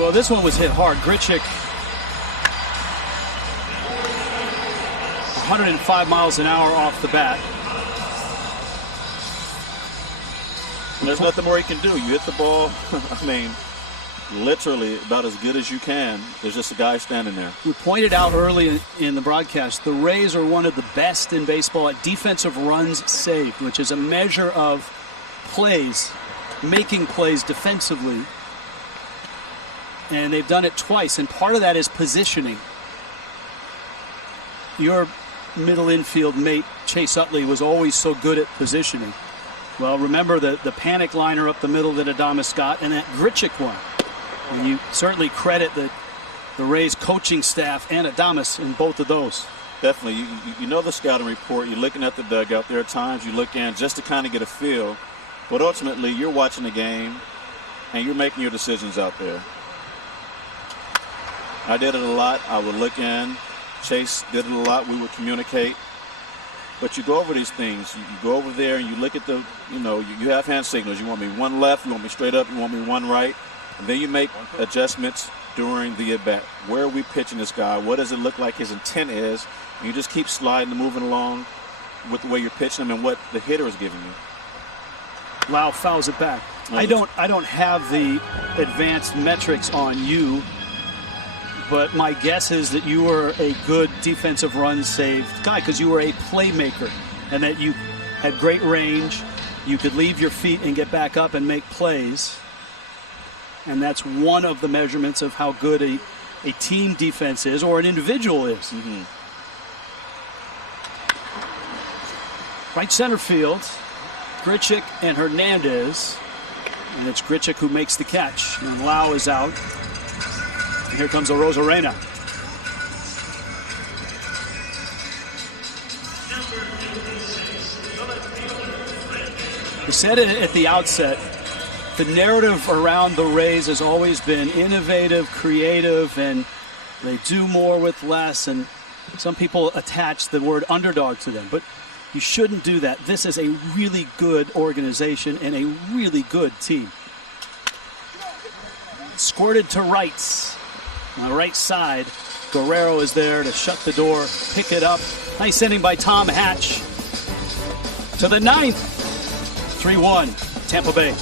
Well, this one was hit hard. Grichuk, 105 miles an hour off the bat. And there's nothing more he can do. You hit the ball, I mean, literally about as good as you can. There's just a guy standing there. We pointed out early in the broadcast, the Rays are one of the best in baseball at defensive runs saved, which is a measure of plays, making plays defensively. And they've done it twice, and part of that is positioning. Your middle infield mate, Chase Utley, was always so good at positioning. Well, remember the panic liner up the middle that Adames got, and that Grichuk one. And you certainly credit the Rays coaching staff and Adames in both of those. Definitely. You know the scouting report. You're looking at the dugout. There are times you look in just to kind of get a feel. But ultimately, you're watching the game, and you're making your decisions out there. I did it a lot. I would look in. Chase did it a lot. We would communicate. But you go over these things. You go over there and you look at the, you have hand signals. You want me one left, you want me straight up, you want me one right. And then you make adjustments during the at-bat. Where are we pitching this guy? What does it look like his intent is? And you just keep sliding and moving along with the way you're pitching him and what the hitter is giving you. Lau fouls it back. I don't have the advanced metrics on you, but my guess is that you were a good defensive run saved guy because you were a playmaker and that you had great range. You could leave your feet and get back up and make plays. And that's one of the measurements of how good a team defense is or an individual is. Mm-hmm. Right center field, Grichuk and Hernandez. And it's Grichuk who makes the catch. And Lau is out. Here comes Arozarena. We said it at the outset, the narrative around the Rays has always been innovative, creative, and they do more with less, and some people attach the word underdog to them, but you shouldn't do that. This is a really good organization and a really good team. Squirted to rights. On the right side, Guerrero is there to shut the door, pick it up. Nice inning by Tom Hatch. To the ninth, 3-1, Tampa Bay.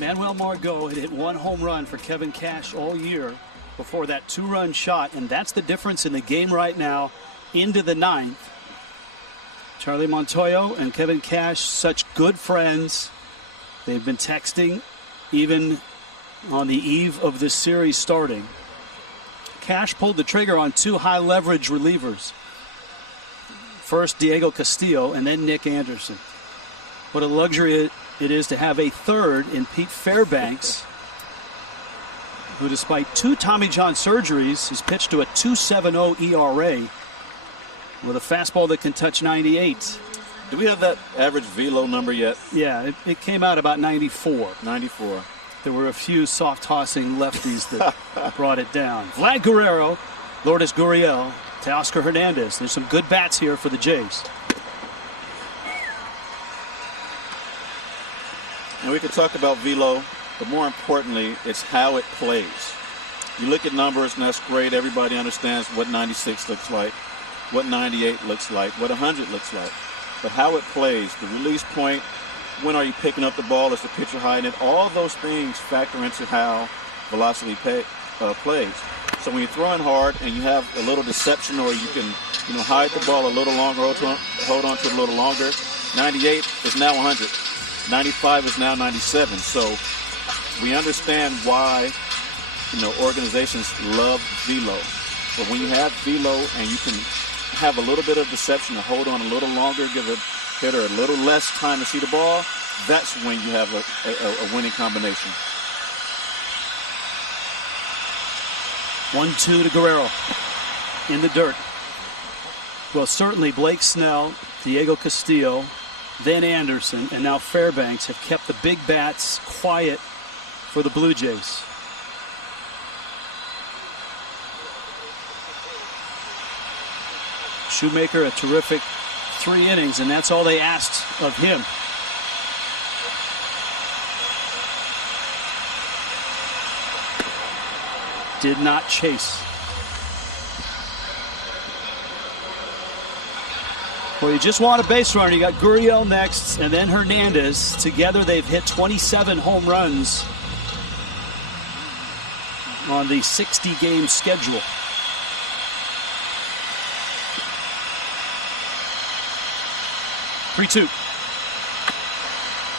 Manuel Margot had hit one home run for Kevin Cash all year before that two-run shot, and that's the difference in the game right now into the ninth. Charlie Montoyo and Kevin Cash, such good friends. They've been texting even on the eve of this series starting. Cash pulled the trigger on two high-leverage relievers. First Diego Castillo and then Nick Anderson. What a luxury it is to have a third in Pete Fairbanks, who despite two Tommy John surgeries has pitched to a 2.70 ERA with a fastball that can touch 98. Do we have that average velo number yet? Yeah, it came out about 94. 94. There were a few soft-tossing lefties that brought it down. Vlad Guerrero, Lourdes Gurriel, Teoscar Hernandez. There's some good bats here for the Jays. And we could talk about velo, but more importantly, it's how it plays. You look at numbers, and that's great. Everybody understands what 96 looks like, what 98 looks like, what 100 looks like. But how it plays, the release point, when are you picking up the ball, is the pitcher hiding it, all those things factor into how velocity plays. So when you're throwing hard and you have a little deception, or you can hide the ball a little longer, hold on to it a little longer, 98 is now 100. 95 is now 97. So we understand why organizations love velo. But when you have velo and you can have a little bit of deception to hold on a little longer, give a hitter a little less time to see the ball, that's when you have a winning combination. 1-2 to Guerrero in the dirt. Well, certainly Blake Snell, Diego Castillo, then Anderson, and now Fairbanks have kept the big bats quiet for the Blue Jays. Shoemaker, a terrific 3 innings, and that's all they asked of him. Did not chase. Well, you just want a base runner. You got Gurriel next, and then Hernandez. Together, they've hit 27 home runs on the 60-game schedule. Three-two.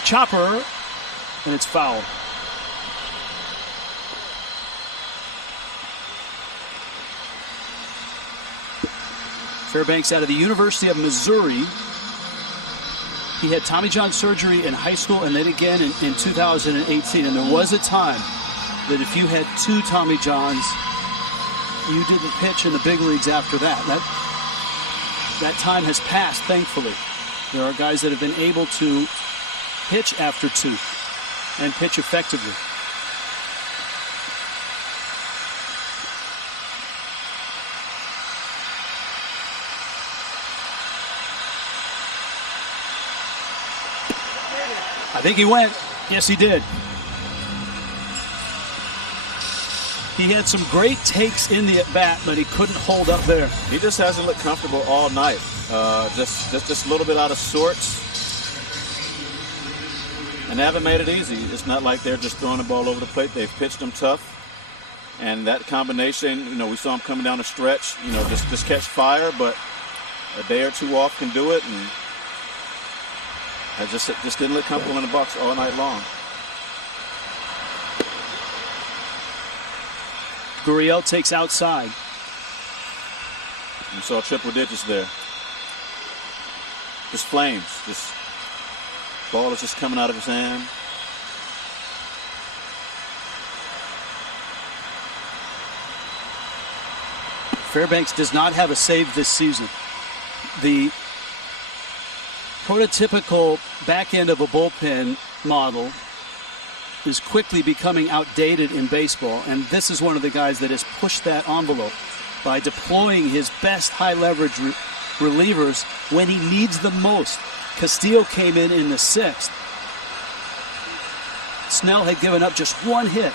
Chopper, and it's foul. Fairbanks out of the University of Missouri. He had Tommy John surgery in high school and then again in 2018. And there was a time that if you had 2 Tommy Johns, you didn't pitch in the big leagues after that. That time has passed, thankfully. There are guys that have been able to pitch after 2 and pitch effectively. I think he went. Yes, he did. He had some great takes in the at-bat, but he couldn't hold up there. He just hasn't looked comfortable all night. Just a little bit out of sorts. And they haven't made it easy. It's not like they're just throwing the ball over the plate. They've pitched him tough. And that combination, we saw him coming down the stretch, just catch fire, but a day or 2 off can do it. And I just didn't look comfortable in the box all night long. Gurriel takes outside. You saw triple digits there. Just flames. Just ball is just coming out of his hand. Fairbanks does not have a save this season. The prototypical back end of a bullpen model is quickly becoming outdated in baseball, and this is one of the guys that has pushed that envelope by deploying his best high leverage relievers when he needs them most. Castillo came in the 6th. Snell had given up just 1 hit.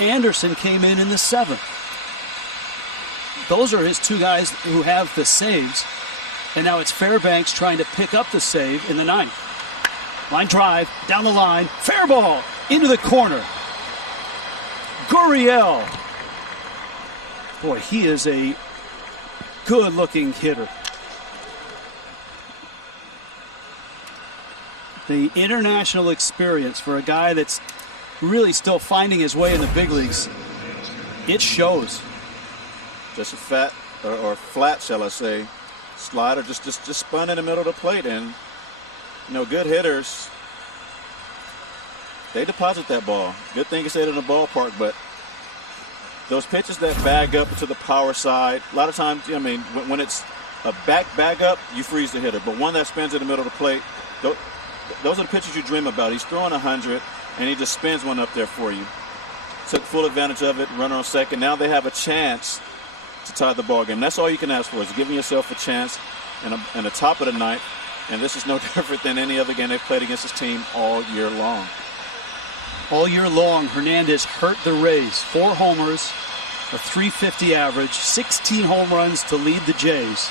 Anderson came in the 7th. Those are his 2 guys who have the saves. And now it's Fairbanks trying to pick up the save in the 9th. Line drive, down the line, fair ball, into the corner. Gurriel. Boy, he is a good-looking hitter. The international experience for a guy that's really still finding his way in the big leagues, it shows. Just a fat, or flat, shall I say, slider just spun in the middle of the plate. And, good hitters, they deposit that ball. Good thing you said in the ballpark, but those pitches that bag up to the power side, a lot of times, when it's a bag up, you freeze the hitter. But one that spins in the middle of the plate, those are the pitches you dream about. He's throwing 100, and he just spins one up there for you. Took full advantage of it, runner on second. Now they have a chance to tie the ball game. That's all you can ask for, is giving yourself a chance in the top of the ninth. And this is no different than any other game they've played against this team all year long. All year long, Hernandez hurt the Rays. 4 homers, a .350 average, 16 home runs to lead the Jays.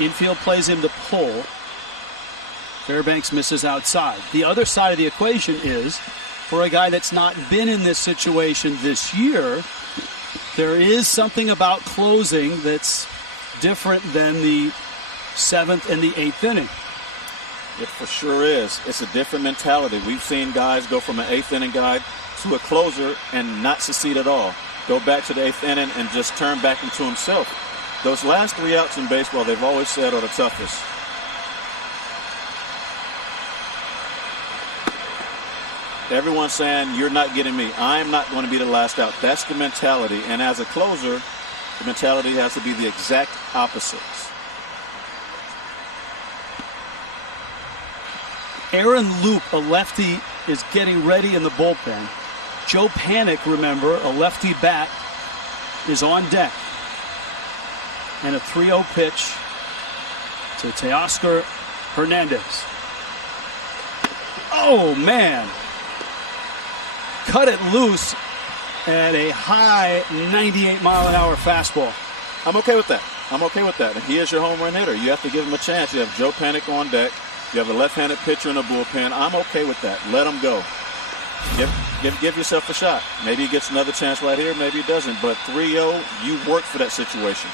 Infield plays him to pull. Fairbanks misses outside. The other side of the equation is, for a guy that's not been in this situation this year, there is something about closing that's different than the 7th and the 8th inning. It for sure is. It's a different mentality. We've seen guys go from an 8th inning guy to a closer and not succeed at all. Go back to the 8th inning and just turn back into himself. Those last 3 outs in baseball, they've always said, are the toughest. everyone's saying, you're not getting me. I'm not going to be the last out. That's the mentality. And as a closer, the mentality has to be the exact opposite. Aaron Loop, a lefty, is getting ready in the bullpen. Joe Panic, remember, a lefty bat, is on deck. And a 3-0 pitch to Teoscar Hernandez. Oh, man. Cut it loose at a high 98-mile-an-hour fastball. I'm okay with that. I'm okay with that. And he is your home run hitter. You have to give him a chance. You have Joe Panic on deck. You have a left-handed pitcher in the bullpen. I'm okay with that. Let him go. Give yourself a shot. Maybe he gets another chance right here. Maybe he doesn't. But 3-0, you worked for that situation.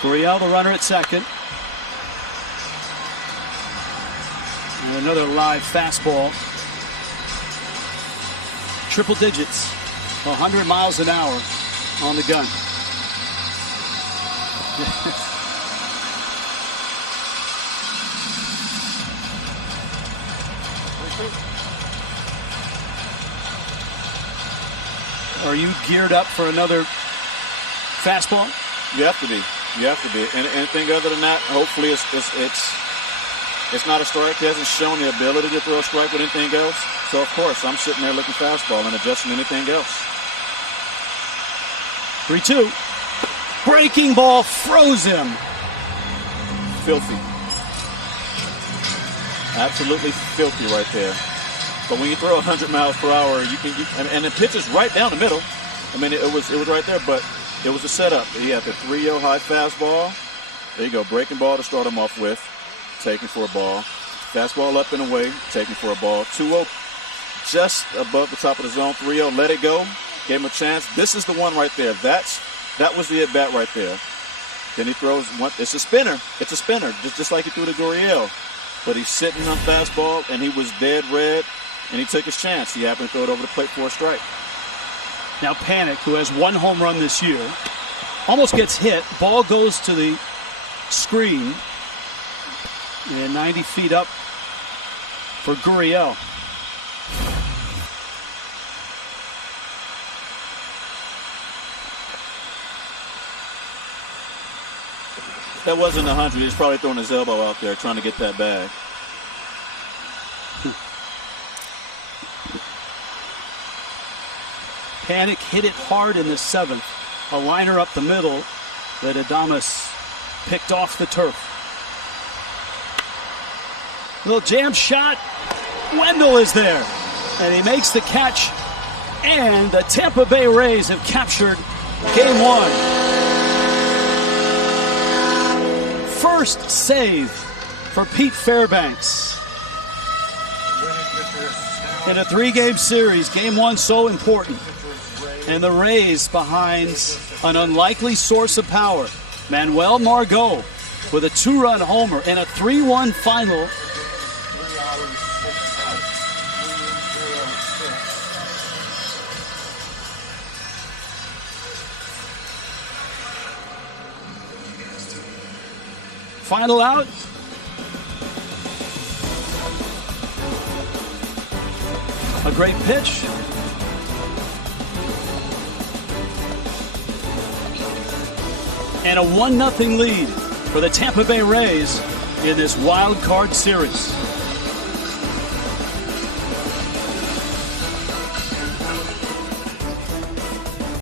Gurriel, the runner at second. And another live fastball. Triple digits. 100 miles an hour on the gun. Are you geared up for another fastball? You have to be. You have to be. And anything other than that, hopefully it's not a strike. He hasn't shown the ability to throw a strike with anything else. So, of course, I'm sitting there looking fastball and adjusting anything else. 3-2. Breaking ball froze him. Filthy. Absolutely filthy right there. But when you throw 100 miles per hour, and the pitch is right down the middle. I mean, it was right there, but it was a setup. He had the 3-0 high fastball. There you go, breaking ball to start him off with. Taking for a ball. Fastball up and away, taking for a ball. 2-0 just above the top of the zone. 3-0, let it go. Gave him a chance. This is the one right there. That was the at-bat right there. Then he throws one. It's a spinner. It's a spinner, just like he threw to Gurriel. But he's sitting on fastball, and he was dead red, and he took his chance. He happened to throw it over the plate for a strike. Now Panic, who has one home run this year, almost gets hit. Ball goes to the screen. And 90 feet up for Gurriel. That wasn't 100. He was probably throwing his elbow out there trying to get that bag. Panic hit it hard in the seventh. A liner up the middle that Adames picked off the turf. Little jam shot. Wendell is there. And he makes the catch. And the Tampa Bay Rays have captured game one. First save for Pete Fairbanks. In a 3-game series, game one so important. And the Rays behind an unlikely source of power. Manuel Margot with a 2-run homer in a 3-1 final. Final out. A great pitch. And a 1-0 lead for the Tampa Bay Rays in this wild card series.